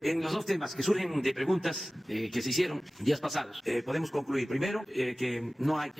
En los dos temas que surgen de preguntas que se hicieron días pasados, podemos concluir primero que no hay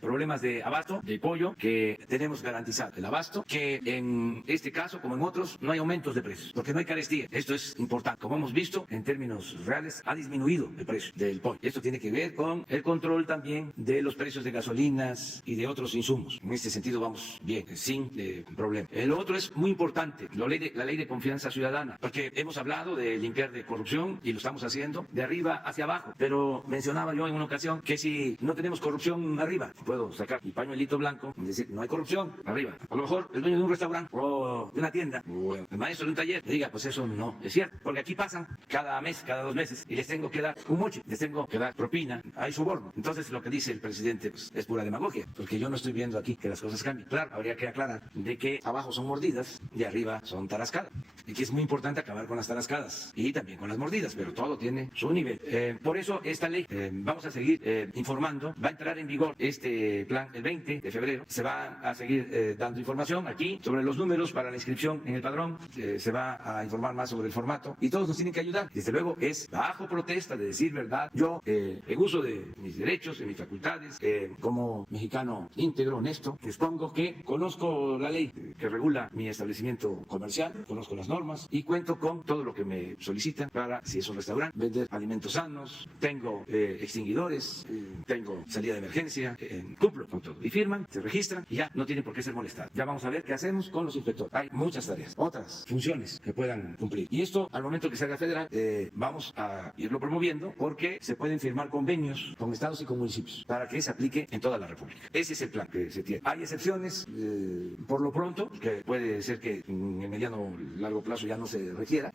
problemas de abasto de pollo, que tenemos garantizado el abasto, que en este caso, como en otros, no hay aumentos de precios, porque no hay carestía. Esto es importante. Como hemos visto, en términos reales, ha disminuido el precio del pollo. Esto tiene que ver con el control también de los precios de gasolinas y de otros insumos. En este sentido vamos bien, sin problema. Lo otro es muy importante, la ley de confianza ciudadana, porque hemos hablado de limpiar de corrupción y lo estamos haciendo de arriba hacia abajo, pero mencionaba yo en una ocasión que si no tenemos corrupción arriba, puedo sacar mi pañuelito blanco y decir no hay corrupción arriba. A lo mejor el dueño de un restaurante o de una tienda o el maestro de un taller diga pues eso no es cierto, porque aquí pasan cada mes, cada 2 meses y les tengo que dar un moche, les tengo que dar propina, hay soborno. Entonces lo que dice el presidente pues, es pura demagogia, porque yo no estoy viendo aquí que las cosas cambien. Claro, habría que aclarar de que abajo son mordidas y arriba son tarascadas y que es muy importante acabar con las tarascadas y también con las mordidas, pero todo tiene su nivel. Por eso esta ley, vamos a seguir informando, va a entrar en vigor este plan el 20 de febrero, se va a seguir dando información aquí sobre los números para la inscripción en el padrón, se va a informar más sobre el formato y todos nos tienen que ayudar. Desde luego es bajo protesta de decir verdad, yo en uso de mis derechos, de mis facultades, como mexicano íntegro, honesto, expongo que conozco la ley que regula mi establecimiento comercial, conozco las normas y cuento con todo lo que me solicitan para, si es un restaurante, vender alimentos sanos, tengo extinguidores, tengo salida de emergencia, cumplo con todo. Y firman, se registran y ya no tienen por qué ser molestados. Ya vamos a ver qué hacemos con los inspectores. Hay muchas tareas, otras funciones que puedan cumplir. Y esto, al momento que salga federal, vamos a irlo promoviendo porque se pueden firmar convenios con estados y con municipios para que se aplique en toda la República. Ese es el plan que se tiene. Hay excepciones, por lo pronto, que puede ser que en el mediano o largo plazo ya no se requiera,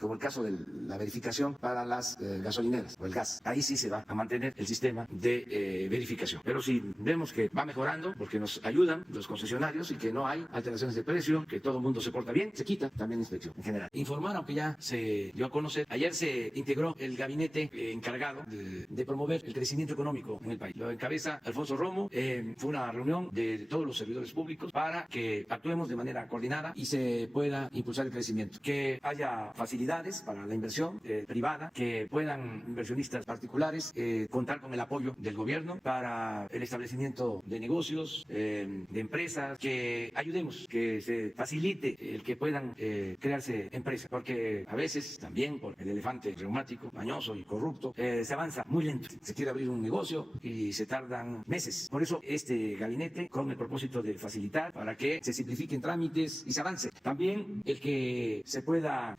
como el caso de la verificación para las gasolineras o el gas. Ahí sí se va a mantener el sistema de verificación. Pero si vemos que va mejorando, porque nos ayudan los concesionarios y que no hay alteraciones de precio, que todo el mundo se porta bien, se quita también inspección en general. Informar, aunque ya se dio a conocer, ayer se integró el gabinete encargado de promover el crecimiento económico en el país. Lo encabeza Alfonso Romo. Fue una reunión de todos los servidores públicos para que actuemos de manera coordinada y se pueda impulsar el crecimiento. Que haya facilidades para la inversión privada, que puedan inversionistas particulares contar con el apoyo del gobierno para el establecimiento de negocios, de empresas, que ayudemos, que se facilite el que puedan crearse empresas, porque a veces también por el elefante reumático, mañoso y corrupto, se avanza muy lento. Se quiere abrir un negocio y se tardan meses. Por eso este gabinete, con el propósito de facilitar para que se simplifiquen trámites y se avance. También el que se pueda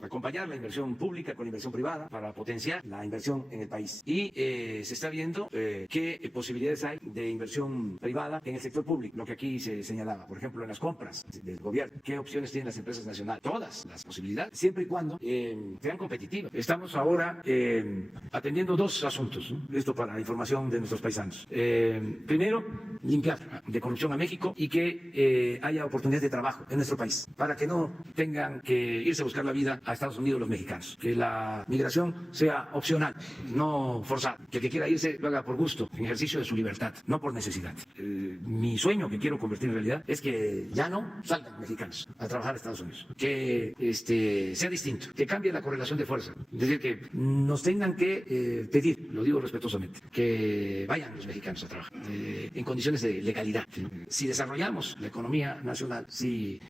acompañar la inversión pública con la inversión privada para potenciar la inversión en el país. Y se está viendo qué posibilidades hay de inversión privada en el sector público, lo que aquí se señalaba, por ejemplo, en las compras del gobierno. ¿Qué opciones tienen las empresas nacionales? Todas las posibilidades, siempre y cuando sean competitivas. Estamos ahora atendiendo 2 asuntos, ¿no? Esto para información de nuestros paisanos. Primero, limpiar de corrupción a México y que haya oportunidades de trabajo en nuestro país, para que no tengan que irse a buscar la vida a Estados Unidos los mexicanos. Que la migración sea opcional, no forzada. Que el que quiera irse lo haga por gusto, en ejercicio de su libertad, no por necesidad. Mi sueño que quiero convertir en realidad es que ya no salgan mexicanos a trabajar a Estados Unidos. Que sea distinto, que cambie la correlación de fuerza. Es decir, que nos tengan que pedir, lo digo respetuosamente, que vayan los mexicanos a trabajar en condiciones de legalidad. Si desarrollamos la economía nacional, si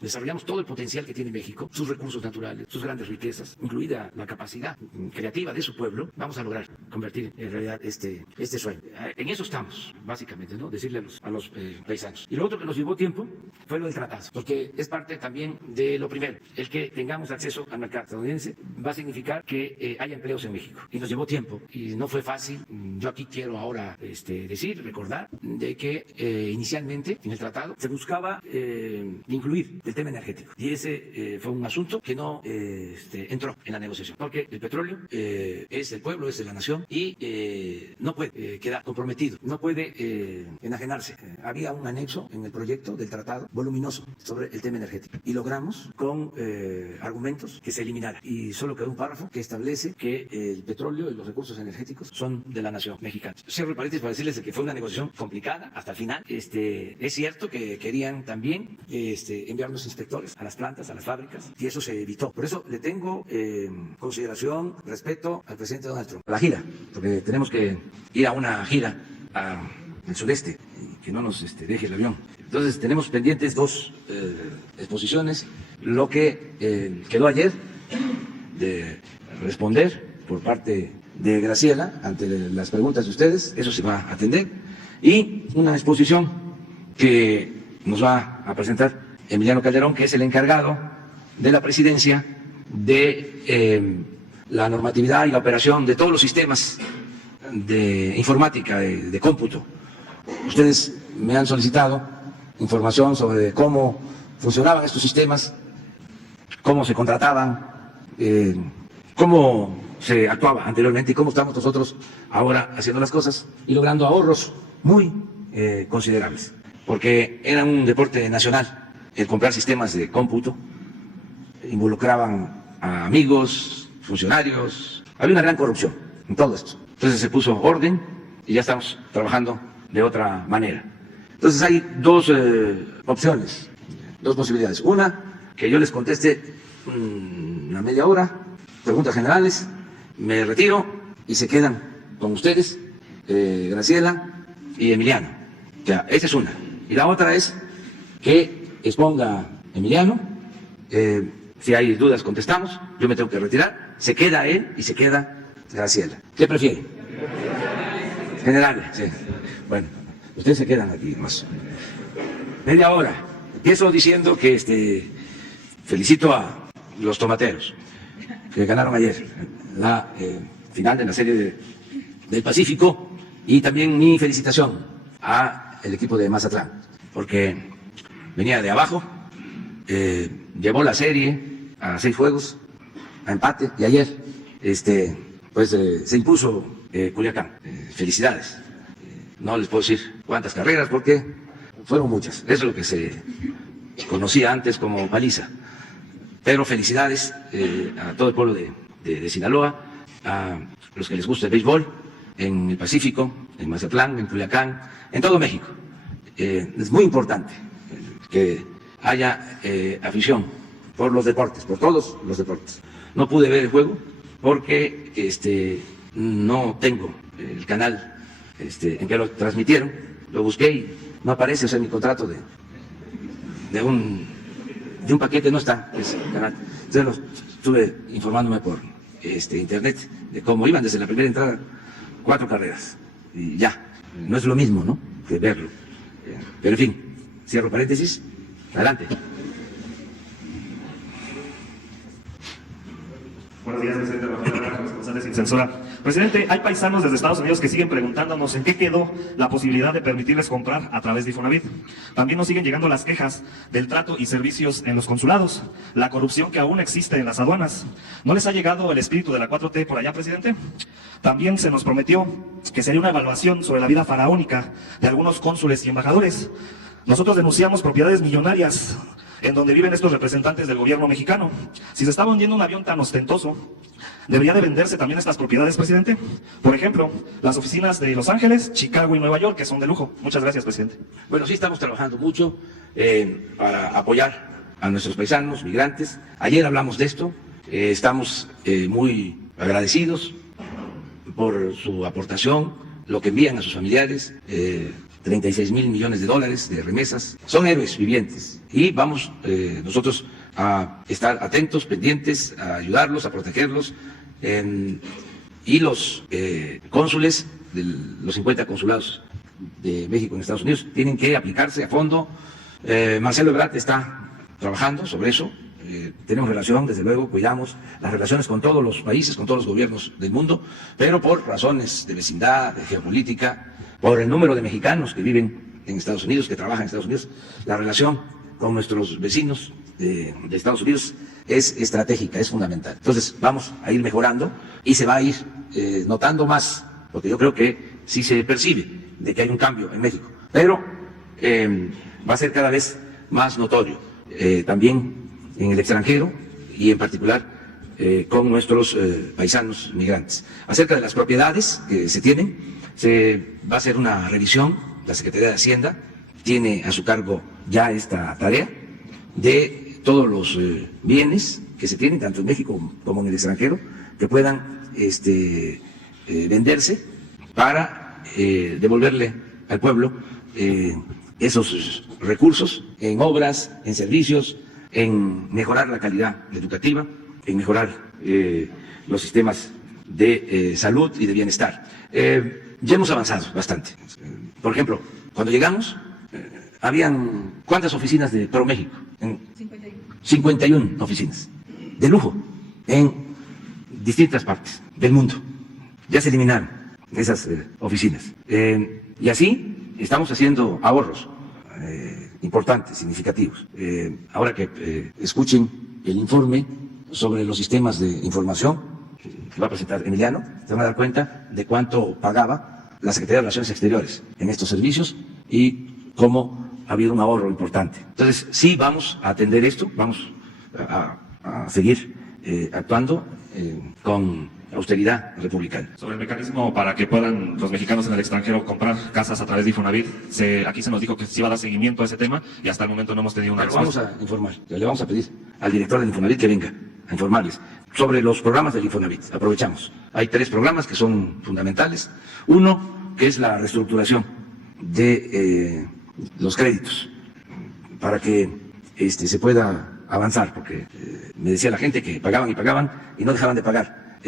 desarrollamos todo el potencial que tiene México, sus recursos naturales, sus grandes riquezas, incluida la capacidad creativa de su pueblo, vamos a lograr convertir en realidad este sueño. En eso estamos, básicamente, ¿no? Decirle a los paisanos. Y lo otro que nos llevó tiempo fue lo del tratado, porque es parte también de lo primero. El que tengamos acceso al mercado estadounidense va a significar que haya empleos en México. Y nos llevó tiempo y no fue fácil. Yo aquí quiero ahora recordar de que inicialmente en el tratado se buscaba incluir el tema energético. Y ese fue un asunto que no entró en la negociación, porque el petróleo es del pueblo, es de la nación, y no puede quedar comprometido, no puede enajenarse. Había un anexo en el proyecto del tratado voluminoso sobre el tema energético y logramos con argumentos que se eliminara. Y solo quedó un párrafo que establece que el petróleo y los recursos energéticos son de la nación mexicana. Cierro el paréntesis para decirles que fue una negociación complicada hasta el final. Es cierto que querían también enviarnos inspectores a las plantas, a las fábricas, y eso se evitó. Por eso le tengo consideración, respeto al presidente Donald Trump. A la gira, porque tenemos que ir a una gira al sureste, que no nos deje el avión. Entonces tenemos pendientes dos exposiciones. Lo que quedó ayer de responder por parte de Graciela ante las preguntas de ustedes, eso se va a atender, y una exposición que nos va a presentar Emiliano Calderón, que es el encargado de la presidencia de la normatividad y la operación de todos los sistemas de informática, de cómputo. Ustedes me han solicitado información sobre cómo funcionaban estos sistemas, cómo se contrataban, cómo se actuaba anteriormente y cómo estamos nosotros ahora haciendo las cosas y logrando ahorros muy considerables, porque era un deporte nacional el comprar sistemas de cómputo, involucraban a amigos, funcionarios, había una gran corrupción en todo esto. Entonces se puso orden y ya estamos trabajando de otra manera. Entonces hay dos opciones, dos posibilidades. Una, que yo les conteste una media hora, preguntas generales, me retiro y se quedan con ustedes, Graciela y Emiliano. Ya, esa es una. Y la otra es que exponga Emiliano, si hay dudas contestamos, yo me tengo que retirar, se queda él y se queda Graciela. ¿Qué prefiere? General, sí. Bueno, ustedes se quedan aquí más. Media hora. Empiezo diciendo que felicito a los tomateros que ganaron ayer la final de la Serie del Pacífico, y también mi felicitación a el equipo de Mazatlán, porque venía de abajo, llevó la serie a 6 juegos, a empate, y ayer se impuso Culiacán. Felicidades. No les puedo decir cuántas carreras porque fueron muchas. Eso es lo que se conocía antes como paliza. Pero felicidades a todo el pueblo de Sinaloa, a los que les gusta el béisbol, en el Pacífico, en Mazatlán, en Culiacán, en todo México. Es muy importante que haya afición por los deportes, por todos los deportes. No pude ver el juego porque no tengo el canal en que lo transmitieron, lo busqué y no aparece, o sea, mi contrato de un paquete no está ese canal. Entonces estuve informándome por internet de cómo iban desde la primera entrada 4 carreras y ya, no es lo mismo, ¿no?, que verlo. Pero en fin, cierro paréntesis, adelante. Buenos días, presidente Rafael Arana, responsable sin censura. Presidente, hay paisanos desde Estados Unidos que siguen preguntándonos en qué quedó la posibilidad de permitirles comprar a través de Infonavit. También nos siguen llegando las quejas del trato y servicios en los consulados, la corrupción que aún existe en las aduanas. ¿No les ha llegado el espíritu de la 4T por allá, presidente? También se nos prometió que sería una evaluación sobre la vida faraónica de algunos cónsules y embajadores. Nosotros denunciamos propiedades millonarias en donde viven estos representantes del gobierno mexicano. Si se está vendiendo un avión tan ostentoso, ¿debería de venderse también estas propiedades, presidente? Por ejemplo, las oficinas de Los Ángeles, Chicago y Nueva York, que son de lujo. Muchas gracias, presidente. Bueno, sí estamos trabajando mucho para apoyar a nuestros paisanos, migrantes. Ayer hablamos de esto. Estamos muy agradecidos por su aportación, lo que envían a sus familiares. 36,000 millones de dólares de remesas. Son héroes vivientes y vamos nosotros a estar atentos, pendientes, a ayudarlos, a protegerlos. Y los cónsules de los 50 consulados de México en Estados Unidos tienen que aplicarse a fondo. Marcelo Ebrard está trabajando sobre eso. Tenemos relación, desde luego, cuidamos las relaciones con todos los países, con todos los gobiernos del mundo, pero por razones de vecindad, de geopolítica, por el número de mexicanos que viven en Estados Unidos, que trabajan en Estados Unidos, la relación con nuestros vecinos de Estados Unidos es estratégica, es fundamental. Entonces vamos a ir mejorando y se va a ir notando más, porque yo creo que sí se percibe de que hay un cambio en México, pero va a ser cada vez más notorio también en el extranjero y en particular con nuestros paisanos migrantes. Acerca de las propiedades que se tienen, se va a hacer una revisión. La Secretaría de Hacienda tiene a su cargo ya esta tarea de todos los bienes que se tienen, tanto en México como en el extranjero, que puedan venderse para devolverle al pueblo esos recursos en obras, en servicios, en mejorar la calidad educativa, en mejorar los sistemas de salud y de bienestar. Ya hemos avanzado bastante. Por ejemplo, cuando llegamos, habían ¿cuántas oficinas de ProMéxico? 51 oficinas, de lujo, en distintas partes del mundo. Ya se eliminaron esas oficinas. Y así estamos haciendo ahorros importantes, significativos. Ahora que escuchen el informe sobre los sistemas de información que va a presentar Emiliano, se van a dar cuenta de cuánto pagaba la Secretaría de Relaciones Exteriores en estos servicios y cómo ha habido un ahorro importante. Entonces, sí vamos a atender esto, vamos a seguir actuando con austeridad republicana. Sobre el mecanismo para que puedan los mexicanos en el extranjero comprar casas a través de Infonavit, aquí se nos dijo que se iba a dar seguimiento a ese tema y hasta el momento no hemos tenido una respuesta. Vamos a informar, le vamos a pedir al director del Infonavit que venga a informarles sobre los programas del Infonavit. Aprovechamos. Hay 3 programas que son fundamentales. Uno, que es la reestructuración de los créditos para que se pueda avanzar, porque me decía la gente que pagaban y no dejaban de pagar.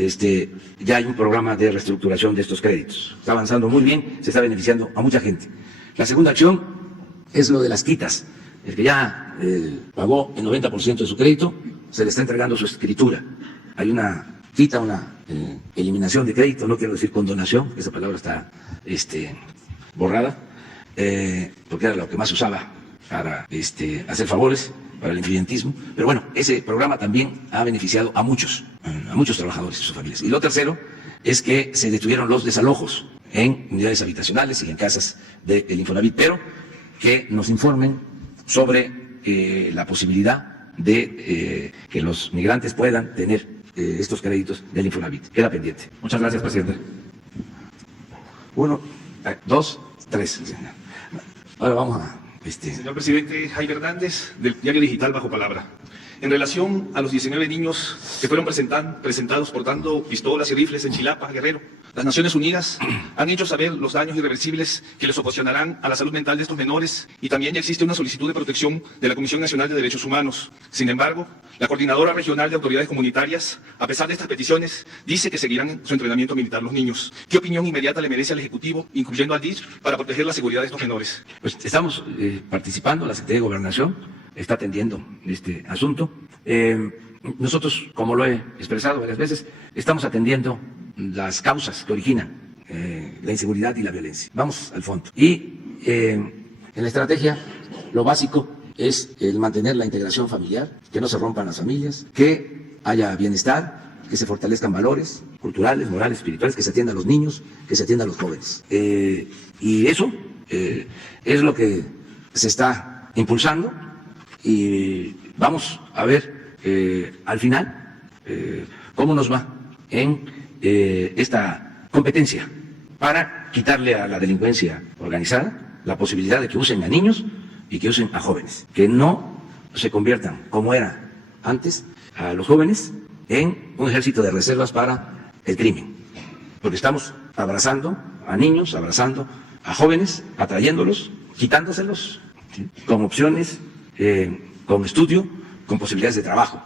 Ya hay un programa de reestructuración de estos créditos. Está avanzando muy bien, se está beneficiando a mucha gente. La segunda acción es lo de las quitas. El que ya pagó el 90% de su crédito, se le está entregando su escritura. Hay una quita, una eliminación de crédito, no quiero decir condonación, esa palabra está borrada, porque era lo que más se usaba para hacer favores, para el influyentismo. Pero bueno, ese programa también ha beneficiado a muchos trabajadores y sus familias. Y lo tercero es que se detuvieron los desalojos en unidades habitacionales y en casas del Infonavit, pero que nos informen sobre la posibilidad de que los migrantes puedan tener estos créditos del Infonavit. Queda pendiente. Muchas gracias, presidente. 1, 2, 3. Ahora vamos a... Señor presidente, Jaime Hernández, del diario digital Bajo Palabra. En relación a los 19 niños que fueron presentados portando pistolas y rifles en Chilapa, Guerrero, las Naciones Unidas han hecho saber los daños irreversibles que les ocasionarán a la salud mental de estos menores y también ya existe una solicitud de protección de la Comisión Nacional de Derechos Humanos. Sin embargo, la Coordinadora Regional de Autoridades Comunitarias, a pesar de estas peticiones, dice que seguirán su entrenamiento militar los niños. ¿Qué opinión inmediata le merece al Ejecutivo, incluyendo al DIR, para proteger la seguridad de estos menores? Pues estamos participando, la Secretaría de Gobernación está atendiendo este asunto. Nosotros, como lo he expresado varias veces, estamos atendiendo las causas que originan la inseguridad y la violencia. Vamos al fondo. Y en la estrategia, lo básico es el mantener la integración familiar, que no se rompan las familias, que haya bienestar, que se fortalezcan valores culturales, morales, espirituales, que se atienda a los niños, que se atienda a los jóvenes. Y eso es lo que se está impulsando y vamos a ver al final cómo nos va en esta competencia para quitarle a la delincuencia organizada la posibilidad de que usen a niños y que usen a jóvenes, que no se conviertan, como era antes, a los jóvenes en un ejército de reservas para el crimen, porque estamos abrazando a niños, abrazando a jóvenes, atrayéndolos, quitándoselos, ¿sí?, con opciones, con estudio, con posibilidades de trabajo.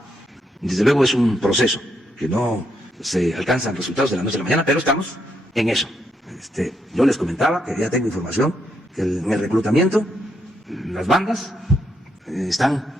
Desde luego es un proceso que no se alcanzan resultados de la noche a la mañana, pero estamos en eso. Yo les comentaba que ya tengo información que en el reclutamiento las bandas están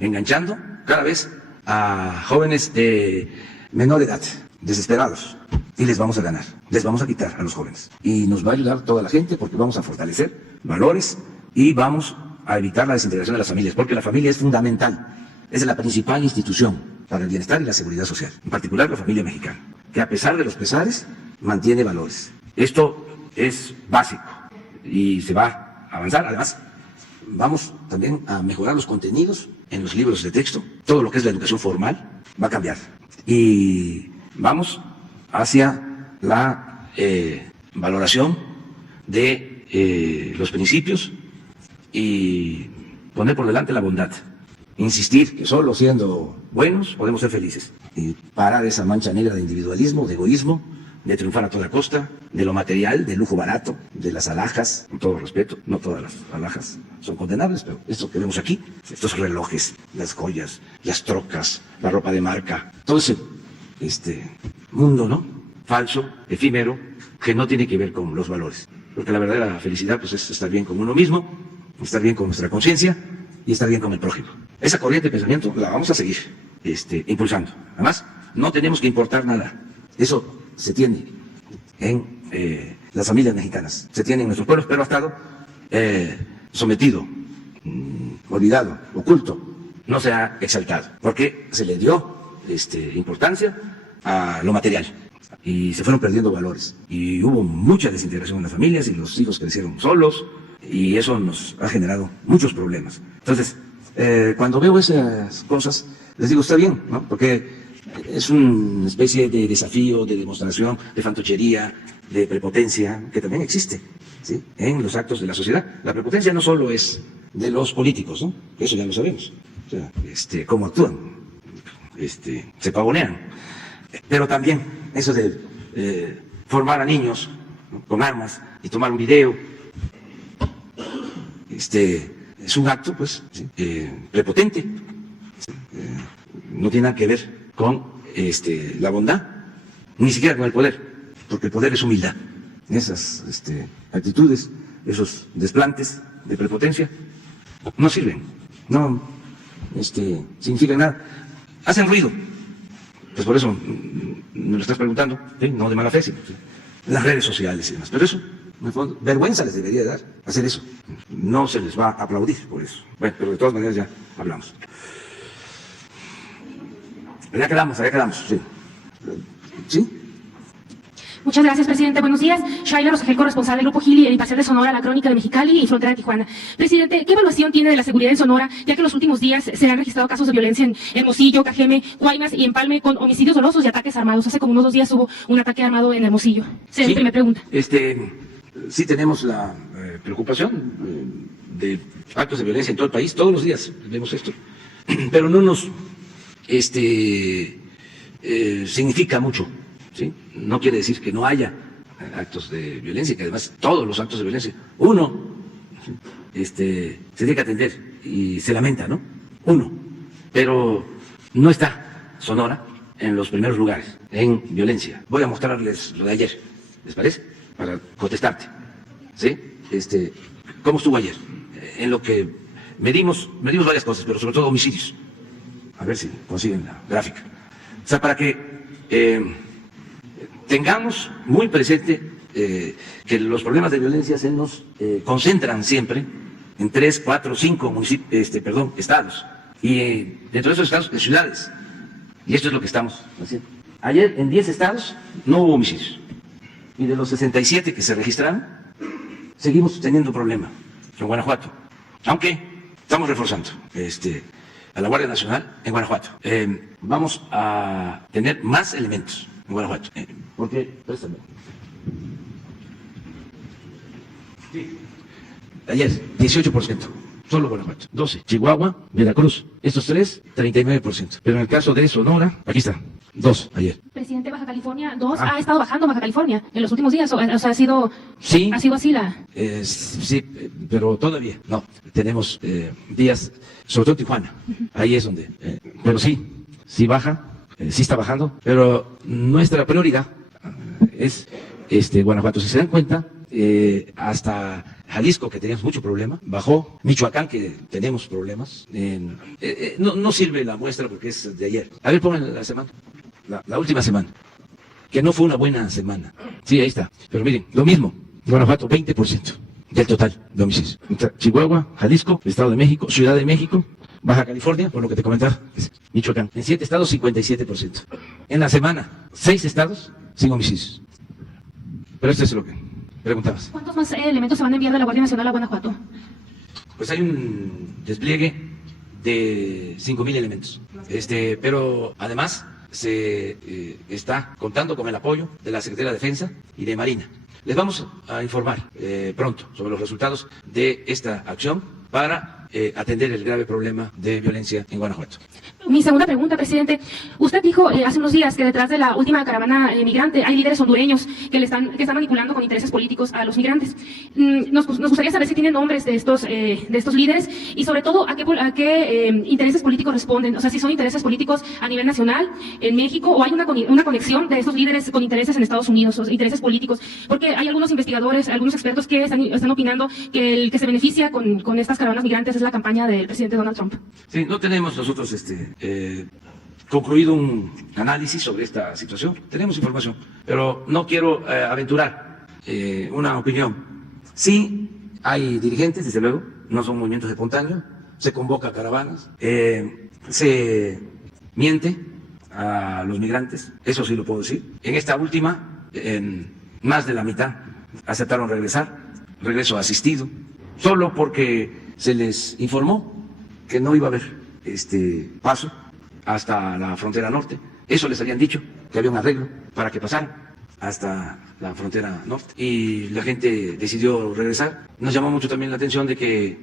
enganchando cada vez a jóvenes de menor edad, desesperados, y les vamos a ganar, les vamos a quitar a los jóvenes. Y nos va a ayudar toda la gente porque vamos a fortalecer valores y vamos a evitar la desintegración de las familias, porque la familia es fundamental, es la principal institución para el bienestar y la seguridad social, en particular la familia mexicana. que a pesar de los pesares mantiene valores. Esto es básico y se va a avanzar. Además, vamos también a mejorar los contenidos en los libros de texto. Todo lo que es la educación formal va a cambiar. Y vamos hacia la valoración de los principios y poner por delante la bondad. Insistir que solo siendo buenos podemos ser felices. Y parar esa mancha negra de individualismo, de egoísmo, de triunfar a toda costa, de lo material, del lujo barato, de las alhajas, con todo respeto. No todas las alhajas son condenables, pero esto que vemos aquí, estos relojes, las joyas, las trocas, la ropa de marca, todo ese mundo, ¿no? Falso, efímero, que no tiene que ver con los valores. Porque la verdadera felicidad pues, es estar bien con uno mismo, estar bien con nuestra conciencia y estar bien con el prójimo. Esa corriente de pensamiento la vamos a seguir impulsando. Además, no tenemos que importar nada. Eso se tiene en las familias mexicanas, se tiene en nuestros pueblos, pero ha estado sometido, olvidado, oculto, no se ha exaltado, porque se le dio importancia a lo material y se fueron perdiendo valores y hubo mucha desintegración en las familias y los hijos crecieron solos y eso nos ha generado muchos problemas. Entonces, cuando veo esas cosas, les digo, está bien, ¿no? Porque es una especie de desafío, de demostración, de fantochería, de prepotencia, que también existe, ¿sí?, en los actos de la sociedad. La prepotencia no solo es de los políticos, ¿no? Eso ya lo sabemos. O sea, cómo actúan, se pavonean. Pero también eso de formar a niños, ¿no?, con armas y tomar un video, es un acto, pues, ¿sí?, prepotente. ¿Sí? No tiene nada que ver con la bondad, ni siquiera con el poder, porque el poder es humildad. Esas actitudes, esos desplantes de prepotencia, no sirven, no significan nada, hacen ruido. Pues por eso me lo estás preguntando, ¿sí?, no de mala fe, sino las redes sociales y demás. Pero eso, en el fondo, vergüenza les debería dar hacer eso. No se les va a aplaudir por eso. Bueno, pero de todas maneras ya hablamos. Allá quedamos, sí. ¿Sí? Muchas gracias, presidente. Buenos días. Shaila Rosagel, corresponsal del Grupo Gili, el Imparcial de Sonora, La Crónica de Mexicali y Frontera de Tijuana. Presidente, ¿qué evaluación tiene de la seguridad en Sonora, ya que en los últimos días se han registrado casos de violencia en Hermosillo, Cajeme, Guaymas y Empalme, con homicidios dolosos y ataques armados? Hace como unos 2 días hubo un ataque armado en Hermosillo. Sí, me pregunta. Sí tenemos la preocupación de actos de violencia en todo el país. Todos los días vemos esto. Pero no nos significa much,o ¿sí? No quiere decir que no haya actos de violencia, que además todos los actos de violencia, uno se tiene que atender y se lamenta, ¿no? Uno, pero no está Sonora en los primeros lugares en violencia. Voy a mostrarles lo de ayer, ¿les parece? Para contestarte, ¿sí? ¿Cómo estuvo ayer? En lo que medimos varias cosas, pero sobre todo homicidios. A ver si consiguen la gráfica. O sea, para que tengamos muy presente que los problemas de violencia se nos concentran siempre en 3, 4, 5 estados. Y dentro de esos estados, ciudades. Y esto es lo que estamos haciendo. Ayer en 10 estados no hubo homicidios. Y de los 67 que se registraron, seguimos teniendo problema en Guanajuato. Aunque estamos reforzando a la Guardia Nacional en Guanajuato. Vamos a tener más elementos en Guanajuato. Porque, préstame. Sí. Ayer, 18%. Solo Guanajuato. 12. Chihuahua, Veracruz. Estos 3, 39%. Pero en el caso de Sonora, aquí está. 2 ayer. Presidente, Baja California, 2. Ha estado bajando Baja California en los últimos días. O sea, ha sido así la... Sí, pero todavía no. Tenemos días, sobre todo en Tijuana. Ahí es donde... pero sí baja, sí está bajando. Pero nuestra prioridad es Guanajuato. Si se dan cuenta, hasta Jalisco, que teníamos mucho problema, bajó. Michoacán, que tenemos problemas. No sirve la muestra porque es de ayer. A ver, pongan la semana. La última semana, que no fue una buena semana. Sí, ahí está. Pero miren, lo mismo. Guanajuato, 20% del total de homicidios. Chihuahua, Jalisco, Estado de México, Ciudad de México, Baja California, por lo que te comentaba, Michoacán. En 7 estados, 57%. En la semana, 6 estados sin homicidios. Pero esto es lo que preguntabas. ¿Cuántos más elementos se van a enviar de la Guardia Nacional a Guanajuato? Pues hay un despliegue de 5,000 elementos. Pero además se está contando con el apoyo de la Secretaría de Defensa y de Marina. Les vamos a informar pronto sobre los resultados de esta acción para atender el grave problema de violencia en Guanajuato. Mi segunda pregunta, presidente. Usted dijo hace unos días que detrás de la última caravana migrante hay líderes hondureños que están manipulando con intereses políticos a los migrantes. Nos gustaría saber si tienen nombres de estos líderes y sobre todo a qué intereses políticos responden. O sea, si son intereses políticos a nivel nacional, en México, o hay una conexión de estos líderes con intereses en Estados Unidos, o intereses políticos. Porque hay algunos investigadores, algunos expertos que están opinando que el que se beneficia con estas caravanas migrantes es la campaña del presidente Donald Trump. Sí, no tenemos nosotros concluido un análisis sobre esta situación. Tenemos información, pero no quiero aventurar una opinión. Sí, hay dirigentes, desde luego, no son movimientos espontáneos, se convoca a caravanas, se miente a los migrantes, eso sí lo puedo decir. En esta última, más de la mitad aceptaron regreso asistido, solo porque se les informó que no iba a haber paso hasta la frontera norte. Eso les habían dicho, que había un arreglo para que pasaran hasta la frontera norte. Y la gente decidió regresar. Nos llamó mucho también la atención de que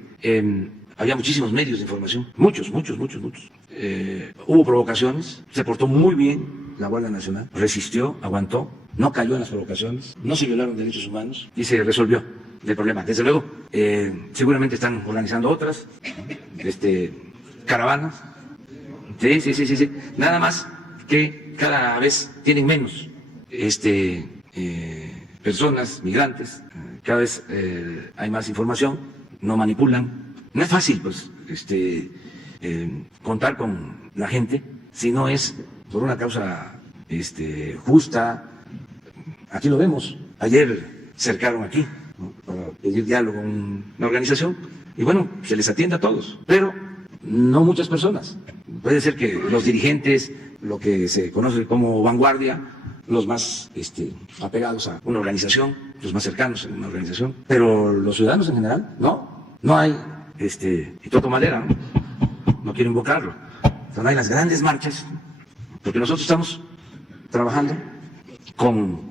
había muchísimos medios de información, muchos. Hubo provocaciones, se portó muy bien la Guardia Nacional, resistió, aguantó, no cayó en las provocaciones, no se violaron derechos humanos y se resolvió el problema. Desde luego, seguramente están organizando otras caravanas. Sí. Nada más que cada vez tienen menos personas, migrantes, cada vez hay más información, no manipulan. No es fácil, pues, contar con la gente si no es por una causa justa. Aquí lo vemos. Ayer cercaron aquí, ¿no?, para pedir diálogo en una organización y bueno, se les atiende a todos, pero no muchas personas. Puede ser que los dirigentes, lo que se conoce como vanguardia, los más apegados a una organización, los más cercanos a una organización, pero los ciudadanos en general, no hay, y toco madera, no quiero invocarlo, no hay las grandes marchas, porque nosotros estamos trabajando con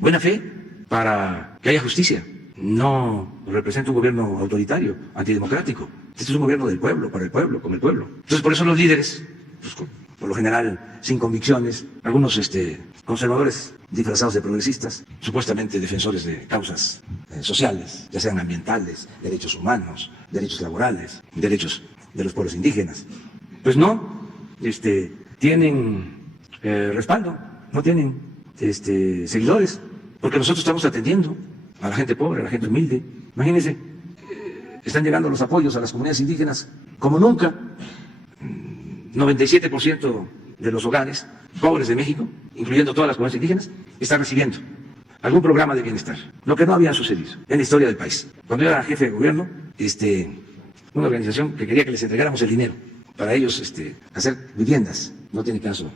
buena fe para que haya justicia. No representa un gobierno autoritario, antidemocrático. Este es un gobierno del pueblo, para el pueblo, con el pueblo. Entonces, por eso los líderes, pues, por lo general sin convicciones, algunos conservadores disfrazados de progresistas, supuestamente defensores de causas sociales, ya sean ambientales, derechos humanos, derechos laborales, derechos de los pueblos indígenas, pues no tienen respaldo, no tienen seguidores, porque nosotros estamos atendiendo a la gente pobre, a la gente humilde. Imagínense, están llegando los apoyos a las comunidades indígenas como nunca. 97% de los hogares pobres de México, incluyendo todas las comunidades indígenas, están recibiendo algún programa de bienestar, lo que no había sucedido en la historia del país. Cuando yo era jefe de gobierno, una organización que quería que les entregáramos el dinero para ellos hacer viviendas, no tiene caso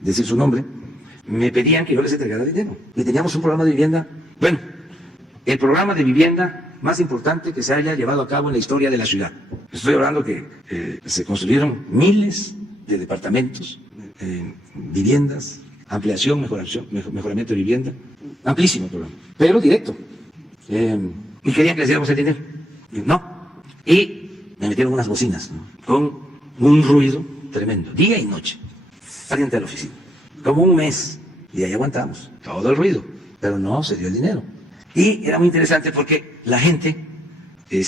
decir su nombre, me pedían que yo les entregara dinero. Y teníamos un programa de vivienda, bueno, el programa de vivienda más importante que se haya llevado a cabo en la historia de la ciudad. Estoy hablando que se construyeron miles de departamentos, viviendas, ampliación, mejoramiento de vivienda, amplísimo programa, pero directo. Y querían que les diéramos el dinero. No. Y me metieron unas bocinas, ¿no?, con un ruido tremendo, día y noche, frente a la oficina, como un mes, y ahí aguantamos todo el ruido, pero no se dio el dinero. Y era muy interesante porque la gente que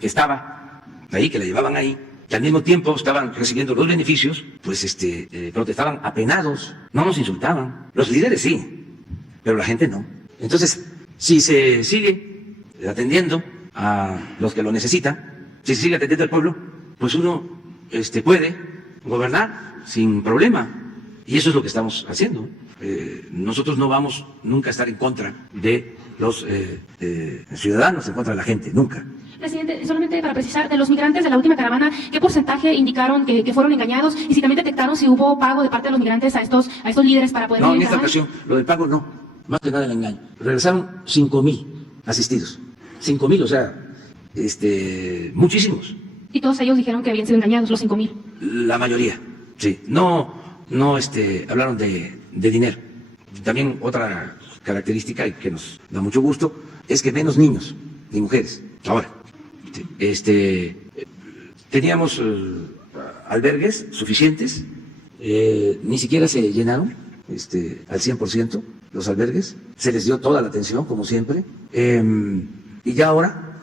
estaba ahí, que la llevaban ahí, que al mismo tiempo estaban recibiendo los beneficios, pues protestaban apenados, no nos insultaban. Los líderes sí, pero la gente no. Entonces, si se sigue atendiendo a los que lo necesitan, si se sigue atendiendo al pueblo, pues uno puede gobernar sin problema Y eso es lo que estamos haciendo. Nosotros no vamos nunca a estar en contra de los ciudadanos, en contra de la gente, nunca. Presidente, solamente para precisar, de los migrantes de la última caravana, ¿qué porcentaje indicaron que fueron engañados? Y si también detectaron si hubo pago de parte de los migrantes a estos líderes para poder... No, en esta ocasión, lo del pago no, más que nada el engaño. Regresaron 5,000 asistidos. 5,000, o sea, muchísimos. Y todos ellos dijeron que habían sido engañados, los 5,000. La mayoría, sí. No hablaron de dinero. También otra característica y que nos da mucho gusto es que menos niños ni mujeres. Ahora, teníamos albergues suficientes, ni siquiera se llenaron al 100% los albergues, se les dio toda la atención como siempre, y ya ahora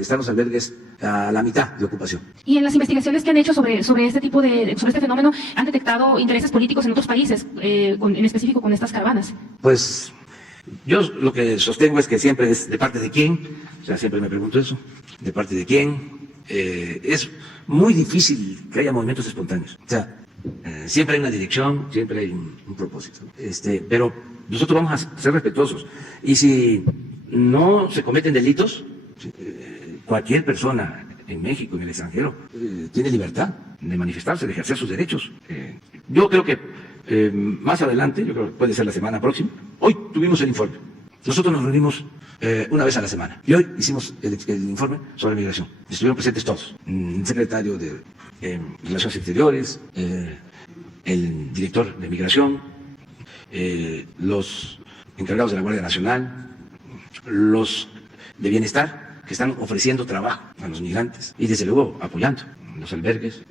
están los albergues a la mitad de ocupación. Y en las investigaciones que han hecho sobre este fenómeno, ¿han detectado intereses políticos en otros países, en específico con estas caravanas? Pues yo lo que sostengo es que siempre es de parte de quién, o sea, siempre me pregunto eso, de parte de quién. Es muy difícil que haya movimientos espontáneos. O sea, siempre hay una dirección, siempre hay un propósito. Pero nosotros vamos a ser respetuosos. Y si no se cometen delitos, cualquier persona en México, en el extranjero, tiene libertad de manifestarse, de ejercer sus derechos. Yo creo que más adelante, yo creo que puede ser la semana próxima, hoy tuvimos el informe. Nosotros nos reunimos una vez a la semana y hoy hicimos el informe sobre migración. Estuvieron presentes todos, el secretario de Relaciones Exteriores, el director de migración, los encargados de la Guardia Nacional, los de bienestar, que están ofreciendo trabajo a los migrantes y desde luego apoyando los albergues,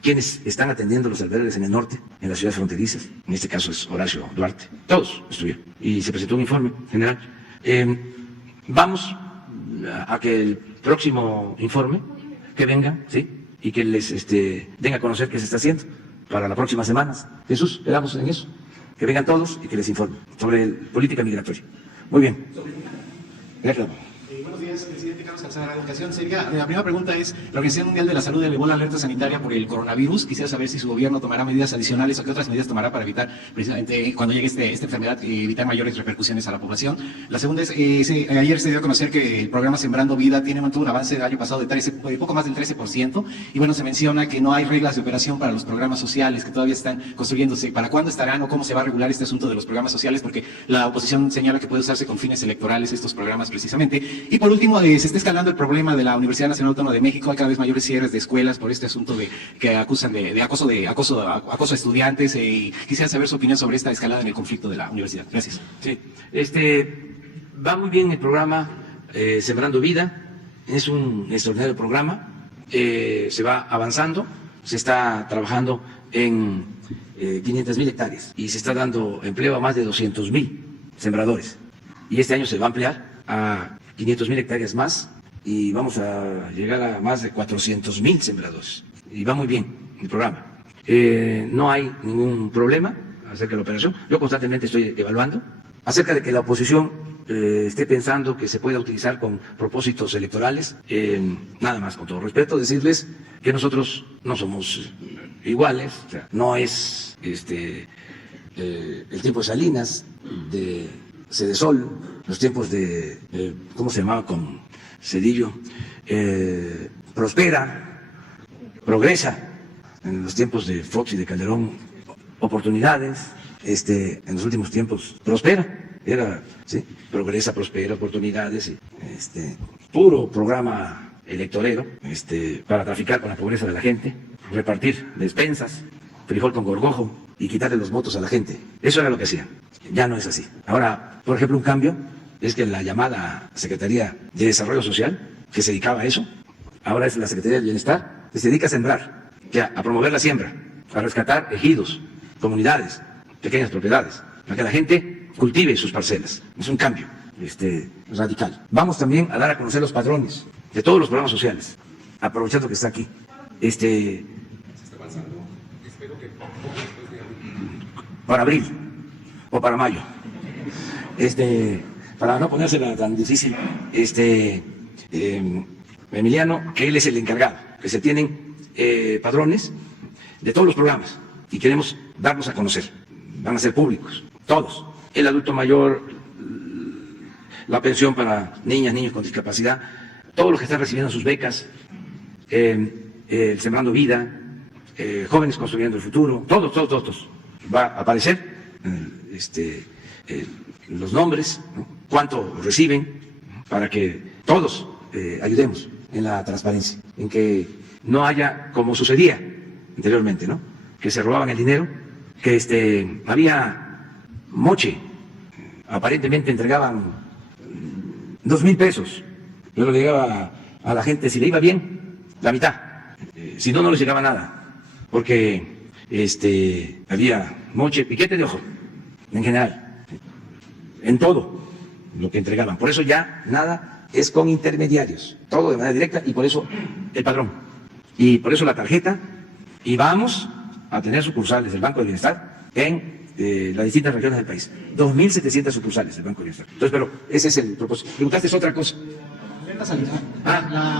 quienes están atendiendo los albergues en el norte, en las ciudades fronterizas, en este caso es Horacio Duarte, todos estuvieron y se presentó un informe general. Vamos a que el próximo informe que venga, ¿sí? Y que les den a conocer qué se está haciendo para las próximas semanas. Jesús, quedamos en eso, que vengan todos y que les informen sobre política migratoria. Muy bien. Gracias. Buenos días, presidente Carlos Calzada, Radio Educación. La primera pregunta es, la Organización Mundial de la Salud elevó la alerta sanitaria por el coronavirus. Quisiera saber si su gobierno tomará medidas adicionales o qué otras medidas tomará para evitar, precisamente, cuando llegue esta enfermedad, evitar mayores repercusiones a la población. La segunda es, ayer se dio a conocer que el programa Sembrando Vida mantuvo un avance del año pasado de poco más del 13%, y bueno, se menciona que no hay reglas de operación para los programas sociales, que todavía están construyéndose. ¿Para cuándo estarán o cómo se va a regular este asunto de los programas sociales? Porque la oposición señala que puede usarse con fines electorales estos programas precisamente. Y por último, se está escalando el problema de la Universidad Nacional Autónoma de México. Hay cada vez mayores cierres de escuelas por este asunto que acusan de acoso a estudiantes. Y quisiera saber su opinión sobre esta escalada en el conflicto de la universidad. Gracias. Sí, va muy bien el programa Sembrando Vida. Es un extraordinario programa. Se va avanzando. Se está trabajando en 500,000 hectáreas y se está dando empleo a más de 200,000 sembradores. Y este año se va a ampliar a 500,000 hectáreas más y vamos a llegar a más de 400,000 sembradores. Y va muy bien el programa. No hay ningún problema acerca de la operación. Yo constantemente estoy evaluando acerca de que la oposición esté pensando que se pueda utilizar con propósitos electorales. Nada más, con todo respeto, decirles que nosotros no somos iguales. O sea, no es el tiempo de Salinas, de Cedesol, los tiempos de, ¿cómo se llamaba con Cedillo? Prospera, progresa, en los tiempos de Fox y de Calderón, oportunidades, en los últimos tiempos, prospera, ¿sí? Progresa, prospera, oportunidades, y, puro programa electorero, para traficar con la pobreza de la gente, repartir despensas, frijol con gorgojo y quitarle los votos a la gente. Eso era lo que hacían. Ya no es así. Ahora, por ejemplo, un cambio es que la llamada Secretaría de Desarrollo Social, que se dedicaba a eso, ahora es la Secretaría del Bienestar, que se dedica a sembrar, a promover la siembra, a rescatar ejidos, comunidades, pequeñas propiedades, para que la gente cultive sus parcelas. Es un cambio radical. Vamos también a dar a conocer los padrones de todos los programas sociales, aprovechando que está aquí. Para abril o para mayo, para no ponérsela tan difícil, Emiliano, que él es el encargado, que se tienen padrones de todos los programas y queremos darlos a conocer. Van a ser públicos, todos. El adulto mayor, la pensión para niñas, niños con discapacidad, todos los que están recibiendo sus becas, el Sembrando Vida, Jóvenes Construyendo el Futuro, todos. Va a aparecer los nombres, ¿no? Cuánto reciben, para que todos ayudemos en la transparencia, en que no haya como sucedía anteriormente, ¿no? Que se robaban el dinero, que había moche, aparentemente entregaban 2,000 pesos, luego le llegaba a la gente, si le iba bien, la mitad, si no, no les llegaba nada, porque había moche, piquete de ojo, en general, en todo lo que entregaban. Por eso ya nada es con intermediarios, todo de manera directa, y por eso el padrón, y por eso la tarjeta, y vamos a tener sucursales del Banco del Bienestar en las distintas regiones del país. 2.700 sucursales del Banco del Bienestar. Entonces, pero ese es el propósito. Preguntaste otra cosa.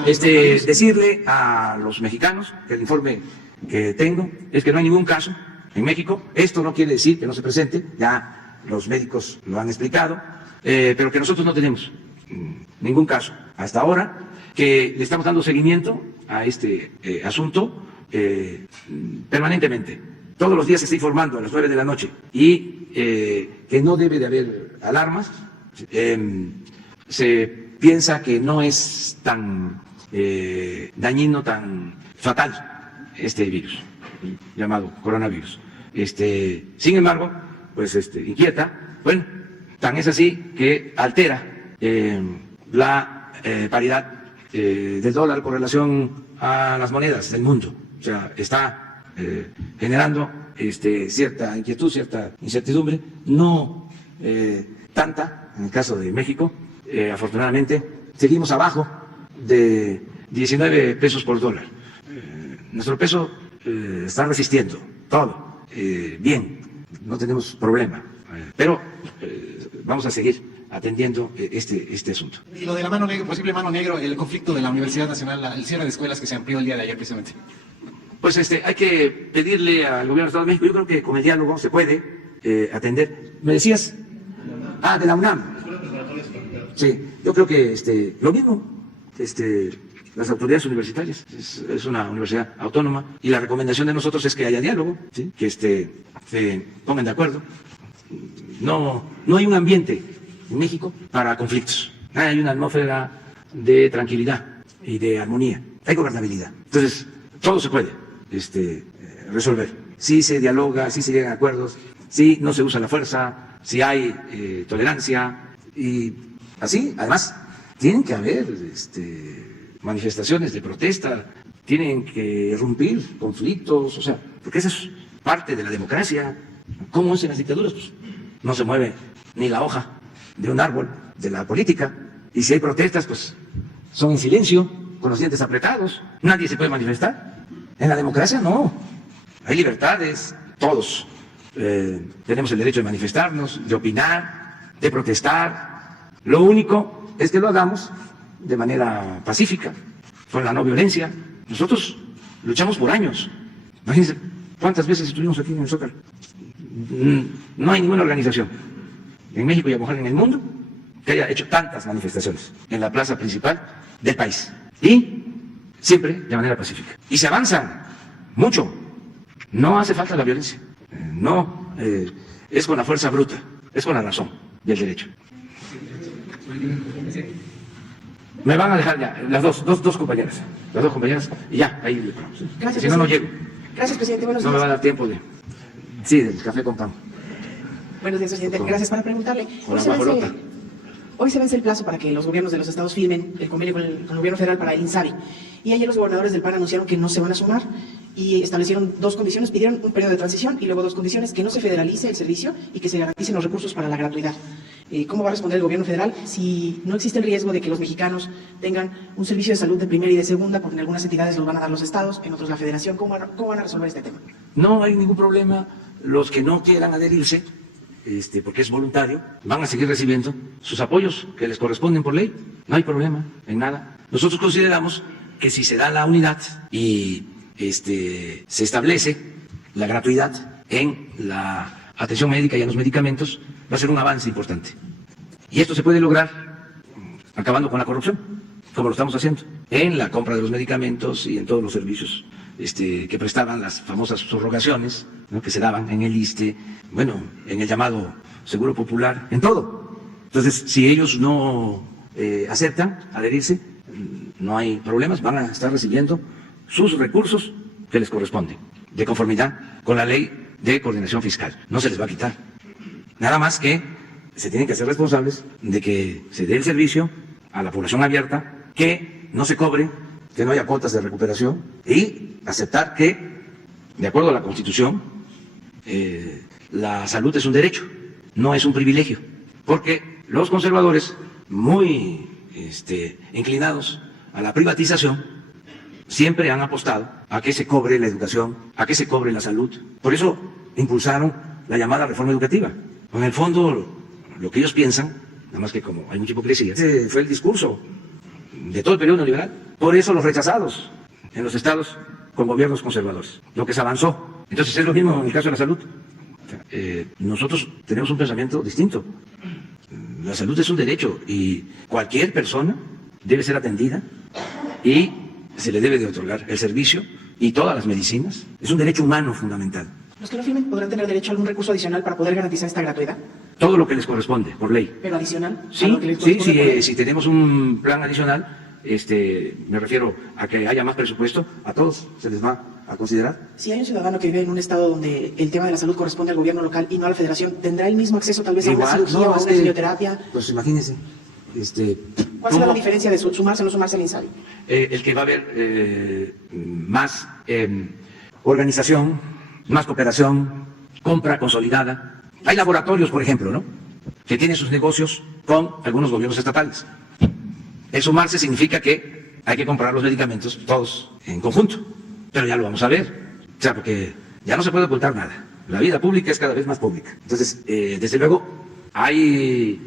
Decirle a los mexicanos que el informe que tengo es que no hay ningún caso en México. Esto no quiere decir que no se presente, ya los médicos lo han explicado, pero que nosotros no tenemos ningún caso hasta ahora, que le estamos dando seguimiento a este asunto permanentemente. Todos los días se está informando a las 9 de la noche y que no debe de haber alarmas. Se piensa que no es tan dañino, tan fatal este virus llamado coronavirus. Sin embargo, pues inquieta. Bueno, tan es así que altera la paridad del dólar con relación a las monedas del mundo. O sea, está generando cierta inquietud, cierta incertidumbre, no tanta en el caso de México. Afortunadamente, seguimos abajo de 19 pesos por dólar. Nuestro peso está resistiendo todo, bien, no tenemos problema, pero vamos a seguir atendiendo este asunto. Y lo de la mano negra, posible mano negra, el conflicto de la Universidad Nacional, el cierre de escuelas que se amplió el día de ayer precisamente. Pues hay que pedirle al gobierno del Estado de México, yo creo que con el diálogo se puede atender. ¿Me decías? De la UNAM. Sí, yo creo que lo mismo, las autoridades universitarias, es una universidad autónoma y la recomendación de nosotros es que haya diálogo, ¿sí? Que se pongan de acuerdo. No hay un ambiente en México para conflictos, hay una atmósfera de tranquilidad y de armonía, hay gobernabilidad. Entonces, todo se puede resolver. Si se dialoga, si se llegan a acuerdos, si no se usa la fuerza, si hay tolerancia y así, además, tienen que haber manifestaciones de protesta, tienen que irrumpir conflictos, o sea, porque esa es parte de la democracia. ¿Cómo es en las dictaduras? Pues no se mueve ni la hoja de un árbol de la política, y si hay protestas, pues son en silencio, con los dientes apretados, nadie se puede manifestar. En la democracia no, hay libertades, todos tenemos el derecho de manifestarnos, de opinar, de protestar. Lo único es que lo hagamos de manera pacífica, con la no violencia. Nosotros luchamos por años. Imagínense cuántas veces estuvimos aquí en el Zócalo. No hay ninguna organización en México y a lo mejor en el mundo que haya hecho tantas manifestaciones en la plaza principal del país. Y siempre de manera pacífica. Y se avanza mucho. No hace falta la violencia. No es con la fuerza bruta, es con la razón y el derecho. Me van a dejar ya, las dos compañeras, y ya, ahí le paramos. Gracias, si no, no llego. Gracias, presidente. Buenos No días. me va a dar tiempo del café con pan. Buenos días, presidente. Gracias. Para preguntarle, Con la guajolota. hoy se vence el plazo para que los gobiernos de los estados firmen el convenio con el gobierno federal para el INSABI. Y ayer los gobernadores del PAN anunciaron que no se van a sumar y establecieron dos condiciones, pidieron un periodo de transición y luego dos condiciones, que no se federalice el servicio y que se garanticen los recursos para la gratuidad. ¿Cómo va a responder el gobierno federal si no existe el riesgo de que los mexicanos tengan un servicio de salud de primera y de segunda, porque en algunas entidades los van a dar los estados, en otros la federación? ¿Cómo van a resolver este tema? No hay ningún problema. Los que no quieran adherirse, porque es voluntario, van a seguir recibiendo sus apoyos que les corresponden por ley. No hay problema en nada. Nosotros consideramos que si se da la unidad y se establece la gratuidad en la atención médica y en los medicamentos va a ser un avance importante. Y esto se puede lograr acabando con la corrupción, como lo estamos haciendo, en la compra de los medicamentos y en todos los servicios que prestaban las famosas subrogaciones, ¿no?, que se daban en el ISSSTE, bueno, en el llamado Seguro Popular, en todo. Entonces, si ellos no aceptan adherirse, no hay problemas, van a estar recibiendo sus recursos que les corresponden, de conformidad con la ley de coordinación fiscal. No se les va a quitar. Nada más que se tienen que hacer responsables de que se dé el servicio a la población abierta, que no se cobre, que no haya cuotas de recuperación y aceptar que, de acuerdo a la Constitución, la salud es un derecho, no es un privilegio, porque los conservadores, muy inclinados a la privatización, siempre han apostado a que se cobre la educación, a que se cobre la salud. Por eso impulsaron la llamada reforma educativa. En el fondo, lo que ellos piensan, nada más que como hay mucha hipocresía, ese fue el discurso de todo el periodo neoliberal. Por eso los rechazados en los estados con gobiernos conservadores, lo que se avanzó. Entonces es lo mismo en el caso de la salud. Nosotros tenemos un pensamiento distinto. La salud es un derecho y cualquier persona debe ser atendida y se le debe de otorgar el servicio y todas las medicinas. Es un derecho humano fundamental. ¿Los que no firmen podrán tener derecho a algún recurso adicional para poder garantizar esta gratuidad? Todo lo que les corresponde por ley. ¿Pero adicional? Sí, ¿A lo que les corresponde por ley? si tenemos un plan adicional, me refiero a que haya más presupuesto, a todos se les va a considerar. Si hay un ciudadano que vive en un estado donde el tema de la salud corresponde al gobierno local y no a la federación, ¿tendrá el mismo acceso tal vez a una cirugía o a una fisioterapia? Pues imagínense. ¿Cuál será la diferencia de sumarse o no sumarse al INSABI? El que va a haber más organización, más cooperación, compra consolidada. Hay laboratorios, por ejemplo, ¿no?, que tienen sus negocios con algunos gobiernos estatales. El sumarse significa que hay que comprar los medicamentos todos en conjunto, pero ya lo vamos a ver. O sea, porque ya no se puede ocultar nada. La vida pública es cada vez más pública. Entonces, desde luego, hay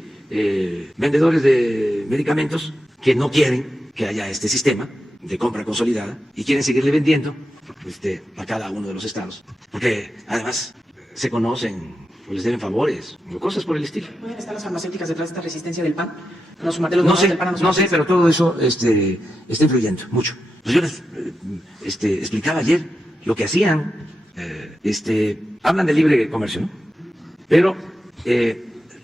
vendedores de medicamentos que no quieren que haya este sistema de compra consolidada y quieren seguirle vendiendo a cada uno de los estados, porque además se conocen o les deben favores o cosas por el estilo. ¿Pueden estar las farmacéuticas detrás de esta resistencia del PAN? De los No donadores del PAN a los sé, farmacéuticos. pero todo eso está influyendo mucho. Pues yo les explicaba ayer lo que hacían. Hablan de libre comercio, ¿no? Pero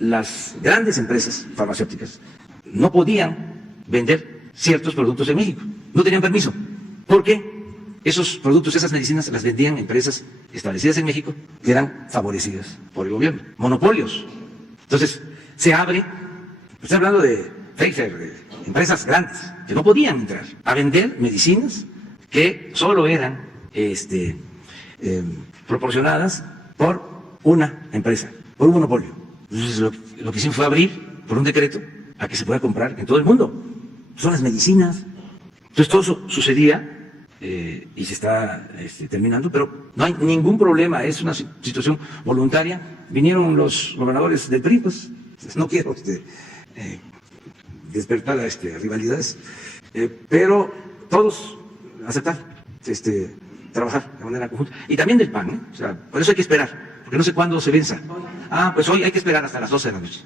las grandes empresas farmacéuticas no podían vender ciertos productos en México, no tenían permiso, porque esos productos, esas medicinas las vendían empresas establecidas en México que eran favorecidas por el gobierno, monopolios. Entonces se abre, estoy hablando de Pfizer, de empresas grandes que no podían entrar a vender medicinas que solo eran proporcionadas por una empresa, por un monopolio. Entonces lo que hicieron fue abrir por un decreto a que se pueda comprar en todo el mundo. Son las medicinas. Entonces todo eso sucedía y se está terminando, pero no hay ningún problema, es una situación voluntaria. Vinieron los gobernadores del PRI, pues no quiero despertar rivalidades, pero todos aceptar, trabajar de manera conjunta. Y también del PAN, ¿eh? O sea, por eso hay que esperar, porque no sé cuándo se venza. Pues hoy hay que esperar hasta las 12 de la noche.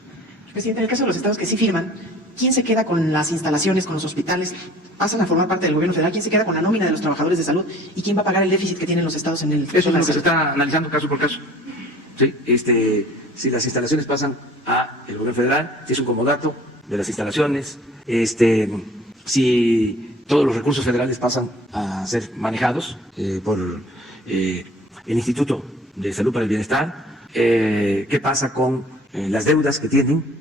Presidente, en el caso de los estados que sí firman, ¿quién se queda con las instalaciones, con los hospitales? ¿Pasan a formar parte del gobierno federal? ¿Quién se queda con la nómina de los trabajadores de salud? ¿Y quién va a pagar el déficit que tienen los estados en el Eso es tema lo de que se salud? está analizando caso por caso. ¿Sí? Si las instalaciones pasan a el gobierno federal, si es un comodato de las instalaciones, si todos los recursos federales pasan a ser manejados por el Instituto de Salud para el Bienestar, qué pasa con las deudas que tienen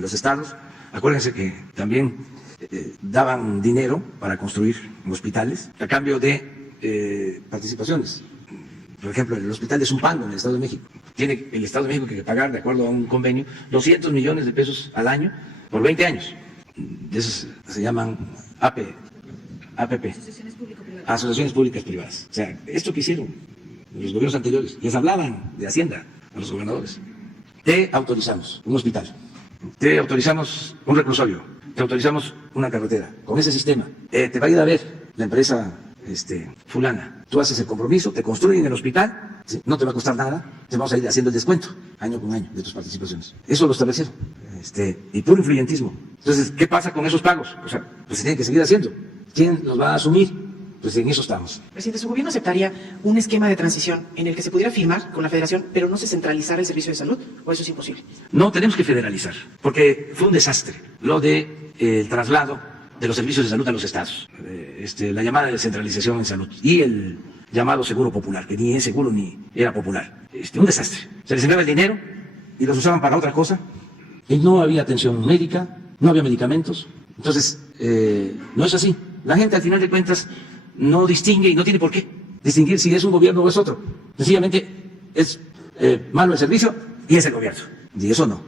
los estados. Acuérdense que también daban dinero para construir hospitales a cambio de participaciones. Por ejemplo, el hospital de Zumpango en el Estado de México. Tiene el Estado de México que pagar, de acuerdo a un convenio, 200 millones de pesos al año por 20 años. De esos se llaman APP. Asociaciones Públicas Privadas. O sea, esto que hicieron los gobiernos anteriores, les hablaban de Hacienda a los gobernadores. Te autorizamos un hospital, te autorizamos un reclusorio, te autorizamos una carretera. Con ese sistema te va a ir a ver la empresa fulana. Tú haces el compromiso, te construyen el hospital ¿sí? No te va a costar nada, te vamos a ir haciendo el descuento año con año de tus participaciones. Eso lo establecieron. Y puro influyentismo. Entonces, ¿qué pasa con esos pagos? O sea, pues se tienen que seguir haciendo. ¿Quién los va a asumir? Pues en eso estamos. Presidente, ¿su gobierno aceptaría un esquema de transición en el que se pudiera firmar con la Federación, pero no se centralizara el servicio de salud? ¿O eso es imposible? No, tenemos que federalizar, porque fue un desastre lo de el traslado de los servicios de salud a los estados, la llamada descentralización en salud y el llamado seguro popular, que ni es seguro ni era popular. Un desastre. Se les enviaba el dinero y los usaban para otra cosa y no había atención médica, no había medicamentos. Entonces, no es así. La gente al final de cuentas no distingue y no tiene por qué distinguir si es un gobierno o es otro. Sencillamente es malo el servicio y es el gobierno. Y eso no.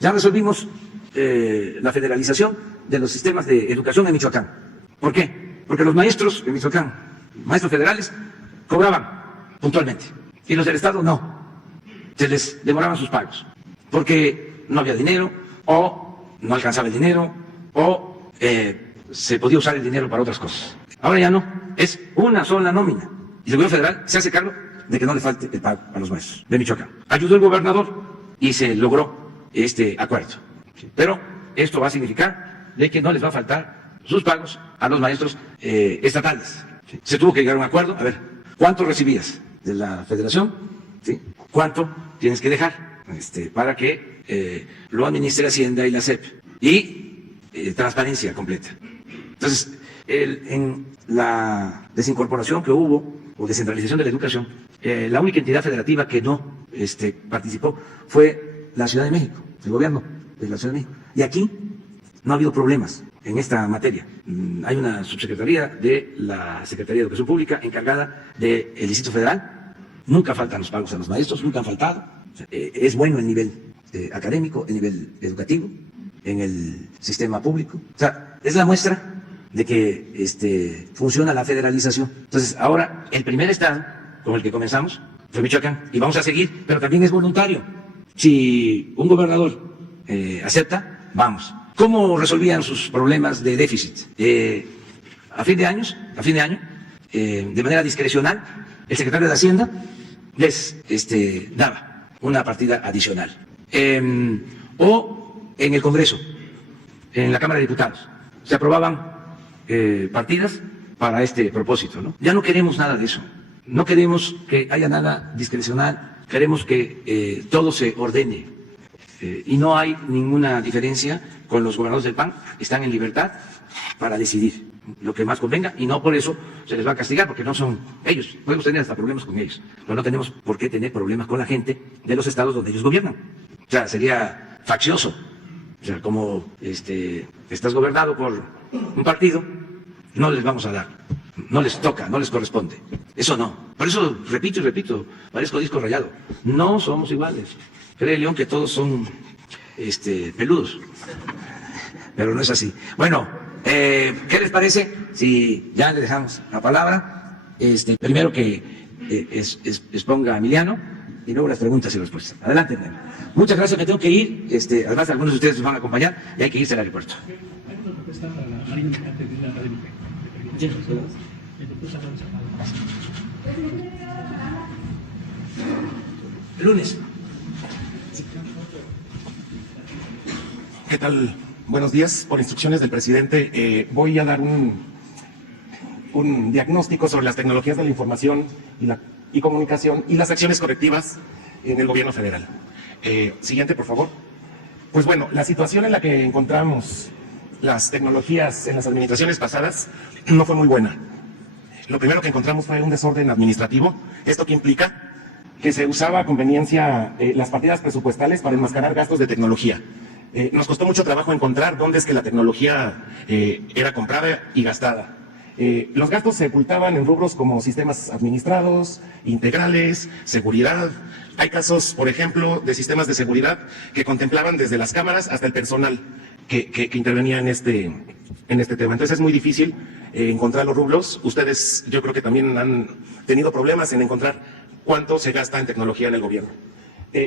Ya resolvimos la federalización de los sistemas de educación en Michoacán. ¿Por qué? Porque los maestros en Michoacán, maestros federales, cobraban puntualmente y los del Estado no. Se les demoraban sus pagos porque no había dinero o no alcanzaba el dinero o se podía usar el dinero para otras cosas. Ahora ya no, es una sola nómina. Y el gobierno federal se hace cargo de que no le falte el pago a los maestros de Michoacán. Ayudó el gobernador y se logró este acuerdo. Pero esto va a significar de que no les va a faltar sus pagos a los maestros estatales. Se tuvo que llegar a un acuerdo. A ver, ¿cuánto recibías de la federación? ¿Sí? ¿Cuánto tienes que dejar para que lo administre Hacienda y la SEP? Y transparencia completa. Entonces, en la desincorporación que hubo, o descentralización de la educación, la única entidad federativa que no participó fue la Ciudad de México, el gobierno de la Ciudad de México. Y aquí no ha habido problemas en esta materia. Hay una subsecretaría de la Secretaría de Educación Pública encargada del Distrito Federal. Nunca faltan los pagos a los maestros, nunca han faltado. Es bueno el nivel académico, el nivel educativo en el sistema público. O sea, es la muestra de que funciona la federalización. Entonces, ahora, el primer estado con el que comenzamos fue Michoacán, y vamos a seguir, pero también es voluntario. Si un gobernador acepta, vamos. ¿Cómo resolvían sus problemas de déficit? A fin de año, de manera discrecional, el secretario de Hacienda les daba una partida adicional. O en el Congreso, en la Cámara de Diputados, se aprobaban partidas para este propósito, ¿no? Ya no queremos nada de eso. No queremos que haya nada discrecional. Queremos que todo se ordene. Y no hay ninguna diferencia con los gobernadores del PAN. Están en libertad para decidir lo que más convenga y no por eso se les va a castigar, porque no son ellos. Podemos tener hasta problemas con ellos, pero no tenemos por qué tener problemas con la gente de los estados donde ellos gobiernan. O sea, sería faccioso. O sea, como estás gobernado por un partido, no les vamos a dar, no les toca, no les corresponde. Eso no. Por eso repito y repito, parezco disco rayado. No somos iguales. Cree León que todos son peludos, pero no es así. Bueno, ¿qué les parece si ya le dejamos la palabra? Primero que exponga a Emiliano y luego las preguntas y respuestas. Adelante, Emiliano. Muchas gracias, me tengo que ir. Además, algunos de ustedes nos van a acompañar y hay que irse al aeropuerto. El lunes. ¿Qué tal? Buenos días. Por instrucciones del presidente, voy a dar un diagnóstico sobre las tecnologías de la información y comunicación y las acciones correctivas en el gobierno federal. Siguiente, por favor. Pues bueno, la situación en la que encontramos las tecnologías en las administraciones pasadas no fue muy buena. Lo primero que encontramos fue un desorden administrativo. ¿Esto qué implica? Que se usaba a conveniencia las partidas presupuestales para enmascarar gastos de tecnología. Nos costó mucho trabajo encontrar dónde es que la tecnología era comprada y gastada. Los gastos se ocultaban en rubros como sistemas administrados, integrales, seguridad. Hay casos, por ejemplo, de sistemas de seguridad que contemplaban desde las cámaras hasta el personal que intervenía en este tema. Entonces es muy difícil encontrar los rubros. Ustedes, yo creo que también han tenido problemas en encontrar cuánto se gasta en tecnología en el gobierno.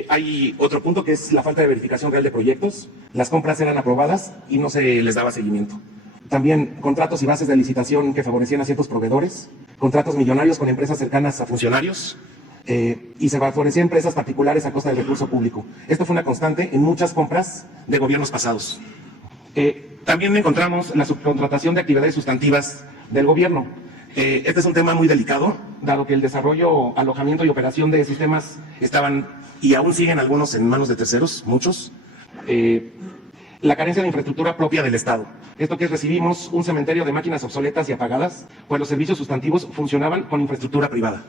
Hay otro punto que es la falta de verificación real de proyectos. Las compras eran aprobadas y no se les daba seguimiento. También contratos y bases de licitación que favorecían a ciertos proveedores, contratos millonarios con empresas cercanas a funcionarios, y se favorecía a empresas particulares a costa del recurso público. Esto fue una constante en muchas compras de gobiernos pasados. También encontramos la subcontratación de actividades sustantivas del gobierno. Este es un tema muy delicado, dado que el desarrollo, alojamiento y operación de sistemas estaban, y aún siguen algunos en manos de terceros, muchos. La carencia de infraestructura propia del Estado. Esto que recibimos un cementerio de máquinas obsoletas y apagadas, pues los servicios sustantivos funcionaban con infraestructura privada.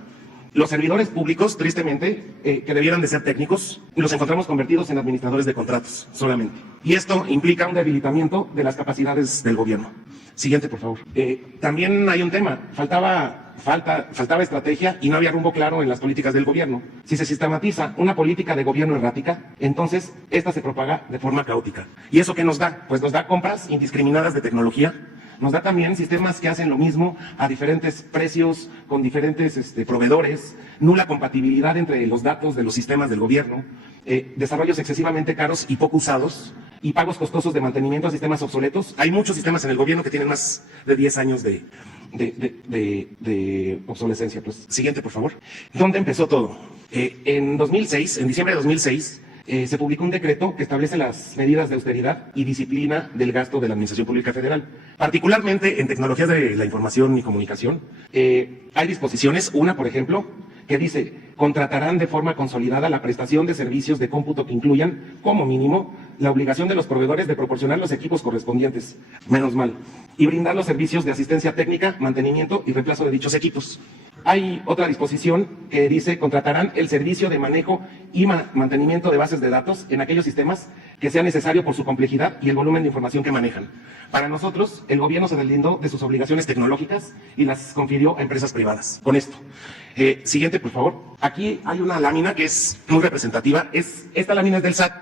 Los servidores públicos, tristemente, que debieran de ser técnicos, los encontramos convertidos en administradores de contratos, solamente. Y esto implica un debilitamiento de las capacidades del gobierno. Siguiente, por favor. También hay un tema. Faltaba estrategia y no había rumbo claro en las políticas del gobierno. Si se sistematiza una política de gobierno errática, entonces esta se propaga de forma caótica. ¿Y eso qué nos da? Pues nos da compras indiscriminadas de tecnología. Nos da también sistemas que hacen lo mismo a diferentes precios, con diferentes proveedores, nula compatibilidad entre los datos de los sistemas del gobierno, desarrollos excesivamente caros y poco usados, y pagos costosos de mantenimiento a sistemas obsoletos. Hay muchos sistemas en el gobierno que tienen más de 10 años de obsolescencia. Pues, siguiente, por favor. ¿Dónde empezó todo? En 2006, en diciembre de 2006, se publicó un decreto que establece las medidas de austeridad y disciplina del gasto de la Administración Pública Federal. Particularmente en tecnologías de la información y comunicación, hay disposiciones, una, por ejemplo, que dice, contratarán de forma consolidada la prestación de servicios de cómputo que incluyan, como mínimo, la obligación de los proveedores de proporcionar los equipos correspondientes, menos mal, y brindar los servicios de asistencia técnica, mantenimiento y reemplazo de dichos equipos. Hay otra disposición que dice, contratarán el servicio de manejo y mantenimiento de bases de datos en aquellos sistemas que sea necesario por su complejidad y el volumen de información que manejan. Para nosotros, el gobierno se deslindó de sus obligaciones tecnológicas y las confirió a empresas privadas. Con esto. Siguiente, por favor. Aquí hay una lámina que es muy representativa. Esta lámina es del SAT,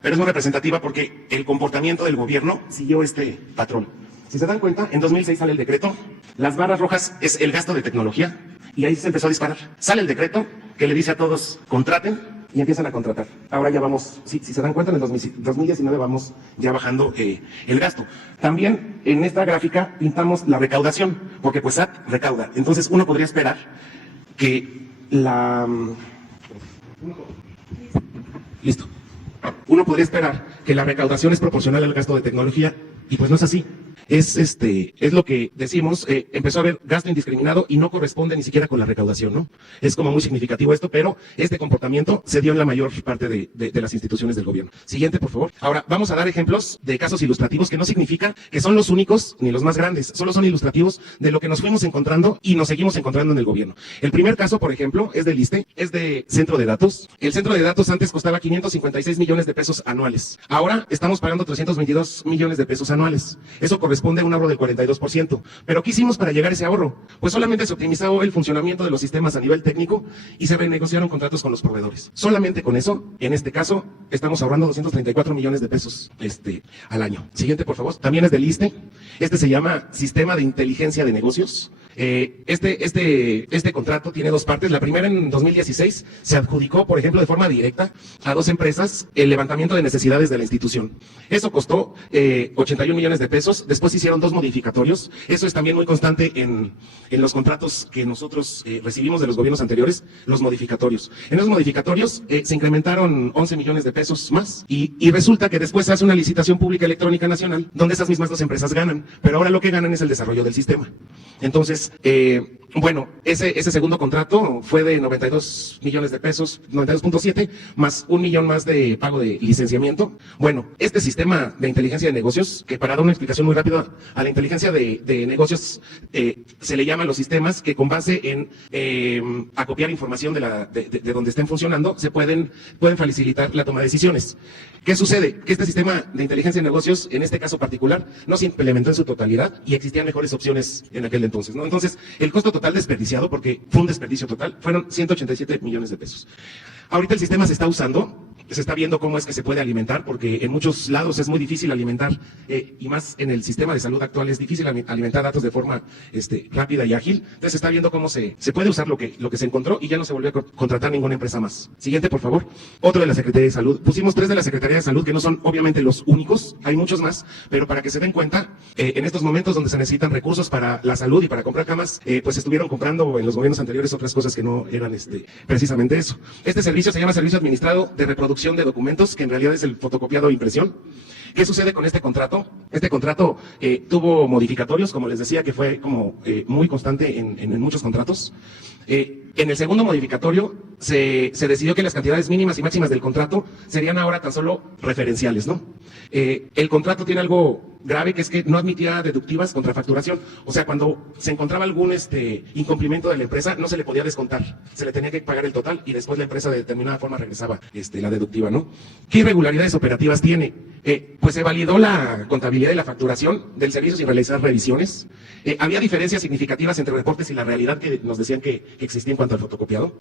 pero es muy representativa porque el comportamiento del gobierno siguió este patrón. Si se dan cuenta, en 2006 sale el decreto, las barras rojas es el gasto de tecnología, y ahí se empezó a disparar. Sale el decreto que le dice a todos, contraten, y empiezan a contratar. Ahora ya vamos, si se dan cuenta, en el 2019 vamos ya bajando el gasto. También en esta gráfica pintamos la recaudación, porque pues SAT recauda. Entonces uno podría esperar que Uno podría esperar que la recaudación es proporcional al gasto de tecnología, y pues no es así. Es lo que decimos, empezó a haber gasto indiscriminado y no corresponde ni siquiera con la recaudación, ¿no? Es como muy significativo esto, pero este comportamiento se dio en la mayor parte de las instituciones del gobierno. Siguiente, por favor. Ahora, vamos a dar ejemplos de casos ilustrativos que no significa que son los únicos ni los más grandes, solo son ilustrativos de lo que nos fuimos encontrando y nos seguimos encontrando en el gobierno. El primer caso, por ejemplo, es del ISSSTE, es de centro de datos. El centro de datos antes costaba 556 millones de pesos anuales. Ahora estamos pagando 322 millones de pesos anuales. Eso corresponde a un ahorro del 42%. ¿Pero qué hicimos para llegar a ese ahorro? Pues solamente se optimizó el funcionamiento de los sistemas a nivel técnico y se renegociaron contratos con los proveedores. Solamente con eso, en este caso, estamos ahorrando 234 millones de pesos al año. Siguiente, por favor. También es del ISSSTE. Este se llama Sistema de Inteligencia de Negocios. Este contrato tiene dos partes. La primera, en 2016, se adjudicó, por ejemplo, de forma directa a dos empresas el levantamiento de necesidades de la institución. Eso costó 81 millones de pesos. Después se hicieron dos modificatorios. Eso es también muy constante en los contratos que nosotros recibimos de los gobiernos anteriores, los modificatorios. En esos modificatorios se incrementaron 11 millones de pesos más y resulta que después se hace una licitación pública electrónica nacional donde esas mismas dos empresas ganan, pero ahora lo que ganan es el desarrollo del sistema. Entonces, bueno, ese segundo contrato fue de 92 millones de pesos, 92.7, más 1 millón más de pago de licenciamiento. Bueno, este sistema de inteligencia de negocios, que para dar una explicación muy rápida a la inteligencia de negocios, se le llama los sistemas que con base en acopiar información de donde estén funcionando, pueden facilitar la toma de decisiones. ¿Qué sucede? Que este sistema de inteligencia de negocios, en este caso particular, no se implementó en su totalidad y existían mejores opciones en aquel entonces, ¿no? Entonces, el costo total desperdiciado, porque fue un desperdicio total, fueron 187 millones de pesos. Ahorita el sistema se está usando se está viendo cómo es que se puede alimentar, porque en muchos lados es muy difícil alimentar, y más en el sistema de salud actual es difícil alimentar datos de forma rápida y ágil. Entonces se está viendo cómo se puede usar lo que se encontró y ya no se volvió a contratar ninguna empresa más. Siguiente, por favor. Otro de la Secretaría de Salud. Pusimos 3 de la Secretaría de Salud, que no son obviamente los únicos, hay muchos más, pero para que se den cuenta, en estos momentos donde se necesitan recursos para la salud y para comprar camas, pues estuvieron comprando en los gobiernos anteriores otras cosas que no eran precisamente eso. Este servicio se llama Servicio Administrado de Reproducción de Documentos, que en realidad es el fotocopiado e impresión. ¿Qué sucede con este contrato? Este contrato tuvo modificatorios, como les decía, que fue como muy constante en muchos contratos. En el segundo modificatorio se decidió que las cantidades mínimas y máximas del contrato serían ahora tan solo referenciales, ¿no? El contrato tiene algo grave, que es que no admitía deductivas contra facturación. O sea, cuando se encontraba algún incumplimiento de la empresa, no se le podía descontar, se le tenía que pagar el total y después la empresa de determinada forma regresaba la deductiva, ¿no? ¿Qué irregularidades operativas tiene? Pues se validó la contabilidad y la facturación del servicio sin realizar revisiones. Había diferencias significativas entre reportes y la realidad que nos decían que existía en cuanto al fotocopiado.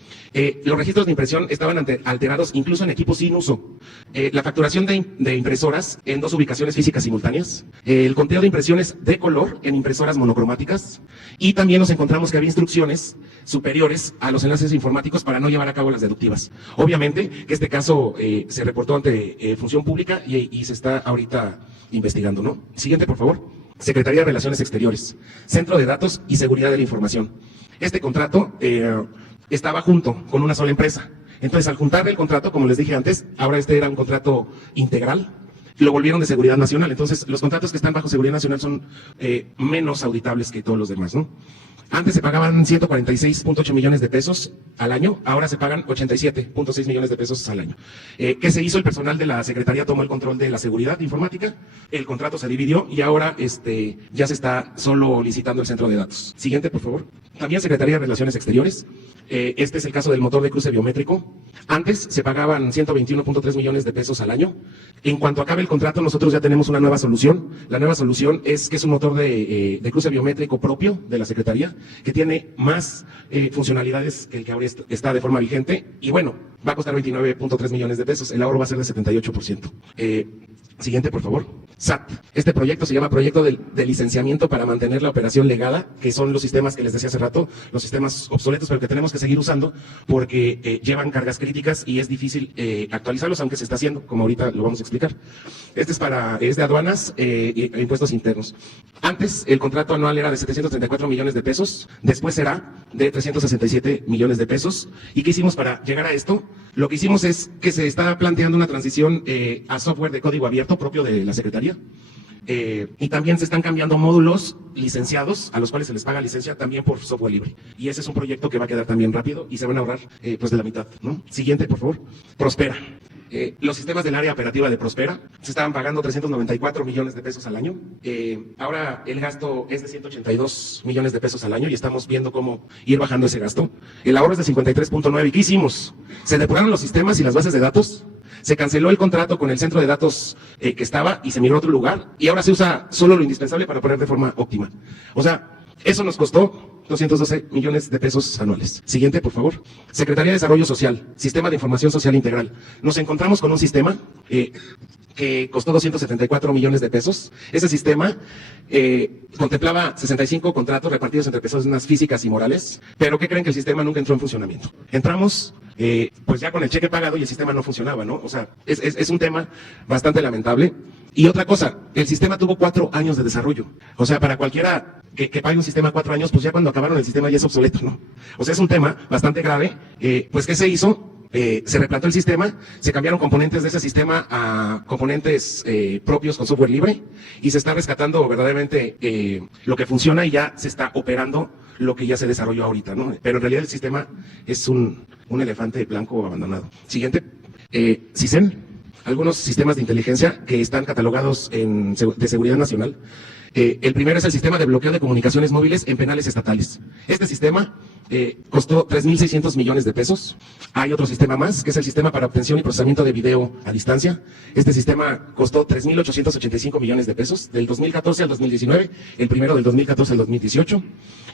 Los registros de impresión estaban alterados incluso en equipos sin uso. La facturación de impresoras en 2 ubicaciones físicas simultáneas. El conteo de impresiones de color en impresoras monocromáticas. Y también nos encontramos que había instrucciones superiores a los enlaces informáticos para no llevar a cabo las deductivas. Obviamente que este caso se reportó ante Función Pública y se está ahorita investigando, ¿no? Siguiente, por favor. Secretaría de Relaciones Exteriores, Centro de Datos y Seguridad de la Información. Este contrato estaba junto con una sola empresa. Entonces, al juntar el contrato, como les dije antes, ahora era un contrato integral, lo volvieron de Seguridad Nacional. Entonces, los contratos que están bajo Seguridad Nacional son menos auditables que todos los demás, ¿no? Antes se pagaban 146.8 millones de pesos al año, ahora se pagan 87.6 millones de pesos al año. ¿Qué se hizo? El personal de la Secretaría tomó el control de la seguridad informática, el contrato se dividió y ahora ya se está solo licitando el centro de datos. Siguiente, por favor. También Secretaría de Relaciones Exteriores. Este es el caso del motor de cruce biométrico. Antes se pagaban 121.3 millones de pesos al año. En cuanto acabe el contrato, nosotros ya tenemos una nueva solución. La nueva solución es que es un motor de cruce biométrico propio de la Secretaría, que tiene más funcionalidades que el que ahora está de forma vigente. Y bueno, va a costar 29.3 millones de pesos. El ahorro va a ser de 78%. Siguiente, por favor. SAT. Este proyecto se llama Proyecto de Licenciamiento para mantener la operación legada, que son los sistemas que les decía hace rato, los sistemas obsoletos, pero que tenemos que seguir usando porque llevan cargas críticas y es difícil actualizarlos, aunque se está haciendo, como ahorita lo vamos a explicar. Este es de aduanas e impuestos internos. Antes, el contrato anual era de 734 millones de pesos, después será de 367 millones de pesos. ¿Y qué hicimos para llegar a esto? Lo que hicimos es que se está planteando una transición a software de código abierto propio de la Secretaría. Y también se están cambiando módulos licenciados, a los cuales se les paga licencia también por software libre. Y ese es un proyecto que va a quedar también rápido y se van a ahorrar pues de la mitad, ¿no? Siguiente, por favor. Prospera. Los sistemas del área operativa de Prospera se estaban pagando 394 millones de pesos al año. Ahora el gasto es de 182 millones de pesos al año y estamos viendo cómo ir bajando ese gasto. El ahorro es de 53.9. ¿Y qué hicimos? Se depuraron los sistemas y las bases de datos. Se canceló el contrato con el centro de datos que estaba y se migró a otro lugar. Y ahora se usa solo lo indispensable para operar de forma óptima. O sea, eso nos costó 212 millones de pesos anuales. Siguiente, por favor. Secretaría de Desarrollo Social, Sistema de Información Social Integral. Nos encontramos con un sistema que costó 274 millones de pesos. Ese sistema contemplaba 65 contratos repartidos entre personas físicas y morales, pero ¿qué creen? Que el sistema nunca entró en funcionamiento. Entramos pues ya con el cheque pagado y el sistema no funcionaba, ¿no? O sea, es un tema bastante lamentable. Y otra cosa, el sistema tuvo 4 años de desarrollo. O sea, para cualquiera que pague un sistema 4 años, pues ya cuando acabaron el sistema ya es obsoleto, ¿no? O sea, es un tema bastante grave. Pues, ¿qué se hizo? Se replantó el sistema, se cambiaron componentes de ese sistema a componentes propios con software libre y se está rescatando verdaderamente lo que funciona y ya se está operando lo que ya se desarrolló ahorita, ¿no? Pero en realidad el sistema es un elefante blanco abandonado. Siguiente, CISEN. Algunos sistemas de inteligencia que están catalogados de seguridad nacional. El primero es el sistema de bloqueo de comunicaciones móviles en penales estatales. Este sistema costó 3.600 millones de pesos. Hay otro sistema más, que es el sistema para obtención y procesamiento de video a distancia. Este sistema costó 3.885 millones de pesos, del 2014 al 2019, el primero del 2014 al 2018.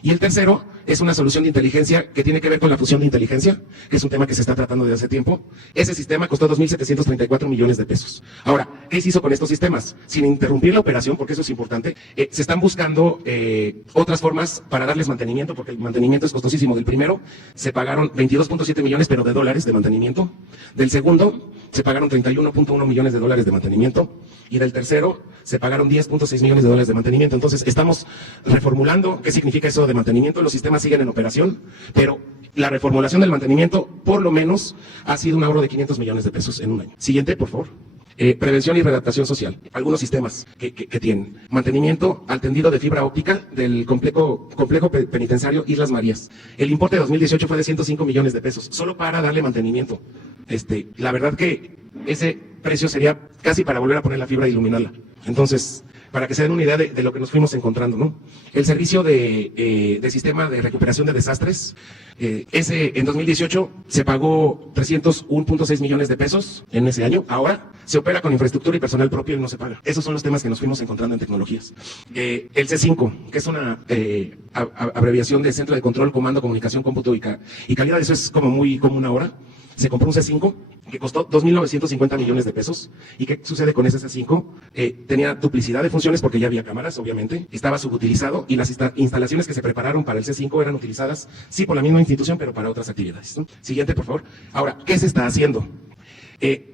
Y el tercero es una solución de inteligencia que tiene que ver con la fusión de inteligencia, que es un tema que se está tratando desde hace tiempo. Ese sistema costó 2.734 millones de pesos. Ahora, ¿qué se hizo con estos sistemas? Sin interrumpir la operación, porque eso es importante, se están buscando otras formas para darles mantenimiento, porque el mantenimiento es costosísimo. Del primero se pagaron 22.7 millones, pero de dólares de mantenimiento. Del segundo se pagaron 31.1 millones de dólares de mantenimiento. Y del tercero se pagaron 10.6 millones de dólares de mantenimiento. Entonces, estamos reformulando qué significa eso de mantenimiento. Los sistemas siguen en operación, pero la reformulación del mantenimiento, por lo menos, ha sido un ahorro de 500 millones de pesos en un año. Siguiente, por favor. Prevención y readaptación social. Algunos sistemas que tienen. Mantenimiento al tendido de fibra óptica del complejo penitenciario Islas Marías. El importe de 2018 fue de 105 millones de pesos, solo para darle mantenimiento. La verdad que ese precio sería casi para volver a poner la fibra e iluminarla. Entonces, para que se den una idea de lo que nos fuimos encontrando, ¿no? El servicio de sistema de recuperación de desastres, ese en 2018 se pagó 301.6 millones de pesos en ese año. Ahora se opera con infraestructura y personal propio y no se paga. Esos son los temas que nos fuimos encontrando en tecnologías. El C5, que es una abreviación de Centro de Control, Comando, Comunicación, Cómputo y Calidad, eso es como muy común ahora. Se compró un C5 que costó 2.950 millones de pesos. ¿Y qué sucede con ese C5? Tenía duplicidad de funciones porque ya había cámaras, obviamente. Estaba subutilizado y las instalaciones que se prepararon para el C5 eran utilizadas, sí, por la misma institución, pero para otras actividades, ¿no? Siguiente, por favor. Ahora, ¿qué se está haciendo?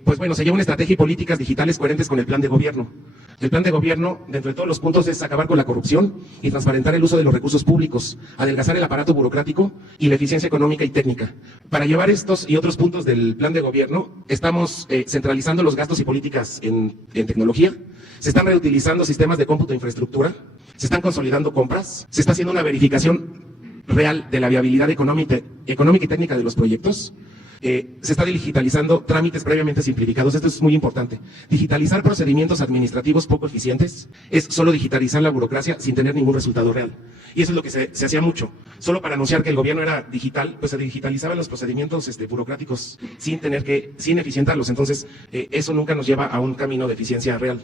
Pues bueno, se lleva una estrategia y políticas digitales coherentes con el plan de gobierno. El plan de gobierno, dentro de todos los puntos, es acabar con la corrupción y transparentar el uso de los recursos públicos, adelgazar el aparato burocrático y la eficiencia económica y técnica. Para llevar estos y otros puntos del plan de gobierno, estamos centralizando los gastos y políticas en tecnología, se están reutilizando sistemas de cómputo e infraestructura, se están consolidando compras, se está haciendo una verificación real de la viabilidad económica y técnica de los proyectos. Se está digitalizando trámites previamente simplificados. Esto es muy importante. Digitalizar procedimientos administrativos poco eficientes es solo digitalizar la burocracia sin tener ningún resultado real. Y eso es lo que se hacía mucho. Solo para anunciar que el gobierno era digital, pues se digitalizaban los procedimientos burocráticos sin eficientarlos. Entonces, eso nunca nos lleva a un camino de eficiencia real.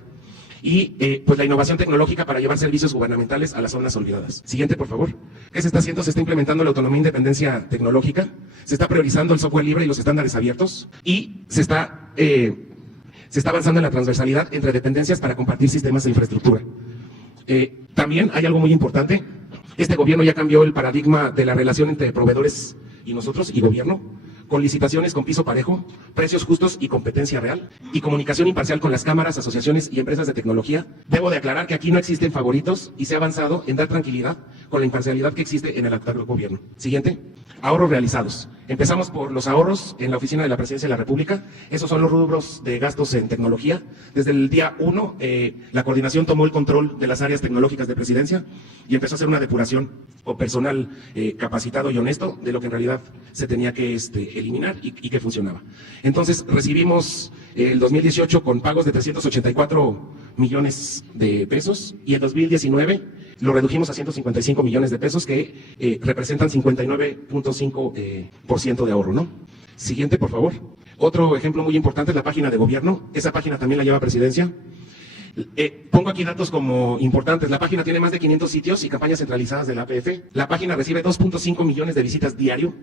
Y pues la innovación tecnológica para llevar servicios gubernamentales a las zonas olvidadas. Siguiente, por favor. ¿Qué se está haciendo? Se está implementando la autonomía e independencia tecnológica, se está priorizando el software libre y los estándares abiertos, y se está avanzando en la transversalidad entre dependencias para compartir sistemas de infraestructura. También hay algo muy importante. Este gobierno ya cambió el paradigma de la relación entre proveedores y nosotros, y gobierno, con licitaciones con piso parejo, precios justos y competencia real, y comunicación imparcial con las cámaras, asociaciones y empresas de tecnología. Debo de aclarar que aquí no existen favoritos y se ha avanzado en dar tranquilidad con la imparcialidad que existe en el actual gobierno. Siguiente. Ahorros realizados. Empezamos por los ahorros en la Oficina de la Presidencia de la República. Esos son los rubros de gastos en tecnología. Desde el día 1, la coordinación tomó el control de las áreas tecnológicas de Presidencia y empezó a hacer una depuración o personal capacitado y honesto de lo que en realidad se tenía que eliminar y que funcionaba. Entonces recibimos el 2018 con pagos de 384 millones de pesos y el 2019 lo redujimos a 155 millones de pesos, que representan 59.5% de ahorro, ¿no? Siguiente, por favor. Otro ejemplo muy importante es la página de gobierno. Esa página también la lleva Presidencia. Pongo aquí datos como importantes. La página tiene más de 500 sitios y campañas centralizadas de la APF. La página recibe 2.5 millones de visitas diario.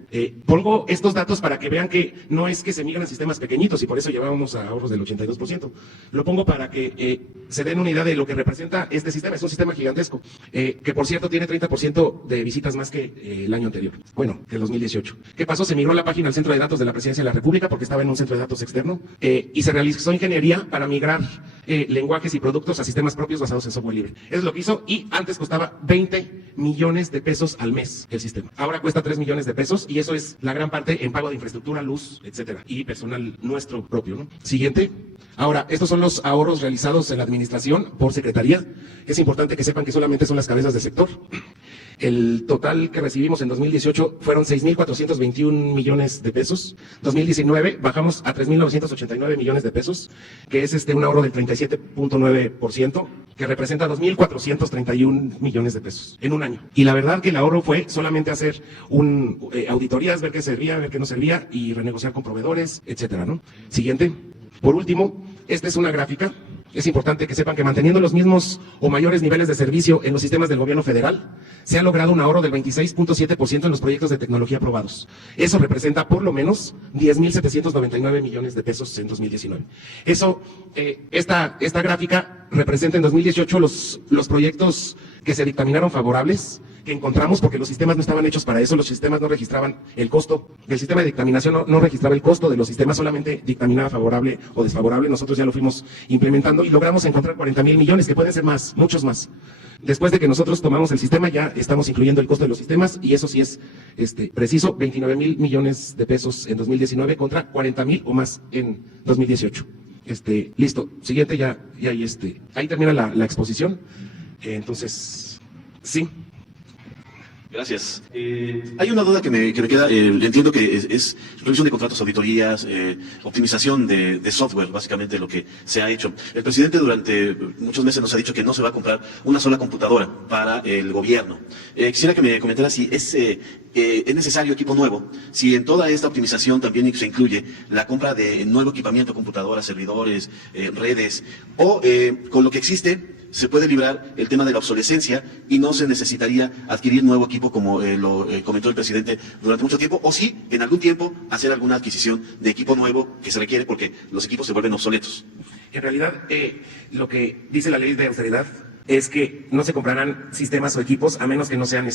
Pongo estos datos para que vean que no es que se migran sistemas pequeñitos y por eso llevábamos a ahorros del 82%. Lo pongo para que se den una idea de lo que representa este sistema. Es un sistema gigantesco, que por cierto tiene 30% de visitas más que el año anterior. Bueno, que el 2018. ¿Qué pasó? Se migró la página al centro de datos de la Presidencia de la República porque estaba en un centro de datos externo, y se realizó ingeniería para migrar lenguajes y productos a sistemas propios basados en software libre. Eso es lo que hizo, y antes costaba 20 millones de pesos al mes el sistema. Ahora cuesta 3 millones de pesos, y eso es la gran parte en pago de infraestructura, luz, etcétera, y personal nuestro propio, ¿no? Siguiente. Ahora, estos son los ahorros realizados en la administración por secretaría. Es importante que sepan que solamente son las cabezas del sector. El total que recibimos en 2018 fueron 6.421 millones de pesos. 2019 bajamos a 3.989 millones de pesos, que es un ahorro del 37.9%, que representa 2.431 millones de pesos en un año. Y la verdad que el ahorro fue solamente hacer auditorías, ver qué servía, ver qué no servía y renegociar con proveedores, etcétera, ¿no? Siguiente. Por último, esta es una gráfica. Es importante que sepan que manteniendo los mismos o mayores niveles de servicio en los sistemas del gobierno federal, se ha logrado un ahorro del 26.7% en los proyectos de tecnología aprobados. Eso representa por lo menos 10.799 millones de pesos en 2019. Esta gráfica representa en 2018 los proyectos que se dictaminaron favorables, que encontramos, porque los sistemas no estaban hechos para eso, los sistemas no registraban el costo, el sistema de dictaminación no registraba el costo de los sistemas, solamente dictaminaba favorable o desfavorable. Nosotros ya lo fuimos implementando y logramos encontrar 40.000 millones, que pueden ser más, muchos más. Después de que nosotros tomamos el sistema, ya estamos incluyendo el costo de los sistemas, y eso sí es preciso, 29.000 millones de pesos en 2019 contra 40.000 o más en 2018. Listo, siguiente, ahí termina la exposición. Entonces, sí. Gracias. Hay una duda que me queda. Entiendo que es revisión de contratos, auditorías, optimización de software, básicamente lo que se ha hecho. El presidente durante muchos meses nos ha dicho que no se va a comprar una sola computadora para el gobierno. Quisiera que me comentara si es necesario equipo nuevo, si en toda esta optimización también se incluye la compra de nuevo equipamiento, computadoras, servidores, redes, o con lo que existe se puede librar el tema de la obsolescencia y no se necesitaría adquirir nuevo equipo como lo comentó el presidente durante mucho tiempo, o sí, en algún tiempo, hacer alguna adquisición de equipo nuevo que se requiere porque los equipos se vuelven obsoletos. En realidad, lo que dice la ley de austeridad es que no se comprarán sistemas o equipos a menos que no sean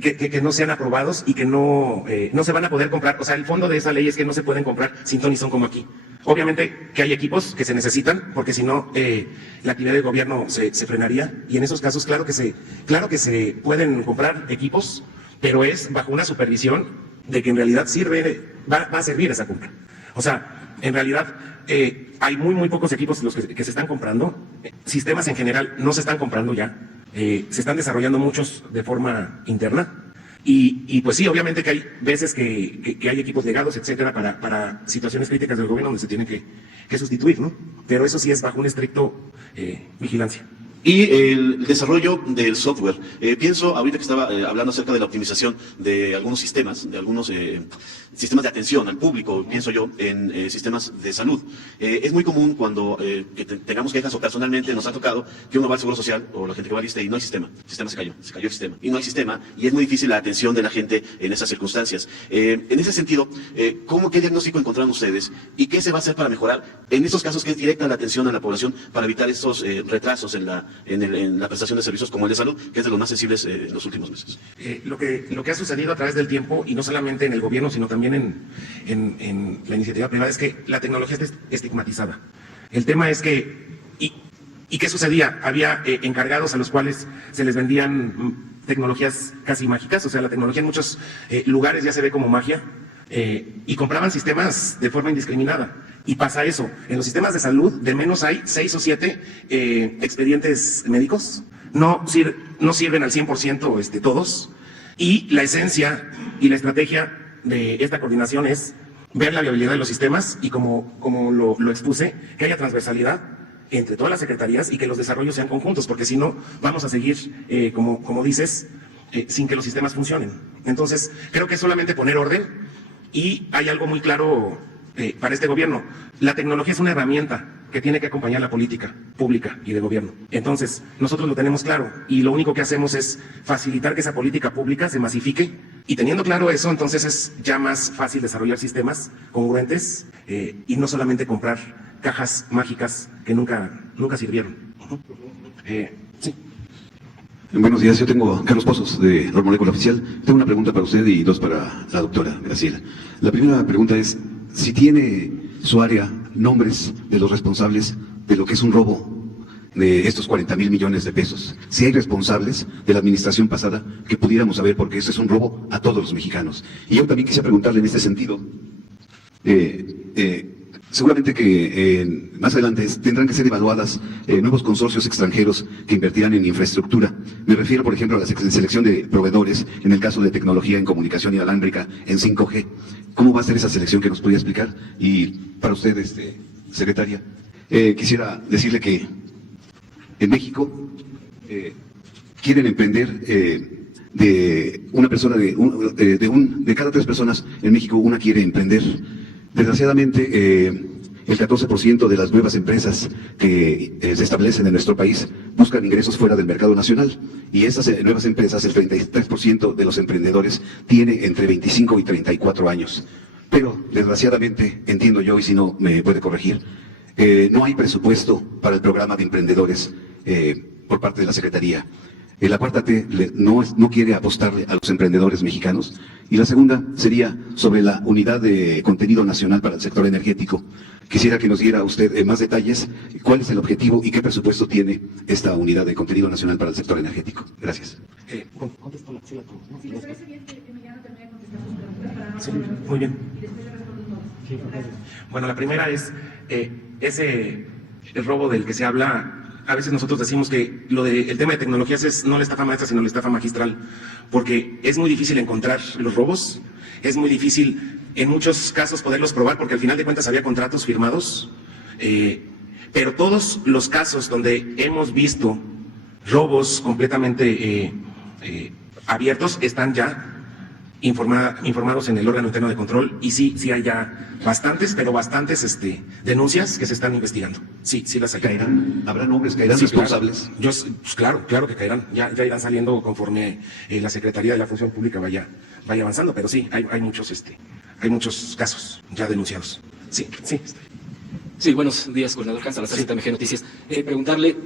que no sean aprobados y que no se van a poder comprar. O sea, el fondo de esa ley es que no se pueden comprar sin ton y son como aquí. Obviamente que hay equipos que se necesitan, porque si no, la actividad del gobierno se frenaría, y en esos casos claro que se pueden comprar equipos, pero es bajo una supervisión de que en realidad va a servir esa compra. O sea, en realidad hay muy pocos equipos los que se están comprando. Sistemas en general no se están comprando ya. Se están desarrollando muchos de forma interna. Y pues sí, obviamente que hay veces que hay equipos legados, etcétera, para situaciones críticas del gobierno donde se tienen que sustituir, ¿no? Pero eso sí es bajo un estricto vigilancia. Y el desarrollo del software. Pienso, ahorita que estaba hablando acerca de la optimización de algunos sistemas, sistemas de atención al público, pienso yo, en sistemas de salud. Es muy común cuando tengamos quejas, o personalmente nos ha tocado que uno va al Seguro Social o la gente que va al ISSSTE y no hay sistema. El sistema se cayó el sistema. Y no hay sistema, y es muy difícil la atención de la gente en esas circunstancias. En ese sentido, ¿qué diagnóstico encontraron ustedes y qué se va a hacer para mejorar en esos casos que es directa la atención a la población para evitar estos retrasos en la prestación de servicios como el de salud, que es de los más sensibles en los últimos meses? Lo que ha sucedido a través del tiempo, y no solamente en el gobierno, sino también en la iniciativa privada, es que la tecnología está estigmatizada. El tema es que, ¿y qué sucedía? Había encargados a los cuales se les vendían tecnologías casi mágicas, o sea, la tecnología en muchos lugares ya se ve como magia, y compraban sistemas de forma indiscriminada. Y pasa eso, en los sistemas de salud de menos hay 6 o 7 expedientes médicos, no sirven al 100% todos, y la esencia y la estrategia de esta coordinación es ver la viabilidad de los sistemas y como lo expuse, que haya transversalidad entre todas las secretarías y que los desarrollos sean conjuntos, porque si no vamos a seguir, como dices, sin que los sistemas funcionen. Entonces, creo que es solamente poner orden, y hay algo muy claro para este gobierno. La tecnología es una herramienta que tiene que acompañar la política pública y de gobierno. Entonces, nosotros lo tenemos claro, y lo único que hacemos es facilitar que esa política pública se masifique, y teniendo claro eso, entonces es ya más fácil desarrollar sistemas congruentes y no solamente comprar cajas mágicas que nunca sirvieron. Sí. Buenos días, yo tengo Carlos Pozos de Rol Molécula Oficial. Tengo una pregunta para usted y dos para la doctora Graciela. La primera pregunta es si tiene su área nombres de los responsables de lo que es un robo de estos 40.000 millones de pesos. Si hay responsables de la administración pasada que pudiéramos saber, porque eso es un robo a todos los mexicanos. Y yo también quisiera preguntarle en este sentido, seguramente que más adelante tendrán que ser evaluadas nuevos consorcios extranjeros que invertirán en infraestructura. Me refiero, por ejemplo, a la selección de proveedores en el caso de tecnología en comunicación inalámbrica en 5G. ¿Cómo va a ser esa selección que nos podría explicar? Y para usted, secretaria, quisiera decirle que en México quieren emprender de una persona, de cada 3 personas en México, una quiere emprender. Desgraciadamente, el 14% de las nuevas empresas que se establecen en nuestro país buscan ingresos fuera del mercado nacional, y estas nuevas empresas, el 33% de los emprendedores tiene entre 25 y 34 años. Pero, desgraciadamente, entiendo yo, y si no me puede corregir, no hay presupuesto para el programa de emprendedores por parte de la Secretaría. La cuarta T no quiere apostarle a los emprendedores mexicanos. Y la segunda sería sobre la unidad de contenido nacional para el sector energético. Quisiera que nos diera usted más detalles, cuál es el objetivo y qué presupuesto tiene esta unidad de contenido nacional para el sector energético. Gracias. Sí, muy bien. Bueno, la primera es el robo del que se habla. A veces nosotros decimos que el tema de tecnologías es no la estafa maestra, sino la estafa magistral, porque es muy difícil encontrar los robos, es muy difícil en muchos casos poderlos probar, porque al final de cuentas había contratos firmados, pero todos los casos donde hemos visto robos completamente abiertos están ya informados en el órgano interno de control, y sí hay ya bastantes denuncias que se están investigando. Sí las hay. ¿Habrá nombres, caerán responsables? Claro, claro que caerán. Ya irán saliendo conforme la Secretaría de la Función Pública vaya avanzando, pero sí, hay muchos casos ya denunciados. Sí. Sí, buenos días, coordinador Cansa, TMG Noticias. Preguntarle,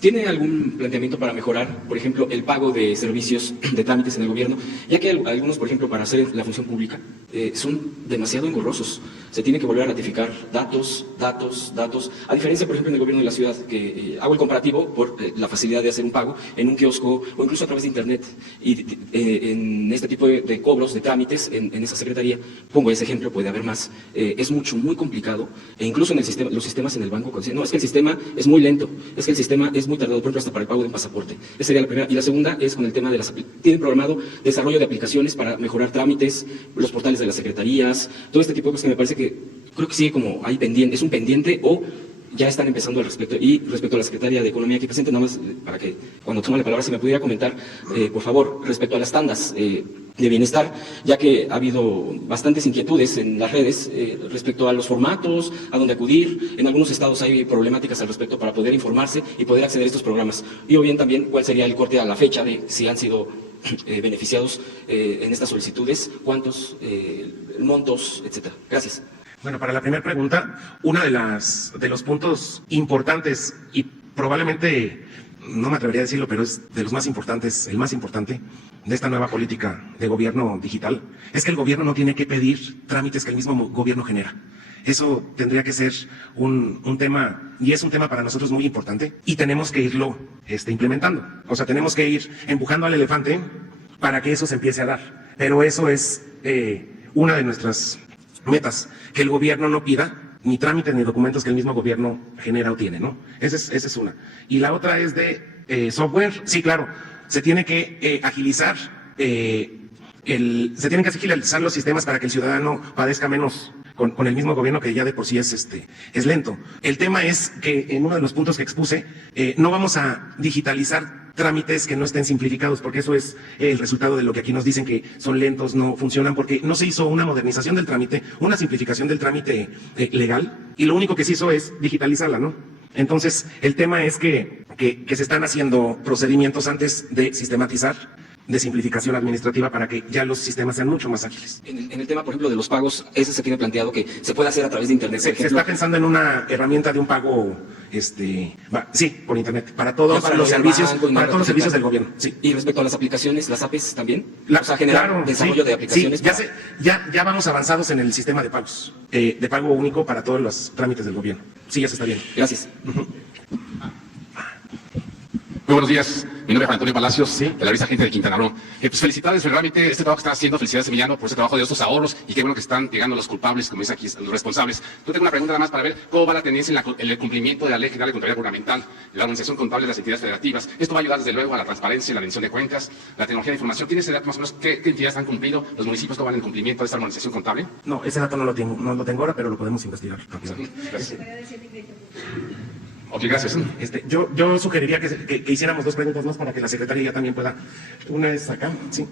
¿tiene algún planteamiento para mejorar, por ejemplo, el pago de servicios de trámites en el gobierno? Ya que algunos, por ejemplo, para hacer la función pública, son demasiado engorrosos. Se tiene que volver a ratificar datos. A diferencia, por ejemplo, en el gobierno de la ciudad, que hago el comparativo por la facilidad de hacer un pago en un kiosco o incluso a través de internet. Y en este tipo de cobros, de trámites, en esa secretaría, pongo ese ejemplo, puede haber más, es muy complicado, e incluso en los sistemas en el banco, no, es que el sistema es muy lento, es que el sistema es muy tardado, por ejemplo, hasta para el pago de un pasaporte. Esa sería la primera. Y la segunda es con el tema de tienen programado desarrollo de aplicaciones para mejorar trámites, los portales de las secretarías, todo este tipo de cosas que me parece que creo que sigue como hay pendiente, es un pendiente o ya están empezando al respecto. Y respecto a la secretaria de Economía aquí presente, nada más para que cuando tome la palabra se me pudiera comentar, por favor, respecto a las tandas de bienestar, ya que ha habido bastantes inquietudes en las redes respecto a los formatos, a dónde acudir. En algunos estados hay problemáticas al respecto para poder informarse y poder acceder a estos programas. Y o bien también cuál sería el corte a la fecha de si han sido beneficiados en estas solicitudes, cuántos, montos, etcétera. Gracias. Bueno, para la primera pregunta, uno de los puntos importantes y probablemente, no me atrevería a decirlo, pero es de los más importantes, el más importante de esta nueva política de gobierno digital, es que el gobierno no tiene que pedir trámites que el mismo gobierno genera. Eso tendría que ser un tema, y es un tema para nosotros muy importante, y tenemos que irlo implementando. O sea, tenemos que ir empujando al elefante para que eso se empiece a dar. Pero eso es una de nuestras metas, que el gobierno no pida ni trámites ni documentos que el mismo gobierno genera o tiene, ¿no? Esa es una. Y la otra es de software. Sí, claro, se tiene que agilizar los sistemas para que el ciudadano padezca menos con el mismo gobierno, que ya de por sí es lento. El tema es que en uno de los puntos que expuse, no vamos a digitalizar trámites que no estén simplificados, porque eso es el resultado de lo que aquí nos dicen que son lentos, no funcionan, porque no se hizo una modernización del trámite, una simplificación del trámite legal, y lo único que se hizo es digitalizarla, ¿no? Entonces, el tema es que se están haciendo procedimientos antes de sistematizar, de simplificación administrativa, para que ya los sistemas sean mucho más ágiles. En el tema, por ejemplo, de los pagos, ese se tiene planteado que se puede hacer a través de internet. Se está pensando en una herramienta de un pago, por internet, para todos los servicios, para todos los servicios del gobierno. Sí. Y respecto a las aplicaciones, las APIs también, generar desarrollo de aplicaciones. Sí, ya vamos avanzados en el sistema de pagos, de pago único para todos los trámites del gobierno. Sí, ya se está bien. Gracias. Muy buenos días, mi nombre es Juan Antonio Palacios, de la revista Gente de Quintana Roo. Pues felicidades, realmente este trabajo que están haciendo, felicidades Emiliano por ese trabajo de estos ahorros y qué bueno que están llegando los culpables, como dice aquí, los responsables. Yo tengo una pregunta nada más para ver cómo va la tendencia en el cumplimiento de la Ley General de Contabilidad Gubernamental, la organización contable de las entidades federativas. Esto va a ayudar desde luego a la transparencia, la rendición de cuentas, la tecnología de información. ¿Tiene ese dato más o menos qué entidades han cumplido, los municipios cómo van en cumplimiento de esta organización contable? No, ese dato no lo tengo ahora, pero lo podemos investigar rápidamente. Gracias. Ok, gracias. Yo sugeriría que hiciéramos 2 preguntas más para que la secretaria ya también pueda. Una es acá, sí.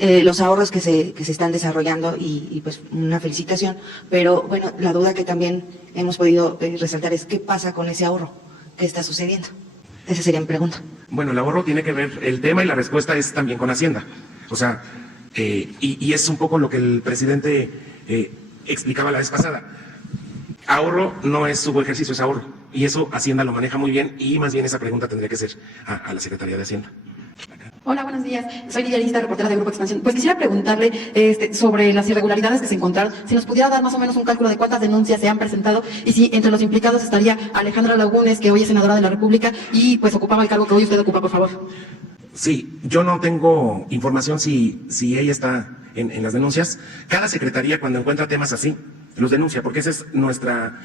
Los ahorros que se están desarrollando y pues una felicitación, pero bueno, la duda que también hemos podido resaltar es qué pasa con ese ahorro, qué está sucediendo. Esa sería mi pregunta. Bueno, el ahorro tiene que ver, el tema y la respuesta es también con Hacienda. O sea, y es un poco lo que el presidente explicaba la vez pasada. Ahorro no es subejercicio, es ahorro. Y eso Hacienda lo maneja muy bien y más bien esa pregunta tendría que ser a la Secretaría de Hacienda. Hola, buenos días. Soy Lidia Lista, reportera de Grupo Expansión. Pues quisiera preguntarle sobre las irregularidades que se encontraron, si nos pudiera dar más o menos un cálculo de cuántas denuncias se han presentado y si entre los implicados estaría Alejandra Lagunes, que hoy es senadora de la República y pues ocupaba el cargo que hoy usted ocupa, por favor. Sí, yo no tengo información si ella está en las denuncias. Cada secretaría cuando encuentra temas así, los denuncia, porque esa es nuestra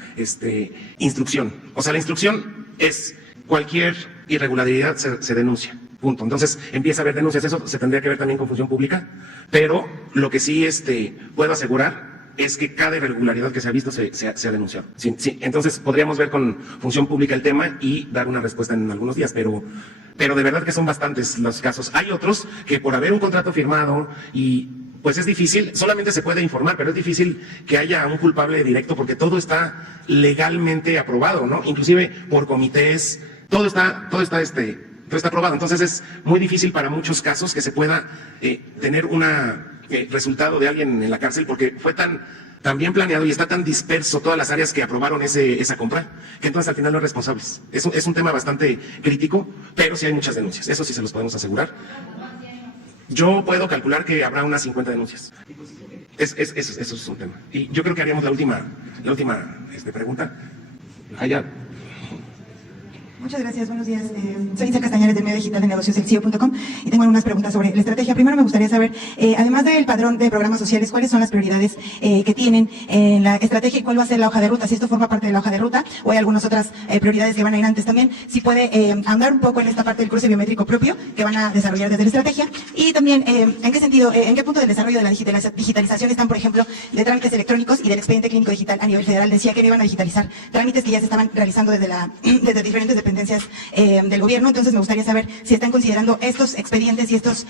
instrucción. O sea, la instrucción es cualquier irregularidad se denuncia. Punto. Entonces empieza a haber denuncias, eso se tendría que ver también con función pública, pero lo que sí puedo asegurar es que cada irregularidad que se ha visto se ha denunciado. Sí, entonces podríamos ver con función pública el tema y dar una respuesta en algunos días, pero de verdad que son bastantes los casos. Hay otros que por haber un contrato firmado y pues es difícil, solamente se puede informar, pero es difícil que haya un culpable directo porque todo está legalmente aprobado, ¿no? Inclusive por comités, todo está aprobado. Entonces es muy difícil para muchos casos que se pueda tener un resultado de alguien en la cárcel porque fue tan bien planeado y está tan disperso todas las áreas que aprobaron esa compra, que entonces al final no es responsables. Es un tema bastante crítico, pero sí hay muchas denuncias, eso sí se los podemos asegurar. Yo puedo calcular que habrá unas 50 denuncias. Eso es un tema. Y yo creo que haríamos la última pregunta. Allá. Muchas gracias, buenos días. Soy Isa Castañares del medio digital de negocios elcio.com y tengo algunas preguntas sobre la estrategia. Primero me gustaría saber, además del padrón de programas sociales, ¿cuáles son las prioridades que tienen en la estrategia y cuál va a ser la hoja de ruta? Si esto forma parte de la hoja de ruta o hay algunas otras prioridades que van a ir antes también. Si puede ahondar un poco en esta parte del cruce biométrico propio que van a desarrollar desde la estrategia y también en qué sentido, en qué punto del desarrollo de la digitalización están, por ejemplo, de trámites electrónicos y del expediente clínico digital a nivel federal. Decía que no iban a digitalizar trámites que ya se estaban realizando desde diferentes dependencias del gobierno, entonces me gustaría saber si están considerando estos expedientes y estos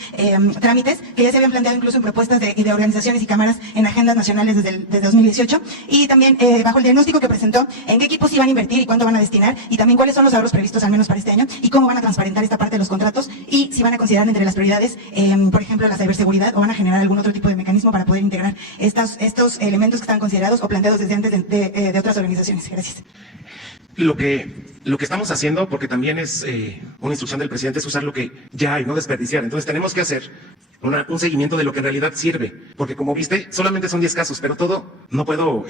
trámites que ya se habían planteado incluso en propuestas de organizaciones y cámaras en agendas nacionales desde 2018 y también bajo el diagnóstico que presentó, en qué equipos iban a invertir y cuánto van a destinar y también cuáles son los ahorros previstos al menos para este año y cómo van a transparentar esta parte de los contratos y si van a considerar entre las prioridades, por ejemplo, la ciberseguridad o van a generar algún otro tipo de mecanismo para poder integrar estos elementos que están considerados o planteados desde antes de otras organizaciones. Gracias. Lo que estamos haciendo, porque también es una instrucción del presidente, es usar lo que ya hay, no desperdiciar. Entonces tenemos que hacer un seguimiento de lo que en realidad sirve, porque como viste, solamente son 10 casos, pero todo no puedo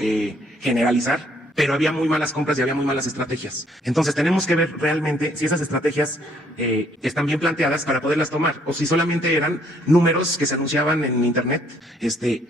generalizar. Pero había muy malas compras y había muy malas estrategias. Entonces tenemos que ver realmente si esas estrategias están bien planteadas para poderlas tomar, o si solamente eran números que se anunciaban en internet.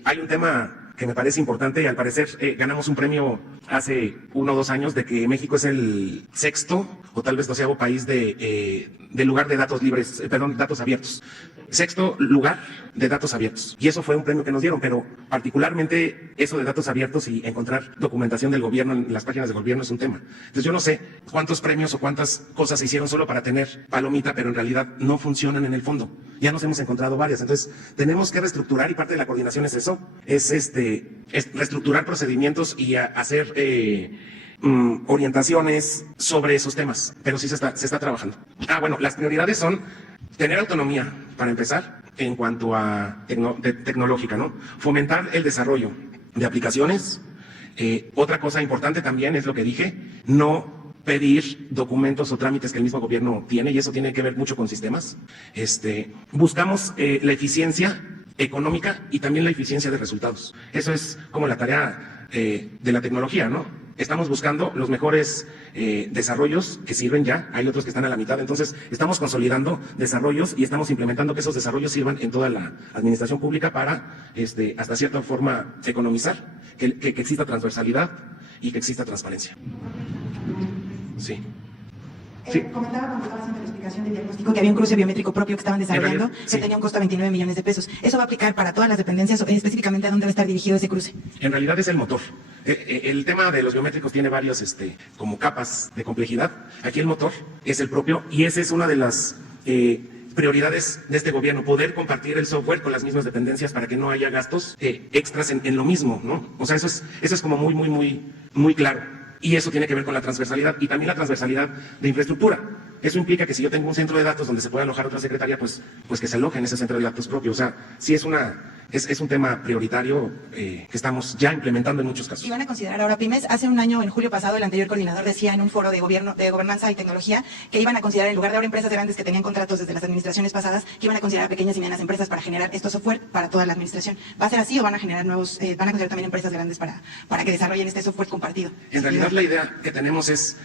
Hay un tema que me parece importante y al parecer ganamos un premio hace 1 o 2 años de que México es el 6º o tal vez 12º país de lugar de datos libres, datos abiertos. 6º lugar de datos abiertos. Y eso fue un premio que nos dieron, pero particularmente eso de datos abiertos y encontrar documentación del gobierno en las páginas del gobierno es un tema. Entonces yo no sé cuántos premios o cuántas cosas se hicieron solo para tener palomita, pero en realidad no funcionan en el fondo. Ya nos hemos encontrado varias. Entonces tenemos que reestructurar y parte de la coordinación es eso, es reestructurar procedimientos y hacer orientaciones sobre esos temas, pero sí se está trabajando. Bueno, las prioridades son tener autonomía, para empezar, en cuanto a tecnológica, ¿no? Fomentar el desarrollo de aplicaciones. Otra cosa importante también es lo que dije, no pedir documentos o trámites que el mismo gobierno tiene, y eso tiene que ver mucho con sistemas. Buscamos la eficiencia económica y también la eficiencia de resultados. Eso es como la tarea de la tecnología, ¿no? estamos buscando los mejores desarrollos que sirven ya, hay otros que están a la mitad, entonces estamos consolidando desarrollos y estamos implementando que esos desarrollos sirvan en toda la administración pública para, hasta cierta forma, economizar, que exista transversalidad y que exista transparencia. Sí. Sí. Comentaba cuando estaba haciendo la explicación del diagnóstico que había un cruce biométrico propio que estaban desarrollando, realidad, que tenía un costo de 29 millones de pesos. ¿Eso va a aplicar para todas las dependencias o específicamente a dónde va a estar dirigido ese cruce? En realidad es el motor. El tema de los biométricos tiene varios como capas de complejidad. Aquí el motor es el propio y esa es una de las prioridades de este gobierno, poder compartir el software con las mismas dependencias para que no haya gastos extras en lo mismo, ¿no? O sea, eso es como muy claro. Y eso tiene que ver con la transversalidad y también la transversalidad de infraestructura. Eso implica que si yo tengo un centro de datos donde se puede alojar otra secretaría, pues que se aloje en ese centro de datos propio. O sea, sí es un tema prioritario que estamos ya implementando en muchos casos. ¿Y van a considerar ahora pymes? Hace un año, en julio pasado, el anterior coordinador decía en un foro de gobernanza y tecnología que iban a considerar, en lugar de ahora empresas grandes que tenían contratos desde las administraciones pasadas, que iban a considerar pequeñas y medianas empresas para generar estos software para toda la administración. ¿Va a ser así o van a generar van a considerar también empresas grandes para que desarrollen este software compartido? En realidad la idea que tenemos es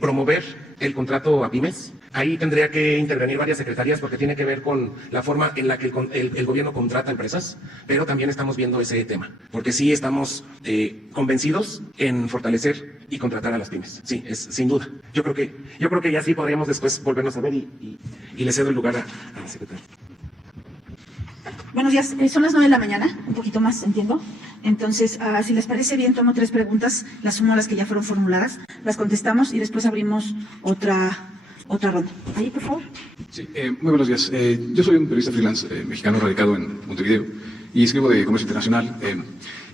promover el contrato a pymes. Ahí tendría que intervenir varias secretarías porque tiene que ver con la forma en la que el gobierno contrata empresas, pero también estamos viendo ese tema, porque sí estamos convencidos en fortalecer y contratar a las pymes. Sí, sin duda. Yo creo que ya sí podríamos después volvernos a ver y le cedo el lugar a la secretaria. Buenos días, son las 9 de la mañana, un poquito más, entiendo. Entonces, si les parece bien, tomo 3 preguntas, las sumo a las que ya fueron formuladas, las contestamos y después abrimos otra ronda. Ahí, por favor. Sí, muy buenos días. Yo soy un periodista freelance mexicano radicado en Montevideo y escribo de comercio internacional.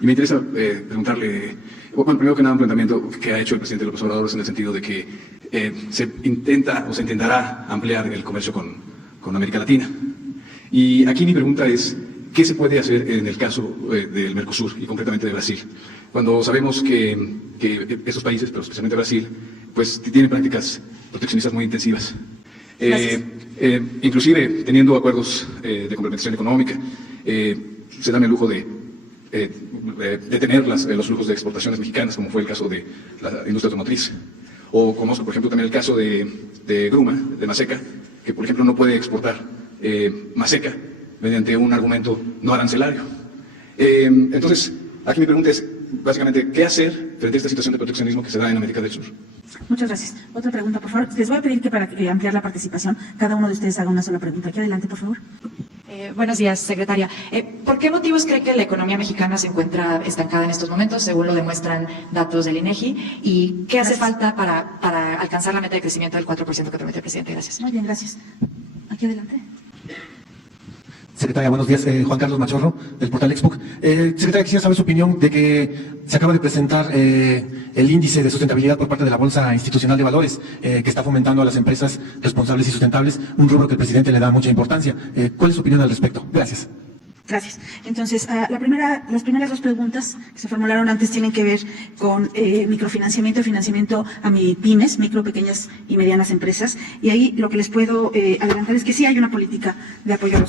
Y me interesa preguntarle, bueno, primero que nada, un planteamiento que ha hecho el presidente López Obrador en el sentido de que se intenta o se intentará ampliar el comercio con América Latina. Y aquí mi pregunta es, ¿qué se puede hacer en el caso del Mercosur y concretamente de Brasil? Cuando sabemos que esos países, pero especialmente Brasil, pues tienen prácticas proteccionistas muy intensivas. Inclusive teniendo acuerdos de complementación económica, se dan el lujo de detener los flujos de exportaciones mexicanas, como fue el caso de la industria automotriz. O conozco, por ejemplo, también el caso de Gruma, de Maseca, que por ejemplo no puede exportar Maseca mediante un argumento no arancelario. Entonces, aquí mi pregunta es, básicamente, ¿qué hacer frente a esta situación de proteccionismo que se da en América del Sur? Muchas gracias. Otra pregunta, por favor. Les voy a pedir que para ampliar la participación, cada uno de ustedes haga una sola pregunta. Aquí adelante, por favor. Buenos días, secretaria. ¿Por qué motivos cree que la economía mexicana se encuentra estancada en estos momentos, según lo demuestran datos del INEGI? ¿Y qué hace falta para alcanzar la meta de crecimiento del 4% que promete el presidente? Gracias. Muy bien, gracias. Aquí adelante. Secretaria, buenos días. Juan Carlos Machorro, del portal Exbook. Secretaria, quisiera saber su opinión de que se acaba de presentar el índice de sustentabilidad por parte de la Bolsa Institucional de Valores, que está fomentando a las empresas responsables y sustentables, un rubro que el presidente le da mucha importancia. ¿Cuál es su opinión al respecto? Gracias. Gracias. Entonces, las primeras 2 preguntas que se formularon antes tienen que ver con microfinanciamiento y financiamiento a pymes, micro, pequeñas y medianas empresas. Y ahí lo que les puedo adelantar es que sí hay una política de apoyo a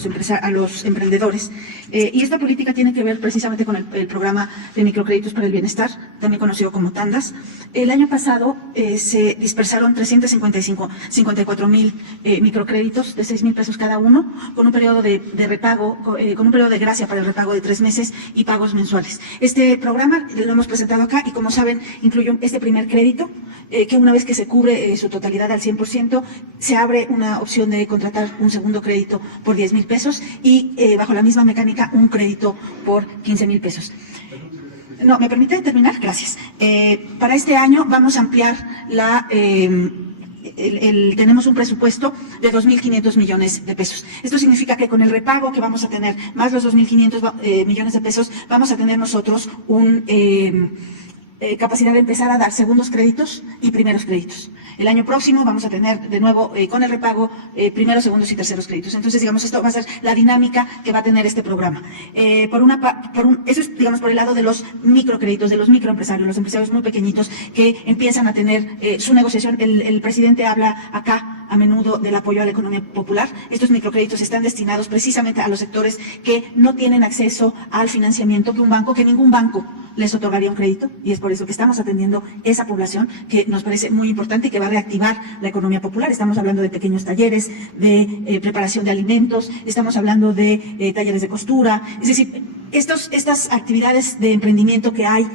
los emprendedores. Y esta política tiene que ver precisamente con el programa de microcréditos para el bienestar, también conocido como TANDAS. El año pasado se dispersaron 354,000 microcréditos de 6,000 pesos cada uno, con un periodo de repago, con un periodo de gracia para el repago de 3 meses y pagos mensuales. Este programa lo hemos presentado acá y, como saben, incluye este primer crédito, que una vez que se cubre su totalidad al 100%, se abre una opción de contratar un segundo crédito por 10,000 pesos y, bajo la misma mecánica, un crédito por 15,000 pesos. No, ¿me permite terminar? Gracias. Para este año vamos a ampliar tenemos un presupuesto de 2.500 millones de pesos. Esto significa que con el repago que vamos a tener, más los 2.500 millones de pesos, vamos a tener nosotros capacidad de empezar a dar segundos créditos y primeros créditos. El año próximo vamos a tener de nuevo con el repago primeros, segundos y terceros créditos. Entonces, digamos, esto va a ser la dinámica que va a tener este programa. Eso es, digamos, por el lado de los microcréditos, de los microempresarios, los empresarios muy pequeñitos que empiezan a tener su negociación. El presidente habla acá a menudo del apoyo a la economía popular. Estos microcréditos están destinados precisamente a los sectores que no tienen acceso al financiamiento que ningún banco les otorgaría un crédito, y es por eso que estamos atendiendo esa población que nos parece muy importante y que va a reactivar la economía popular. Estamos hablando de pequeños talleres, de preparación de alimentos, estamos hablando de talleres de costura, es decir, estas actividades de emprendimiento que hay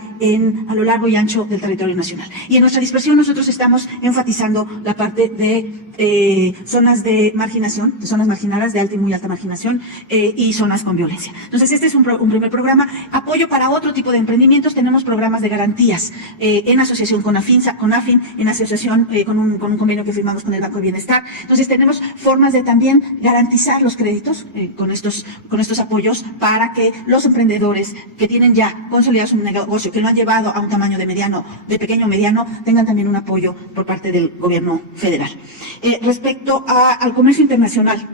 a lo largo y ancho del territorio nacional. Y en nuestra dispersión nosotros estamos enfatizando la parte de zonas de marginación, de zonas marginadas de alta y muy alta marginación y zonas con violencia. Entonces este es un primer programa. Apoyo para otro tipo de emprendimientos, tenemos programas de garantías en asociación con AFIN, en asociación con un convenio que firmamos con el Banco de Bienestar. Entonces tenemos formas de también garantizar los créditos con estos apoyos para que los emprendedores que tienen ya consolidado su negocio, que lo han llevado a un tamaño de pequeño o mediano, tengan también un apoyo por parte del gobierno federal. Respecto al comercio internacional,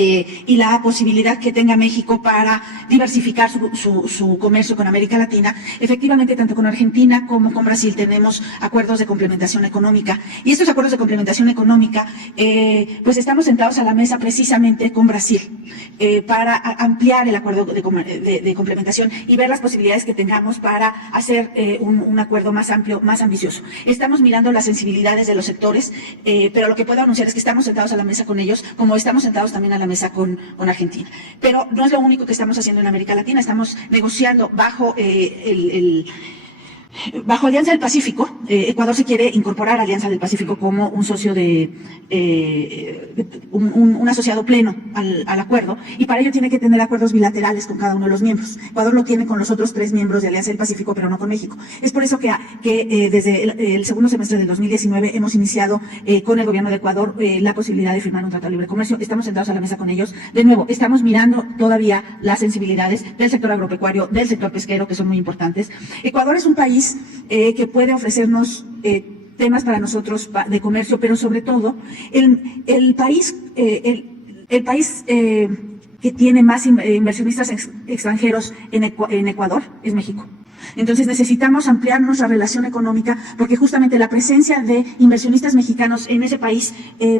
y la posibilidad que tenga México para diversificar su comercio con América Latina. Efectivamente, tanto con Argentina como con Brasil tenemos acuerdos de complementación económica. Y estos acuerdos de complementación económica, pues estamos sentados a la mesa precisamente con Brasil para ampliar el acuerdo de complementación y ver las posibilidades que tengamos para hacer un acuerdo más amplio, más ambicioso. Estamos mirando las sensibilidades de los sectores, pero lo que puedo anunciar es que estamos sentados a la mesa con ellos, como estamos sentados también a la mesa con Argentina. Pero no es lo único que estamos haciendo en América Latina, estamos negociando bajo Alianza del Pacífico. Ecuador se quiere incorporar a Alianza del Pacífico como un socio un asociado pleno al acuerdo, y para ello tiene que tener acuerdos bilaterales con cada uno de los miembros. Ecuador lo tiene con los otros 3 miembros de Alianza del Pacífico, pero no con México. Es por eso que desde el segundo semestre del 2019 hemos iniciado con el gobierno de Ecuador la posibilidad de firmar un tratado de libre comercio. Estamos sentados a la mesa con ellos. De nuevo, estamos mirando todavía las sensibilidades del sector agropecuario, del sector pesquero, que son muy importantes. Ecuador es un país que puede ofrecernos temas para nosotros de comercio, pero sobre todo el país que tiene más inversionistas extranjeros en Ecuador es México. Entonces necesitamos ampliar nuestra relación económica, porque justamente la presencia de inversionistas mexicanos en ese país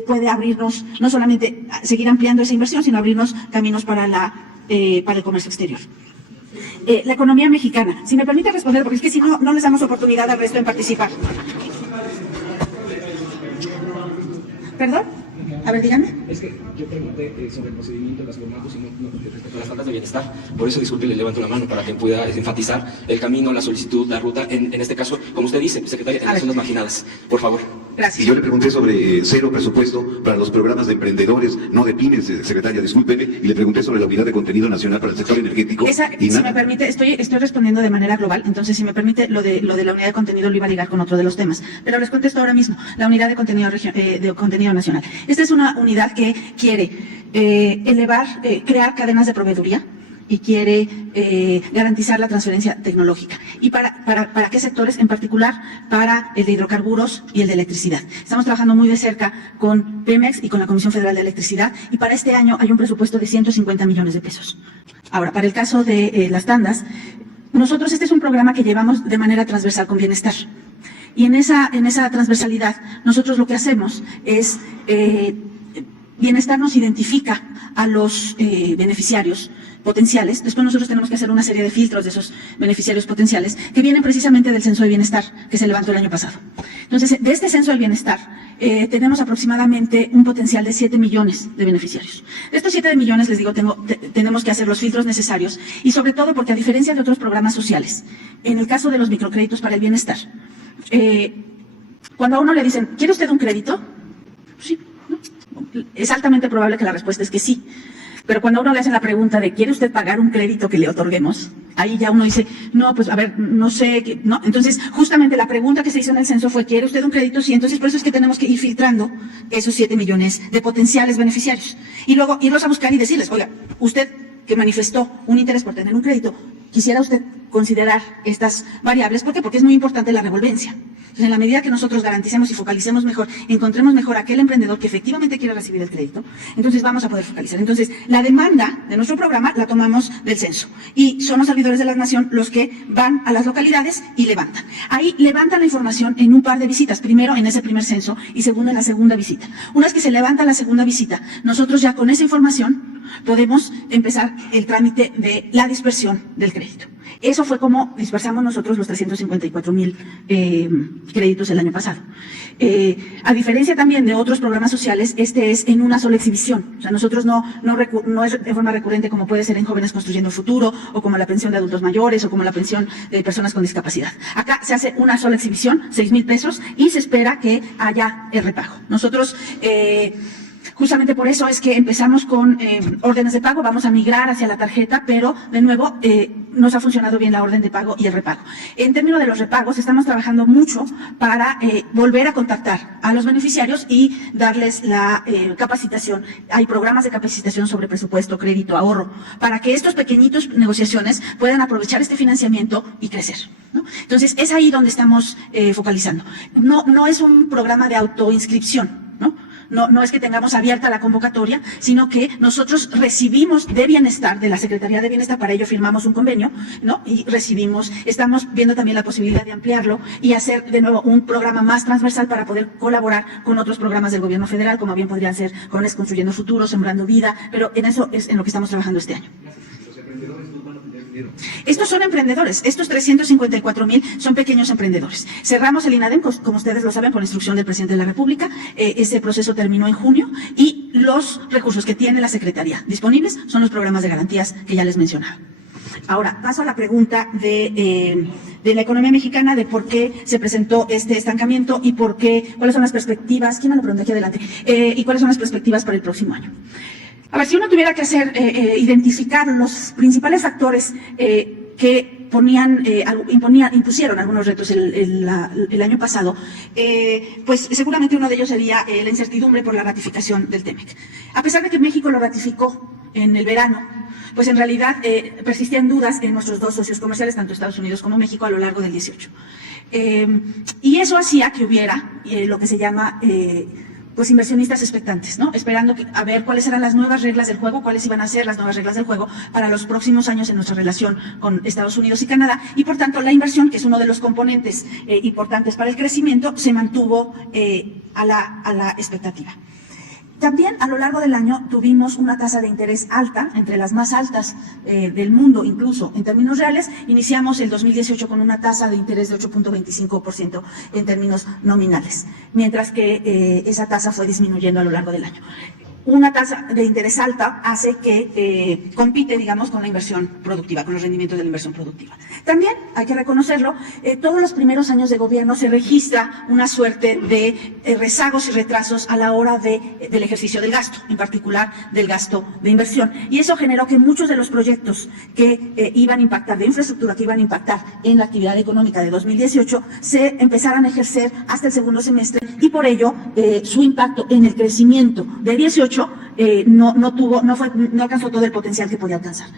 puede abrirnos, no solamente seguir ampliando esa inversión, sino abrirnos caminos para el comercio exterior. La economía mexicana, si me permite responder, porque es que si no, no les damos oportunidad al resto en participar. ¿Perdón? A ver, díganme. Es que yo pregunté sobre el procedimiento de los formatos y no respecto a las faltas de bienestar. Por eso, disculpe, le levanto la mano para que pueda enfatizar el camino, la solicitud, la ruta. En este caso, como usted dice, secretaria, en las zonas marginadas. Por favor. Gracias. Y yo le pregunté sobre cero presupuesto para los programas de emprendedores, no de pymes, secretaria, discúlpeme, y le pregunté sobre la unidad de contenido nacional para el sector energético. Si me permite, estoy respondiendo de manera global, entonces si me permite, lo de la unidad de contenido lo iba a ligar con otro de los temas. Pero les contesto ahora mismo, la unidad de contenido nacional. Esta es una unidad que quiere crear cadenas de proveeduría y quiere garantizar la transferencia tecnológica. ¿Y para qué sectores? En particular, para el de hidrocarburos y el de electricidad. Estamos trabajando muy de cerca con Pemex y con la Comisión Federal de Electricidad, y para este año hay un presupuesto de 150 millones de pesos. Ahora, para el caso de las tandas, nosotros este es un programa que llevamos de manera transversal con Bienestar. Y en esa transversalidad, nosotros lo que hacemos es, Bienestar nos identifica a los beneficiarios potenciales. Después nosotros tenemos que hacer una serie de filtros de esos beneficiarios potenciales que vienen precisamente del Censo de Bienestar que se levantó el año pasado. Entonces, de este Censo del Bienestar tenemos aproximadamente un potencial de 7 millones de beneficiarios. De estos 7 millones, les digo, tenemos que hacer los filtros necesarios, y sobre todo porque, a diferencia de otros programas sociales, en el caso de los microcréditos para el bienestar, cuando a uno le dicen, ¿quiere usted un crédito? Sí, ¿no? Es altamente probable que la respuesta es que sí. Pero cuando a uno le hacen la pregunta de ¿quiere usted pagar un crédito que le otorguemos? Ahí ya uno dice, no, pues a ver, no sé, no. Entonces, justamente la pregunta que se hizo en el censo fue, ¿quiere usted un crédito? Sí, entonces por eso es que tenemos que ir filtrando esos 7 millones de potenciales beneficiarios. Y luego irlos a buscar y decirles, oiga, usted que manifestó un interés por tener un crédito, ¿quisiera usted considerar estas variables? ¿Por qué? Porque es muy importante la revolvencia. Entonces, en la medida que nosotros garanticemos y focalicemos mejor, encontremos mejor a aquel emprendedor que efectivamente quiere recibir el crédito, entonces vamos a poder focalizar. Entonces, la demanda de nuestro programa la tomamos del censo y son los servidores de la nación los que van a las localidades y levantan. Ahí levantan la información en un par de visitas, primero en ese primer censo y segundo en la segunda visita. Una vez que se levanta la segunda visita, nosotros ya con esa información podemos empezar el trámite de la dispersión del crédito. Eso fue como dispersamos nosotros los 354,000 créditos el año pasado. A diferencia también de otros programas sociales, este es en una sola exhibición. O sea, nosotros no es de forma recurrente como puede ser en Jóvenes Construyendo el Futuro, o como la pensión de adultos mayores, o como la pensión de personas con discapacidad. Acá se hace una sola exhibición, 6,000 pesos, y se espera que haya el repago. Nosotros, justamente por eso es que empezamos con órdenes de pago, vamos a migrar hacia la tarjeta, pero de nuevo nos ha funcionado bien la orden de pago y el repago. En términos de los repagos, estamos trabajando mucho para volver a contactar a los beneficiarios y darles la capacitación. Hay programas de capacitación sobre presupuesto, crédito, ahorro, para que estos pequeñitos negociaciones puedan aprovechar este financiamiento y crecer, ¿no? Entonces, es ahí donde estamos focalizando. No es un programa de autoinscripción, ¿no? No es que tengamos abierta la convocatoria, sino que nosotros recibimos de Bienestar, de la Secretaría de Bienestar, para ello firmamos un convenio, ¿no? Y estamos viendo también la posibilidad de ampliarlo y hacer de nuevo un programa más transversal para poder colaborar con otros programas del gobierno federal, como bien podrían ser Jóvenes Construyendo Futuro, Sembrando Vida, pero en eso es en lo que estamos trabajando este año. Estos son emprendedores, estos 354,000 son pequeños emprendedores. Cerramos el INADEM, como ustedes lo saben, por instrucción del presidente de la República. Ese proceso terminó en junio y los recursos que tiene la Secretaría disponibles son los programas de garantías que ya les mencionaba. Ahora, paso a la pregunta de la economía mexicana, de por qué se presentó este estancamiento y cuáles son las perspectivas. ¿Quién me lo pregunta aquí adelante? Y cuáles son las perspectivas para el próximo año. A ver, si uno tuviera que identificar los principales factores que impusieron algunos retos el año pasado, pues seguramente uno de ellos sería la incertidumbre por la ratificación del TEMEC. A pesar de que México lo ratificó en el verano, pues en realidad persistían dudas en nuestros dos socios comerciales, tanto Estados Unidos como México, a lo largo del 18. Y eso hacía que hubiera lo que se llama pues inversionistas expectantes, ¿no? Esperando a ver cuáles eran las nuevas reglas del juego, cuáles iban a ser las nuevas reglas del juego para los próximos años en nuestra relación con Estados Unidos y Canadá, y por tanto la inversión, que es uno de los componentes importantes para el crecimiento, se mantuvo a la expectativa. También a lo largo del año tuvimos una tasa de interés alta, entre las más altas del mundo, incluso en términos reales. Iniciamos el 2018 con una tasa de interés de 8.25% en términos nominales, mientras que esa tasa fue disminuyendo a lo largo del año. Una tasa de interés alta hace que compite, digamos, con la inversión productiva, con los rendimientos de la inversión productiva. También, hay que reconocerlo, todos los primeros años de gobierno se registra una suerte de rezagos y retrasos a la hora del ejercicio del gasto, en particular del gasto de inversión. Y eso generó que muchos de los proyectos que iban a impactar, de infraestructura, que iban a impactar en la actividad económica de 2018, se empezaran a ejercer hasta el segundo semestre, y por ello su impacto en el crecimiento de 18 no alcanzó todo el potencial que podía alcanzar.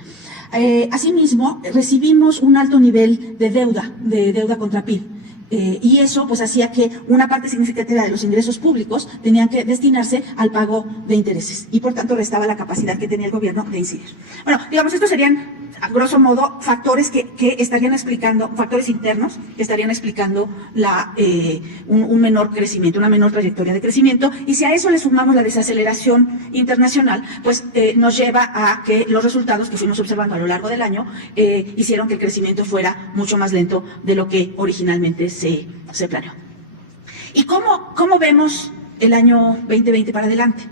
Asimismo, recibimos un alto nivel de deuda contra PIB. Y eso pues hacía que una parte significativa de los ingresos públicos tenían que destinarse al pago de intereses, y por tanto restaba la capacidad que tenía el gobierno de incidir. Bueno, digamos, estos serían, a grosso modo, factores que estarían explicando, factores internos que estarían explicando un menor crecimiento, una menor trayectoria de crecimiento, y si a eso le sumamos la desaceleración internacional, pues nos lleva a que los resultados que fuimos observando a lo largo del año hicieron que el crecimiento fuera mucho más lento de lo que originalmente se planeó. ¿Y cómo vemos el año 2020 para adelante?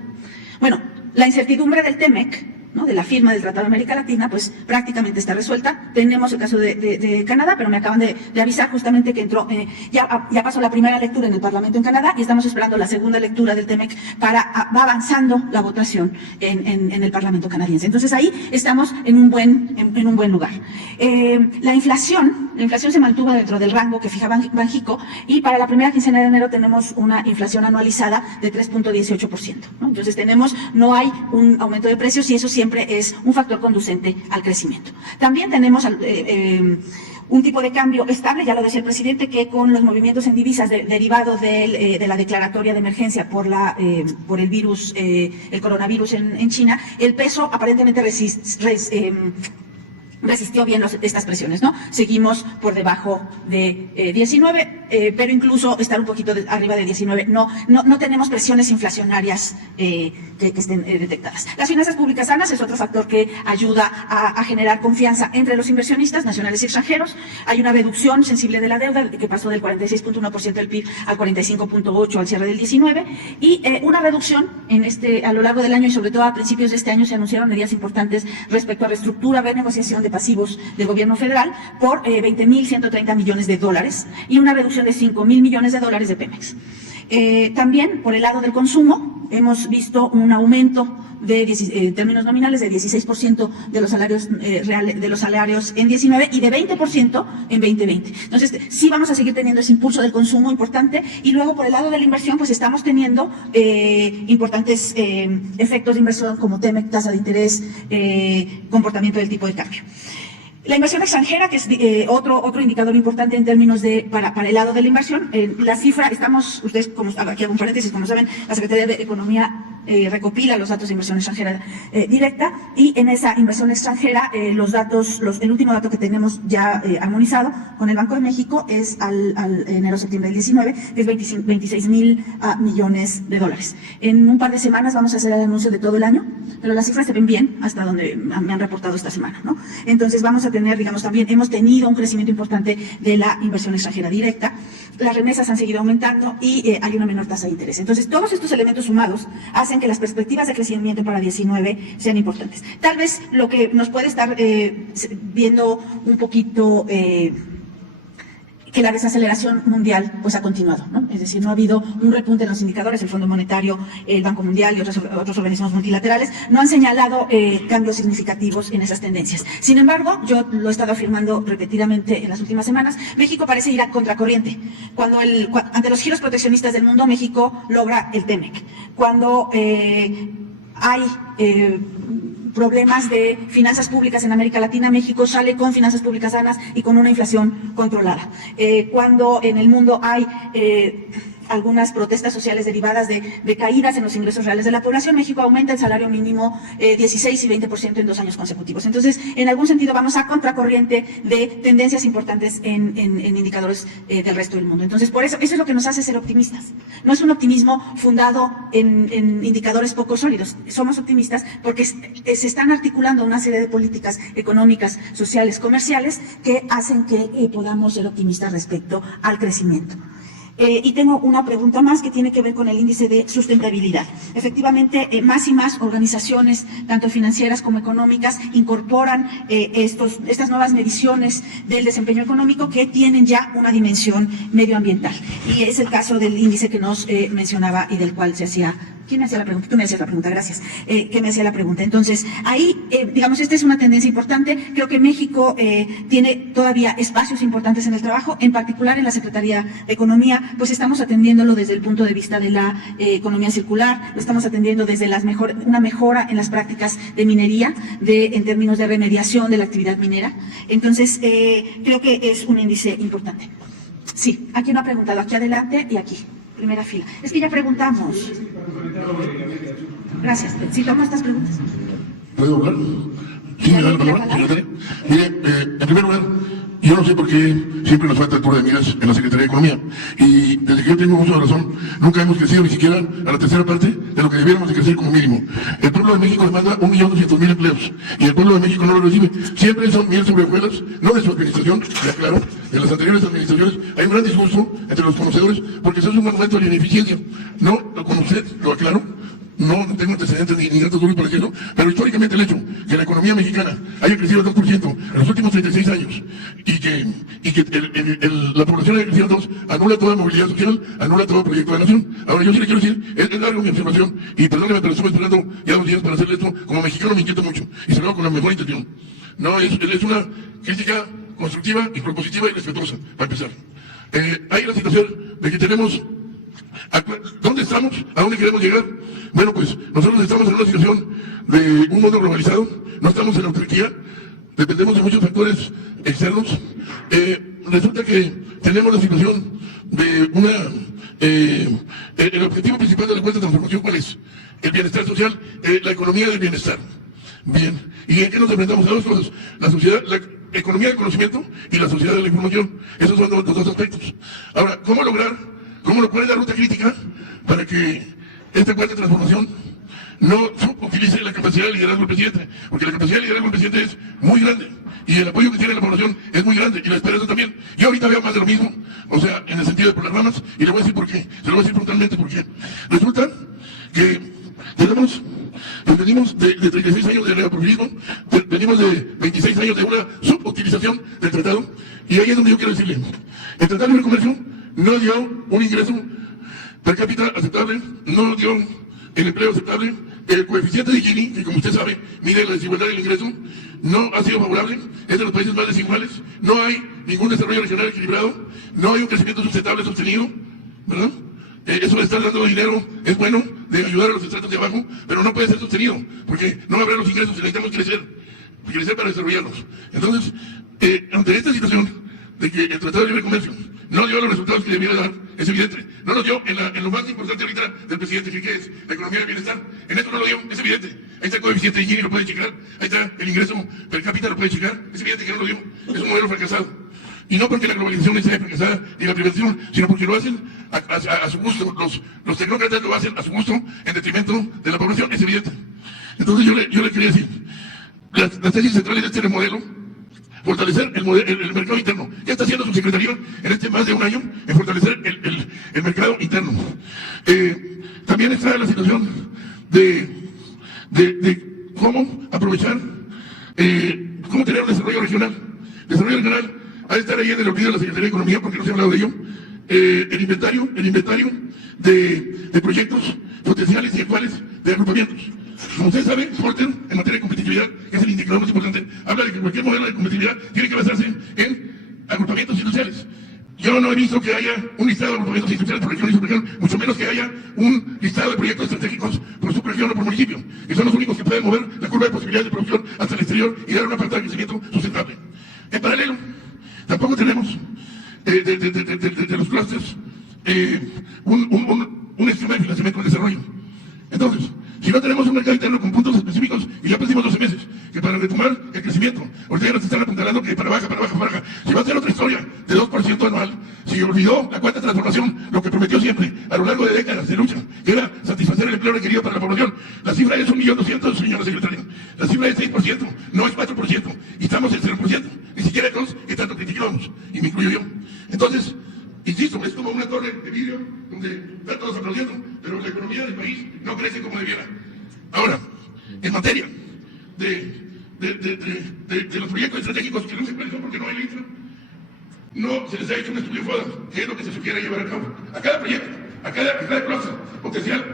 Bueno, la incertidumbre del TEMEC, ¿no?, de la firma del Tratado de América Latina, pues prácticamente está resuelta. Tenemos el caso de Canadá, pero me acaban de avisar justamente que entró, ya pasó la primera lectura en el Parlamento en Canadá, y estamos esperando la segunda lectura del TEMEC va avanzando la votación en el Parlamento canadiense. Entonces ahí estamos en un buen lugar. La inflación se mantuvo dentro del rango que fija Banjico, y para la primera quincena de enero tenemos una inflación anualizada de 3.18%, ¿no? Entonces no hay un aumento de precios, y eso siempre es un factor conducente al crecimiento. También tenemos un tipo de cambio estable, ya lo decía el presidente, que con los movimientos en divisas derivados de la declaratoria de emergencia por el virus, el coronavirus en China, el peso aparentemente resistió bien estas presiones, ¿no? Seguimos por debajo de 19, pero incluso estar un poquito arriba de 19, no tenemos presiones inflacionarias que estén detectadas. Las finanzas públicas sanas es otro factor que ayuda a generar confianza entre los inversionistas nacionales y extranjeros. Hay una reducción sensible de la deuda que pasó del 46.1% del PIB al 45.8% al cierre del 19, y una reducción a lo largo del año, y sobre todo a principios de este año se anunciaron medidas importantes respecto a reestructura, renegociación de pasivos del gobierno federal por 20.130 millones de dólares y una reducción de 5.000 millones de dólares de Pemex. También por el lado del consumo hemos visto un aumento en términos nominales de 16% de los salarios reales, de los salarios en 19 y de 20% en 2020. Entonces sí vamos a seguir teniendo ese impulso del consumo importante, y luego por el lado de la inversión pues estamos teniendo importantes efectos de inversión como TEMEC, tasa de interés, comportamiento del tipo de cambio. La inversión extranjera, que es otro indicador importante en términos para el lado de la inversión. La cifra, ustedes, aquí hago un paréntesis, como saben, la Secretaría de Economía recopila los datos de inversión extranjera directa, y en esa inversión extranjera los datos, el último dato que tenemos ya armonizado con el Banco de México es al enero-septiembre del 19, que es 26.000 millones de dólares. En un par de semanas vamos a hacer el anuncio de todo el año, pero las cifras se ven bien hasta donde me han reportado esta semana, ¿no? Entonces vamos a tener, también hemos tenido un crecimiento importante de la inversión extranjera directa, las remesas han seguido aumentando y hay una menor tasa de interés. Entonces todos estos elementos sumados hacen que las perspectivas de crecimiento para 19 sean importantes. Tal vez lo que nos puede estar viendo un poquito que la desaceleración mundial pues ha continuado, ¿no? Es decir, no ha habido un repunte en los indicadores. El Fondo Monetario, el Banco Mundial y otros organismos multilaterales no han señalado cambios significativos en esas tendencias. Sin embargo, yo lo he estado afirmando repetidamente en las últimas semanas, México parece ir a contracorriente. Ante los giros proteccionistas del mundo, México logra el TEMEC. Cuando hay problemas de finanzas públicas en América Latina, México sale con finanzas públicas sanas y con una inflación controlada. Cuando en el mundo hay algunas protestas sociales derivadas de caídas en los ingresos reales de la población, México aumenta el salario mínimo 16 y 20% en 2 años consecutivos. Entonces, en algún sentido vamos a contracorriente de tendencias importantes en indicadores del resto del mundo. Entonces, por eso es lo que nos hace ser optimistas. No es un optimismo fundado en indicadores poco sólidos. Somos optimistas porque se están articulando una serie de políticas económicas, sociales, comerciales que hacen que podamos ser optimistas respecto al crecimiento. Y tengo una pregunta más que tiene que ver con el índice de sustentabilidad. Efectivamente, más y más organizaciones, tanto financieras como económicas, incorporan estas nuevas mediciones del desempeño económico que tienen ya una dimensión medioambiental. Y es el caso del índice que nos mencionaba y del cual se hacía. ¿Quién me hacía la pregunta? Tú me hacías la pregunta, gracias. ¿Quién me hacía la pregunta? Entonces, ahí, esta es una tendencia importante. Creo que México tiene todavía espacios importantes en el trabajo, en particular en la Secretaría de Economía, pues estamos atendiéndolo desde el punto de vista de la economía circular, lo estamos atendiendo desde una mejora en las prácticas de minería, en términos de remediación de la actividad minera. Entonces, creo que es un índice importante. Sí, aquí no ha preguntado, aquí adelante y aquí. Primera fila. Es que ya preguntamos. Gracias. ¿Sí toma estas preguntas? ¿Puedo hablar? Sí, me da la palabra. Mire, en primer lugar, yo no sé por qué siempre nos falta altura de miras en la Secretaría de Economía. Y desde que yo tengo uso de razón, nunca hemos crecido ni siquiera a la tercera parte de lo que debiéramos de crecer como mínimo. El pueblo de México demanda 1.200.000 empleos y el pueblo de México no lo recibe. Siempre son miel sobre hojuelas, no de su administración, ya claro. En las anteriores administraciones hay un gran disgusto entre los conocedores porque eso es un argumento de ineficiencia. No, como usted lo aclaró, no tengo antecedentes ni datos duros para decirlo, pero históricamente el hecho que la economía mexicana haya crecido al 2% en los últimos 36 años y que la población haya crecido al 2%, anula toda movilidad social, anula todo proyecto de nación. Ahora yo sí le quiero decir, es largo mi observación y perdóneme, pero estuve esperando ya 2 días para hacerle esto. Como mexicano me inquieta mucho y se lo hago con la mejor intención. No, es una crítica constructiva y propositiva y respetuosa, para empezar. Hay la situación de que tenemos, ¿dónde estamos? ¿A dónde queremos llegar? Bueno, pues nosotros estamos en una situación de un mundo globalizado, no estamos en la autarquía, dependemos de muchos factores externos. Resulta que tenemos la situación de el objetivo principal de la cuarta transformación, ¿cuál es? El bienestar social, la economía del bienestar. Bien, ¿y en qué nos enfrentamos a dos cosas? La sociedad, la economía del conocimiento y la sociedad de la información. Esos son los dos aspectos. Ahora, ¿cuál es la ruta crítica para que esta cuarta transformación no utilice la capacidad de liderazgo del presidente? Porque la capacidad de liderazgo del presidente es muy grande y el apoyo que tiene la población es muy grande y la esperanza también. Yo ahorita veo más de lo mismo, o sea, en el sentido de por las ramas, y le voy a decir por qué. Se lo voy a decir frontalmente por qué. Resulta que venimos de 36 años de neoprofilismo, venimos de 26 años de una subutilización del tratado, y ahí es donde yo quiero decirle, el Tratado de Libre Comercio no dio un ingreso per cápita aceptable, no dio el empleo aceptable, el coeficiente de Gini, que como usted sabe, mide la desigualdad del ingreso, no ha sido favorable, es de los países más desiguales, no hay ningún desarrollo regional equilibrado, no hay un crecimiento sustentable sostenido, ¿verdad? Eso de estar dando dinero es bueno, de ayudar a los estratos de abajo, pero no puede ser sostenido, porque no habrá los ingresos y necesitamos crecer para desarrollarnos. Entonces, ante esta situación de que el Tratado de Libre Comercio no dio los resultados que debiera dar, es evidente. No los dio en lo más importante ahorita del presidente, que es la economía del bienestar. En esto no lo dio, es evidente. Ahí está el coeficiente de Gini, lo puede checar. Ahí está el ingreso per cápita, lo puede checar. Es evidente que no lo dio. Es un modelo fracasado. Y no porque la globalización sea fracasada ni la privatización, sino porque lo hacen a su gusto. Los tecnócratas lo hacen a su gusto en detrimento de la población, es evidente. Entonces yo le quería decir, las tesis centrales de este modelo, fortalecer el mercado interno. Ya está haciendo su secretaría en este más de un año en fortalecer el mercado interno. También está la situación de cómo aprovechar, cómo tener un desarrollo regional. Desarrollo regional ha de estar ahí en el olvido de la Secretaría de Economía, porque no se ha hablado de ello. El inventario de proyectos potenciales y actuales de agrupamientos. Como ustedes saben, Porter, en materia de competitividad, es el indicador más importante, habla de que cualquier modelo de competitividad tiene que basarse en agrupamientos industriales. Yo no he visto que haya un listado de agrupamientos industriales por región y subregión, mucho menos que haya un listado de proyectos estratégicos por subregión o por municipio, que son los únicos que pueden mover la curva de posibilidades de producción hasta el exterior y dar una pauta de crecimiento sustentable. En paralelo, tampoco tenemos de los clusters un esquema de financiamiento del desarrollo. Entonces, si no tenemos un mercado interno con puntos específicos, y ya perdimos 12 meses, que para retomar el crecimiento, ahorita ya nos están apuntalando que para baja, si va a ser otra historia de 2% anual, si olvidó la cuarta transformación, lo que prometió siempre, a lo largo de décadas de lucha, que era satisfacer el empleo requerido para la población, la cifra es 1.200.000, señora secretaria, la cifra es 6%, no es 4%, y estamos en 0%, ni siquiera los que tanto criticamos, y me incluyo yo. Entonces, insisto, es como una torre de vidrio donde están todos aplaudiendo, pero la economía del país no crece como debiera. Ahora, en materia de los proyectos estratégicos que no se pueden porque no hay infra, no se les ha hecho un estudio FODA, que es lo que se sugiere llevar a cabo. A cada proyecto, a cada plaza potencial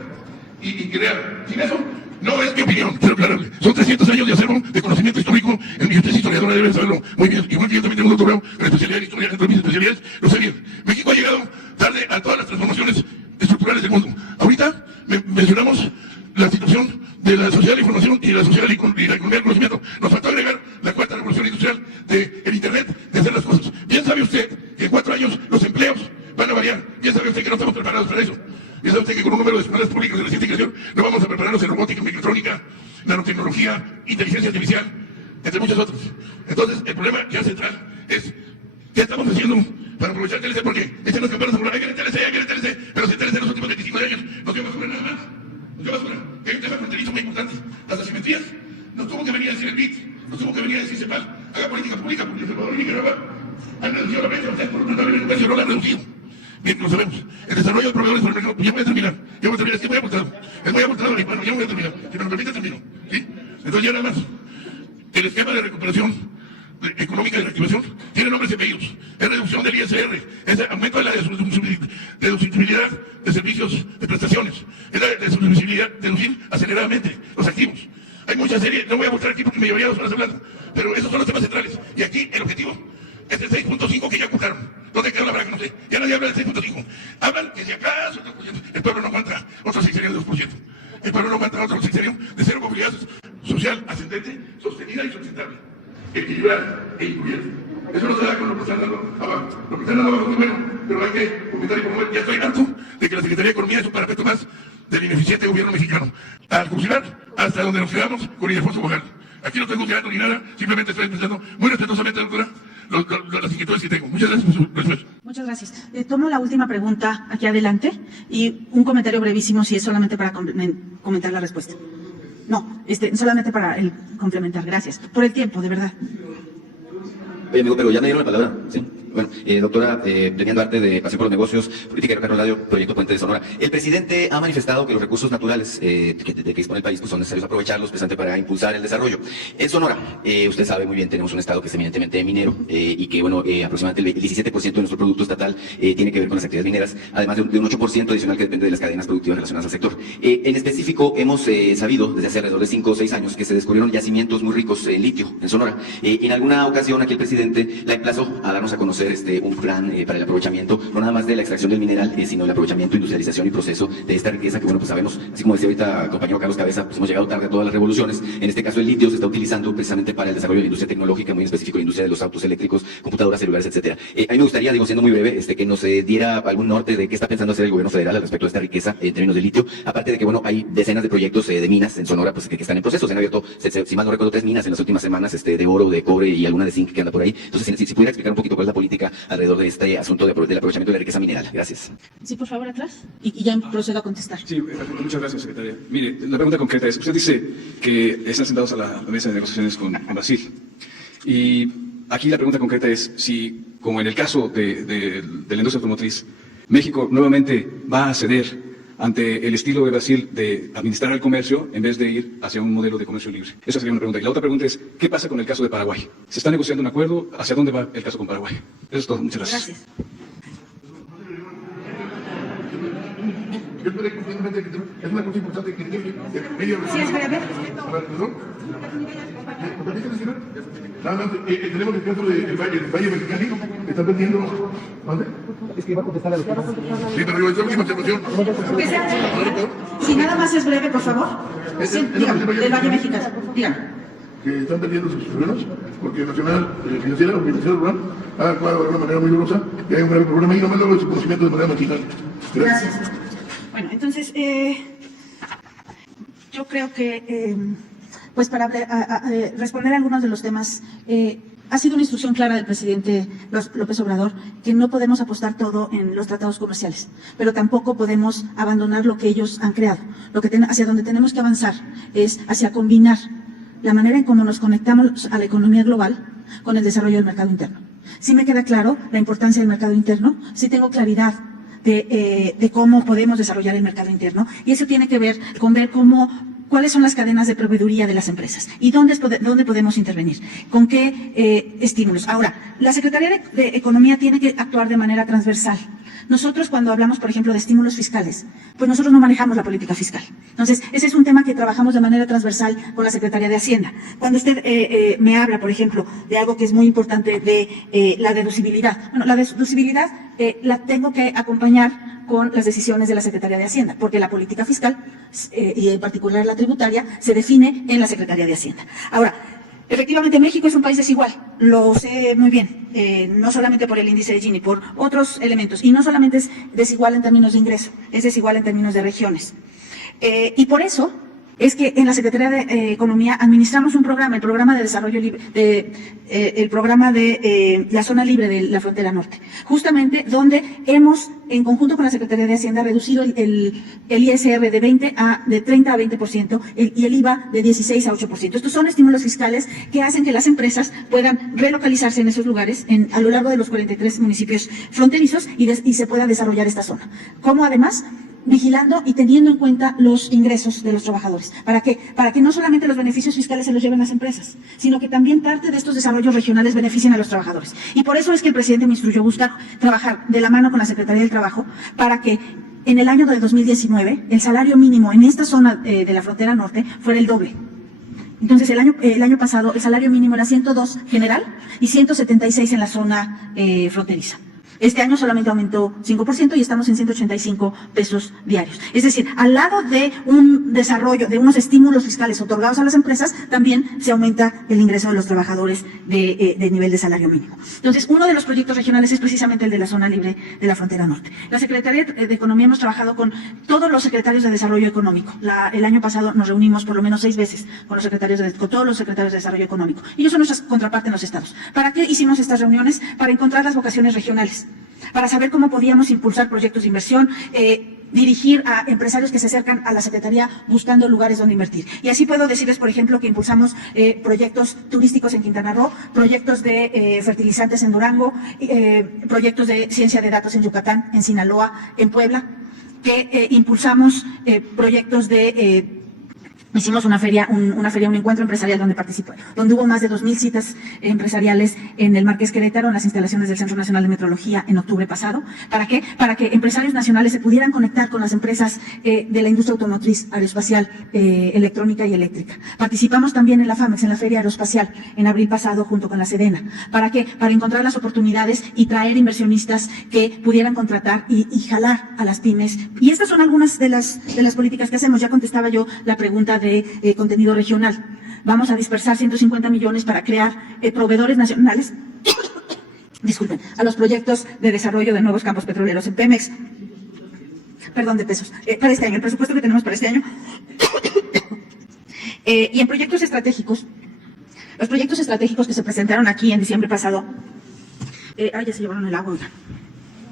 y crear. Sin eso, no es mi opinión, quiero aclararle. Son 300 años de acervo de conocimiento histórico, y usted es historiadora, debe saberlo muy bien. Igual que yo también tengo un doctorado en especialidad en historia, entre mis especialidades, lo sé bien. México ha llegado tarde a todas las transformaciones estructurales del mundo. Ahorita mencionamos la situación de la sociedad de la información y la sociedad y la economía del conocimiento. Nos faltó agregar la cuarta revolución industrial del Internet, de hacer las cosas. Bien sabe usted que en 4 años los empleos van a variar. Bien sabe usted que no estamos preparados para eso. Bien sabe usted que con un número de escuelas públicas de reciente creación no vamos a prepararnos en robótica, microtrónica, nanotecnología, inteligencia artificial, entre muchos otros. Entonces, el problema ya central es ¿qué estamos haciendo para aprovechar TLC? Porque echan las campanas a volar, hay que TLC, pero si TLC en los últimos 25 años nos dio basura nada más. Nos dio basura. Que hay un tema fronterizo muy importante. Las asimetrías. Nos tuvo que venir a decir el BID, nos tuvo que venir a decir CEPAL, haga política pública, porque El Salvador y Nicaragua han reducido la brecha, ustedes por un tratado de libre comercio no la han reducido. Bien, lo sabemos. El desarrollo de proveedores por el mercado, ya voy a terminar, es que voy aportado. Es muy aportado, bueno, ya voy a terminar. Si me lo permite, termino. ¿Sí? Entonces ya nada más. El esquema de recuperación económica de reactivación tiene nombres y apellidos. Es reducción del ISR, es aumento de la deducibilidad de servicios, de prestaciones, es la deducibilidad, deducir aceleradamente los activos. Hay muchas series, no voy a mostrar aquí porque me llevaría 2 horas hablando, pero esos son los temas centrales. Y aquí el objetivo es el 6.5 que ya ocultaron. ¿Dónde quedó la braga? No sé. Ya nadie habla del 6.5. Hablan que si acaso el pueblo no aguanta otro sexenio de 2%. El pueblo no aguanta otro sexenio de cero movilidad social ascendente, sostenida y sustentable. equilibrada e incluyente. Eso no se da con lo que están dando abajo. Lo que están dando abajo es bueno, pero hay que fomentar y promover. Ya estoy harto de que la Secretaría de Economía es un parapeto más del ineficiente gobierno mexicano. Al juzgar hasta donde nos quedamos con Ildefonso Bogal. Aquí no estoy juzgando ni nada, simplemente estoy pensando muy respetuosamente, doctora, las inquietudes que tengo. Muchas gracias por su respuesta. Muchas gracias. Tomo la última pregunta aquí adelante y un comentario brevísimo si es solamente para comentar la respuesta. No, solamente para complementar. Gracias. Por el tiempo, de verdad. Oye, amigo, pero ya me dieron la palabra, ¿sí? Bueno, doctora Demian Duarte, de Pasión por los Negocios, Política y Rock and Roll Radio, Proyecto Puente de Sonora. El presidente ha manifestado que los recursos naturales de que dispone el país pues son necesarios aprovecharlos precisamente para impulsar el desarrollo. En Sonora, usted sabe muy bien, tenemos un estado que es eminentemente minero y que, bueno, aproximadamente el 17% de nuestro producto estatal tiene que ver con las actividades mineras, además de un 8% adicional que depende de las cadenas productivas relacionadas al sector. En específico, hemos sabido desde hace alrededor de 5 o 6 años que se descubrieron yacimientos muy ricos en litio en Sonora. En alguna ocasión aquí el presidente la emplazó a darnos a conocer un plan para el aprovechamiento, no nada más de la extracción del mineral, sino el aprovechamiento, industrialización y proceso de esta riqueza que, bueno, pues sabemos, así como decía ahorita el compañero Carlos Cabeza, pues hemos llegado tarde a todas las revoluciones. En este caso el litio se está utilizando precisamente para el desarrollo de la industria tecnológica, muy en específico la industria de los autos eléctricos, computadoras, celulares, etcétera. A mí me gustaría, digo, siendo muy breve, que nos diera algún norte de qué está pensando hacer el gobierno federal al respecto de esta riqueza en términos de litio, aparte de que, bueno, hay decenas de proyectos de minas en Sonora pues que están en proceso. Se han abierto, si mal no recuerdo, 3 minas en las últimas semanas, de oro, de cobre y alguna de zinc que anda por ahí. Entonces, si pudiera explicar un poquito cuál es la política alrededor de este asunto del aprovechamiento de la riqueza mineral. Gracias. Sí, por favor, atrás. Y ya procedo a contestar. Sí, muchas gracias, secretaria. Mire, la pregunta concreta es, usted dice que están sentados a la mesa de negociaciones con Brasil. Y aquí la pregunta concreta es si, como en el caso de la industria automotriz, México nuevamente va a ceder ante el estilo de Brasil de administrar el comercio en vez de ir hacia un modelo de comercio libre. Esa sería una pregunta. Y la otra pregunta es, ¿qué pasa con el caso de Paraguay? ¿Se está negociando un acuerdo? ¿Hacia dónde va el caso con Paraguay? Eso es todo. Muchas gracias. Gracias. Yo esperé conscientemente que es una cosa importante que medio... Sí, es breve. ¿Perdón? Nada más, tenemos el caso del Valle Mexicali, que está perdiendo... ¿Dónde? Es que va a contestar a lo que pasa. Sí, pero yo, esta última observación... Si nada más es breve, por favor. Sí, dígame, del Valle Mexicali. Dígame. Que están perdiendo sus terrenos, porque Nacional Financiera, Organización Rural, ha actuado de una manera muy dolorosa, y hay un grave problema, y no me logro su conocimiento de manera marginal. Gracias. Bueno, entonces, yo creo que, pues para responder a algunos de los temas, ha sido una instrucción clara del presidente López Obrador que no podemos apostar todo en los tratados comerciales, pero tampoco podemos abandonar lo que ellos han creado. Hacia donde tenemos que avanzar es hacia combinar la manera en cómo nos conectamos a la economía global con el desarrollo del mercado interno. Sí me queda claro la importancia del mercado interno, sí tengo claridad de cómo podemos desarrollar el mercado interno, y eso tiene que ver con ver cuáles son las cadenas de proveeduría de las empresas y dónde podemos intervenir, con qué estímulos. Ahora, la Secretaría de Economía tiene que actuar de manera transversal. Nosotros, cuando hablamos, por ejemplo, de estímulos fiscales, pues nosotros no manejamos la política fiscal. Entonces, ese es un tema que trabajamos de manera transversal con la Secretaría de Hacienda. Cuando usted me habla, por ejemplo, de algo que es muy importante, de la deducibilidad. Bueno, la deducibilidad la tengo que acompañar con las decisiones de la Secretaría de Hacienda, porque la política fiscal, y en particular la tributaria, se define en la Secretaría de Hacienda. Ahora, efectivamente, México es un país desigual, lo sé muy bien, no solamente por el índice de Gini, por otros elementos, y no solamente es desigual en términos de ingreso, es desigual en términos de regiones. Y por eso es que en la Secretaría de Economía administramos un programa, el programa de desarrollo libre, el programa de la zona libre de la frontera norte, justamente donde hemos, en conjunto con la Secretaría de Hacienda, reducido el ISR de 30 a 20% y el IVA de 16 a 8%. Estos son estímulos fiscales que hacen que las empresas puedan relocalizarse en esos lugares a lo largo de los 43 municipios fronterizos y se pueda desarrollar esta zona. Como además, vigilando y teniendo en cuenta los ingresos de los trabajadores. ¿Para qué? Para que no solamente los beneficios fiscales se los lleven las empresas, sino que también parte de estos desarrollos regionales beneficien a los trabajadores. Y por eso es que el presidente me instruyó buscar trabajar de la mano con la Secretaría del Trabajo para que en el año de 2019 el salario mínimo en esta zona de la frontera norte fuera el doble. Entonces, el año pasado el salario mínimo era 102 general y 176 en la zona fronteriza. Este año solamente aumentó 5% y estamos en 185 pesos diarios. Es decir, al lado de un desarrollo, de unos estímulos fiscales otorgados a las empresas, también se aumenta el ingreso de los trabajadores de nivel de salario mínimo. Entonces, uno de los proyectos regionales es precisamente el de la zona libre de la frontera norte. La Secretaría de Economía hemos trabajado con todos los secretarios de Desarrollo Económico. El año pasado nos reunimos por lo menos 6 veces con todos los secretarios de Desarrollo Económico. Ellos son nuestra contraparte en los estados. ¿Para qué hicimos estas reuniones? Para encontrar las vocaciones regionales, para saber cómo podíamos impulsar proyectos de inversión, dirigir a empresarios que se acercan a la Secretaría buscando lugares donde invertir. Y así puedo decirles, por ejemplo, que impulsamos proyectos turísticos en Quintana Roo, proyectos de fertilizantes en Durango, proyectos de ciencia de datos en Yucatán, en Sinaloa, en Puebla, que impulsamos proyectos de... Hicimos un encuentro empresarial donde hubo más de 2,000 citas empresariales en el Marqués Querétaro, en las instalaciones del Centro Nacional de Metrología en octubre pasado. ¿Para qué? Para que empresarios nacionales se pudieran conectar con las empresas de la industria automotriz, aeroespacial, electrónica y eléctrica. Participamos también en la FAMEX, en la Feria Aeroespacial, en abril pasado junto con la Sedena. ¿Para qué? Para encontrar las oportunidades y traer inversionistas que pudieran contratar y jalar a las pymes. Y estas son algunas de las políticas que hacemos. Ya contestaba yo la pregunta de contenido regional. Vamos a dispersar 150 millones para crear proveedores nacionales, disculpen, a los proyectos de desarrollo de nuevos campos petroleros en Pemex, de pesos, para este año, el presupuesto que tenemos para este año, y en proyectos estratégicos, los proyectos estratégicos que se presentaron aquí en diciembre pasado, ya se llevaron el agua,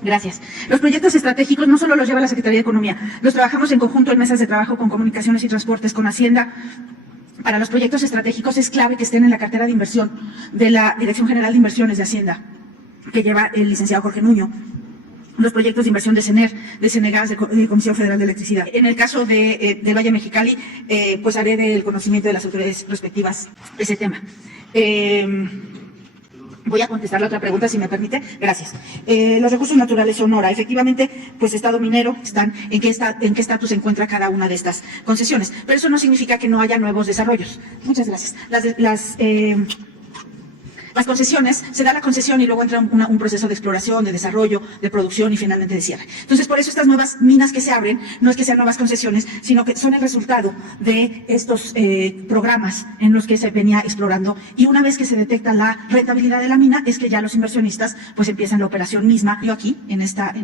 Gracias. Los proyectos estratégicos no solo los lleva la Secretaría de Economía, los trabajamos en conjunto en mesas de trabajo con Comunicaciones y Transportes, con Hacienda. Para los proyectos estratégicos es clave que estén en la cartera de inversión de la Dirección General de Inversiones de Hacienda, que lleva el licenciado Jorge Nuño. Los proyectos de inversión de CENER, de Cenegas, de Comisión Federal de Electricidad. En el caso del Valle Mexicali, pues haré del conocimiento de las autoridades respectivas ese tema. Voy a contestar la otra pregunta, si me permite. Gracias. Los recursos naturales Sonora. Efectivamente, pues Estado minero, ¿en qué estatus se encuentra cada una de estas concesiones? Pero eso no significa que no haya nuevos desarrollos. Muchas gracias. Las concesiones, se da la concesión y luego entra un proceso de exploración, de desarrollo, de producción y finalmente de cierre. Entonces, por eso estas nuevas minas que se abren, no es que sean nuevas concesiones, sino que son el resultado de estos programas en los que se venía explorando, y una vez que se detecta la rentabilidad de la mina, es que ya los inversionistas pues empiezan la operación misma. Yo aquí,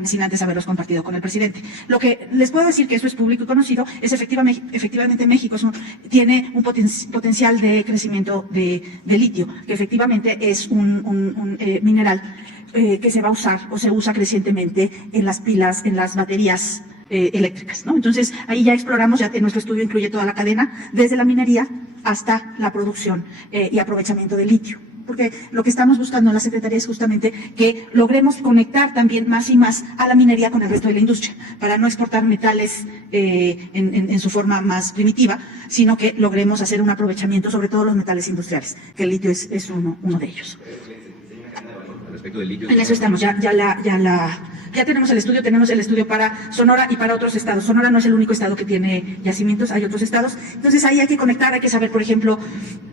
sin antes haberlos compartido con el presidente. Lo que les puedo decir, que eso es público y conocido, es efectivamente México tiene un potencial de crecimiento de litio, que efectivamente es un mineral que se va a usar o se usa crecientemente en las pilas, en las baterías eléctricas, ¿no? Entonces, ahí ya exploramos, ya nuestro estudio incluye toda la cadena, desde la minería hasta la producción y aprovechamiento de litio. Porque lo que estamos buscando en la Secretaría es justamente que logremos conectar también más y más a la minería con el resto de la industria, para no exportar metales en su forma más primitiva, sino que logremos hacer un aprovechamiento sobre todo los metales industriales, que el litio es uno de ellos. En eso estamos, ya tenemos el estudio para Sonora y para otros estados. Sonora no es el único estado que tiene yacimientos, hay otros estados. Entonces ahí hay que conectar, hay que saber, por ejemplo,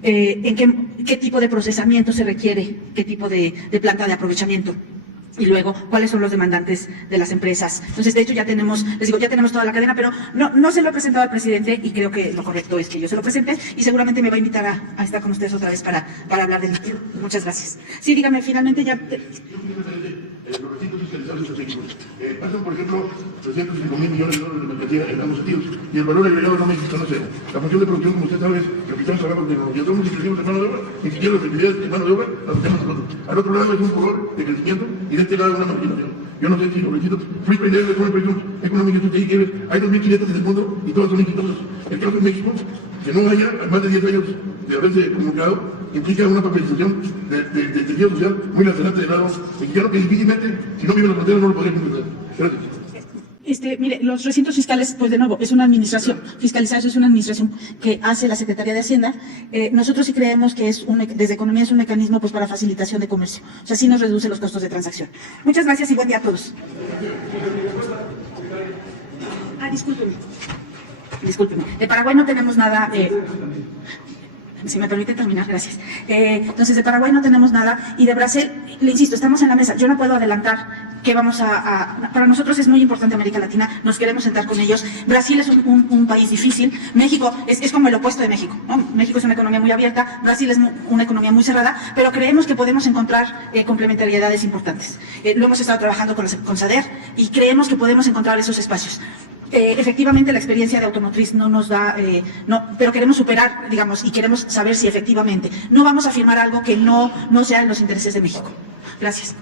en qué tipo de procesamiento se requiere, qué tipo de planta de aprovechamiento. Y luego, ¿cuáles son los demandantes de las empresas? Entonces, de hecho, ya tenemos toda la cadena, pero no se lo he presentado al presidente, y creo que lo correcto es que yo se lo presente, y seguramente me va a invitar a estar con ustedes otra vez para hablar del litio. Muchas gracias. Sí, dígame, finalmente ya... Los recintos fiscalizados estratégicos pasan, por ejemplo, 305,000 millones de dólares de mercancía en ambos sentidos, y el valor agregado no México no cero. La función de producción, como usted sabe, es lo que estamos hablando de tecnología. Somos increíbles de mano de obra, ni siquiera las actividades de mano de obra las tenemos nosotros. Al otro lado es un color de crecimiento, y de este lado una marginación. Yo no sé si los requisitos, fui pendiente de cómo el económico que hay que ver, hay 2.500 en el mundo y todos son exitosos. El caso de México, que no haya más de 10 años de haberse comunicado, implica una papelización de tejido social muy lacerante de lado, mexicano, que difícilmente, si no vive en la frontera, no lo podría completar. Gracias. Mire, los recintos fiscales, pues de nuevo, es una administración, fiscalizar eso es una administración que hace la Secretaría de Hacienda. Nosotros sí creemos que desde Economía es un mecanismo pues para facilitación de comercio. O sea, sí nos reduce los costos de transacción. Muchas gracias y buen día a todos. Discúlpeme. De Paraguay no tenemos nada... si me permite terminar, gracias. Entonces, de Paraguay no tenemos nada, y de Brasil, le insisto, estamos en la mesa. Yo no puedo adelantar que vamos para nosotros es muy importante América Latina, nos queremos sentar con ellos. Brasil es un país difícil, México es como el opuesto de México, ¿no? México es una economía muy abierta, Brasil es una economía muy cerrada, pero creemos que podemos encontrar complementariedades importantes. Lo hemos estado trabajando con SADER y creemos que podemos encontrar esos espacios. Efectivamente la experiencia de automotriz no nos da, pero queremos superar, digamos, y queremos saber si efectivamente no vamos a firmar algo que no sea en los intereses de México. Gracias.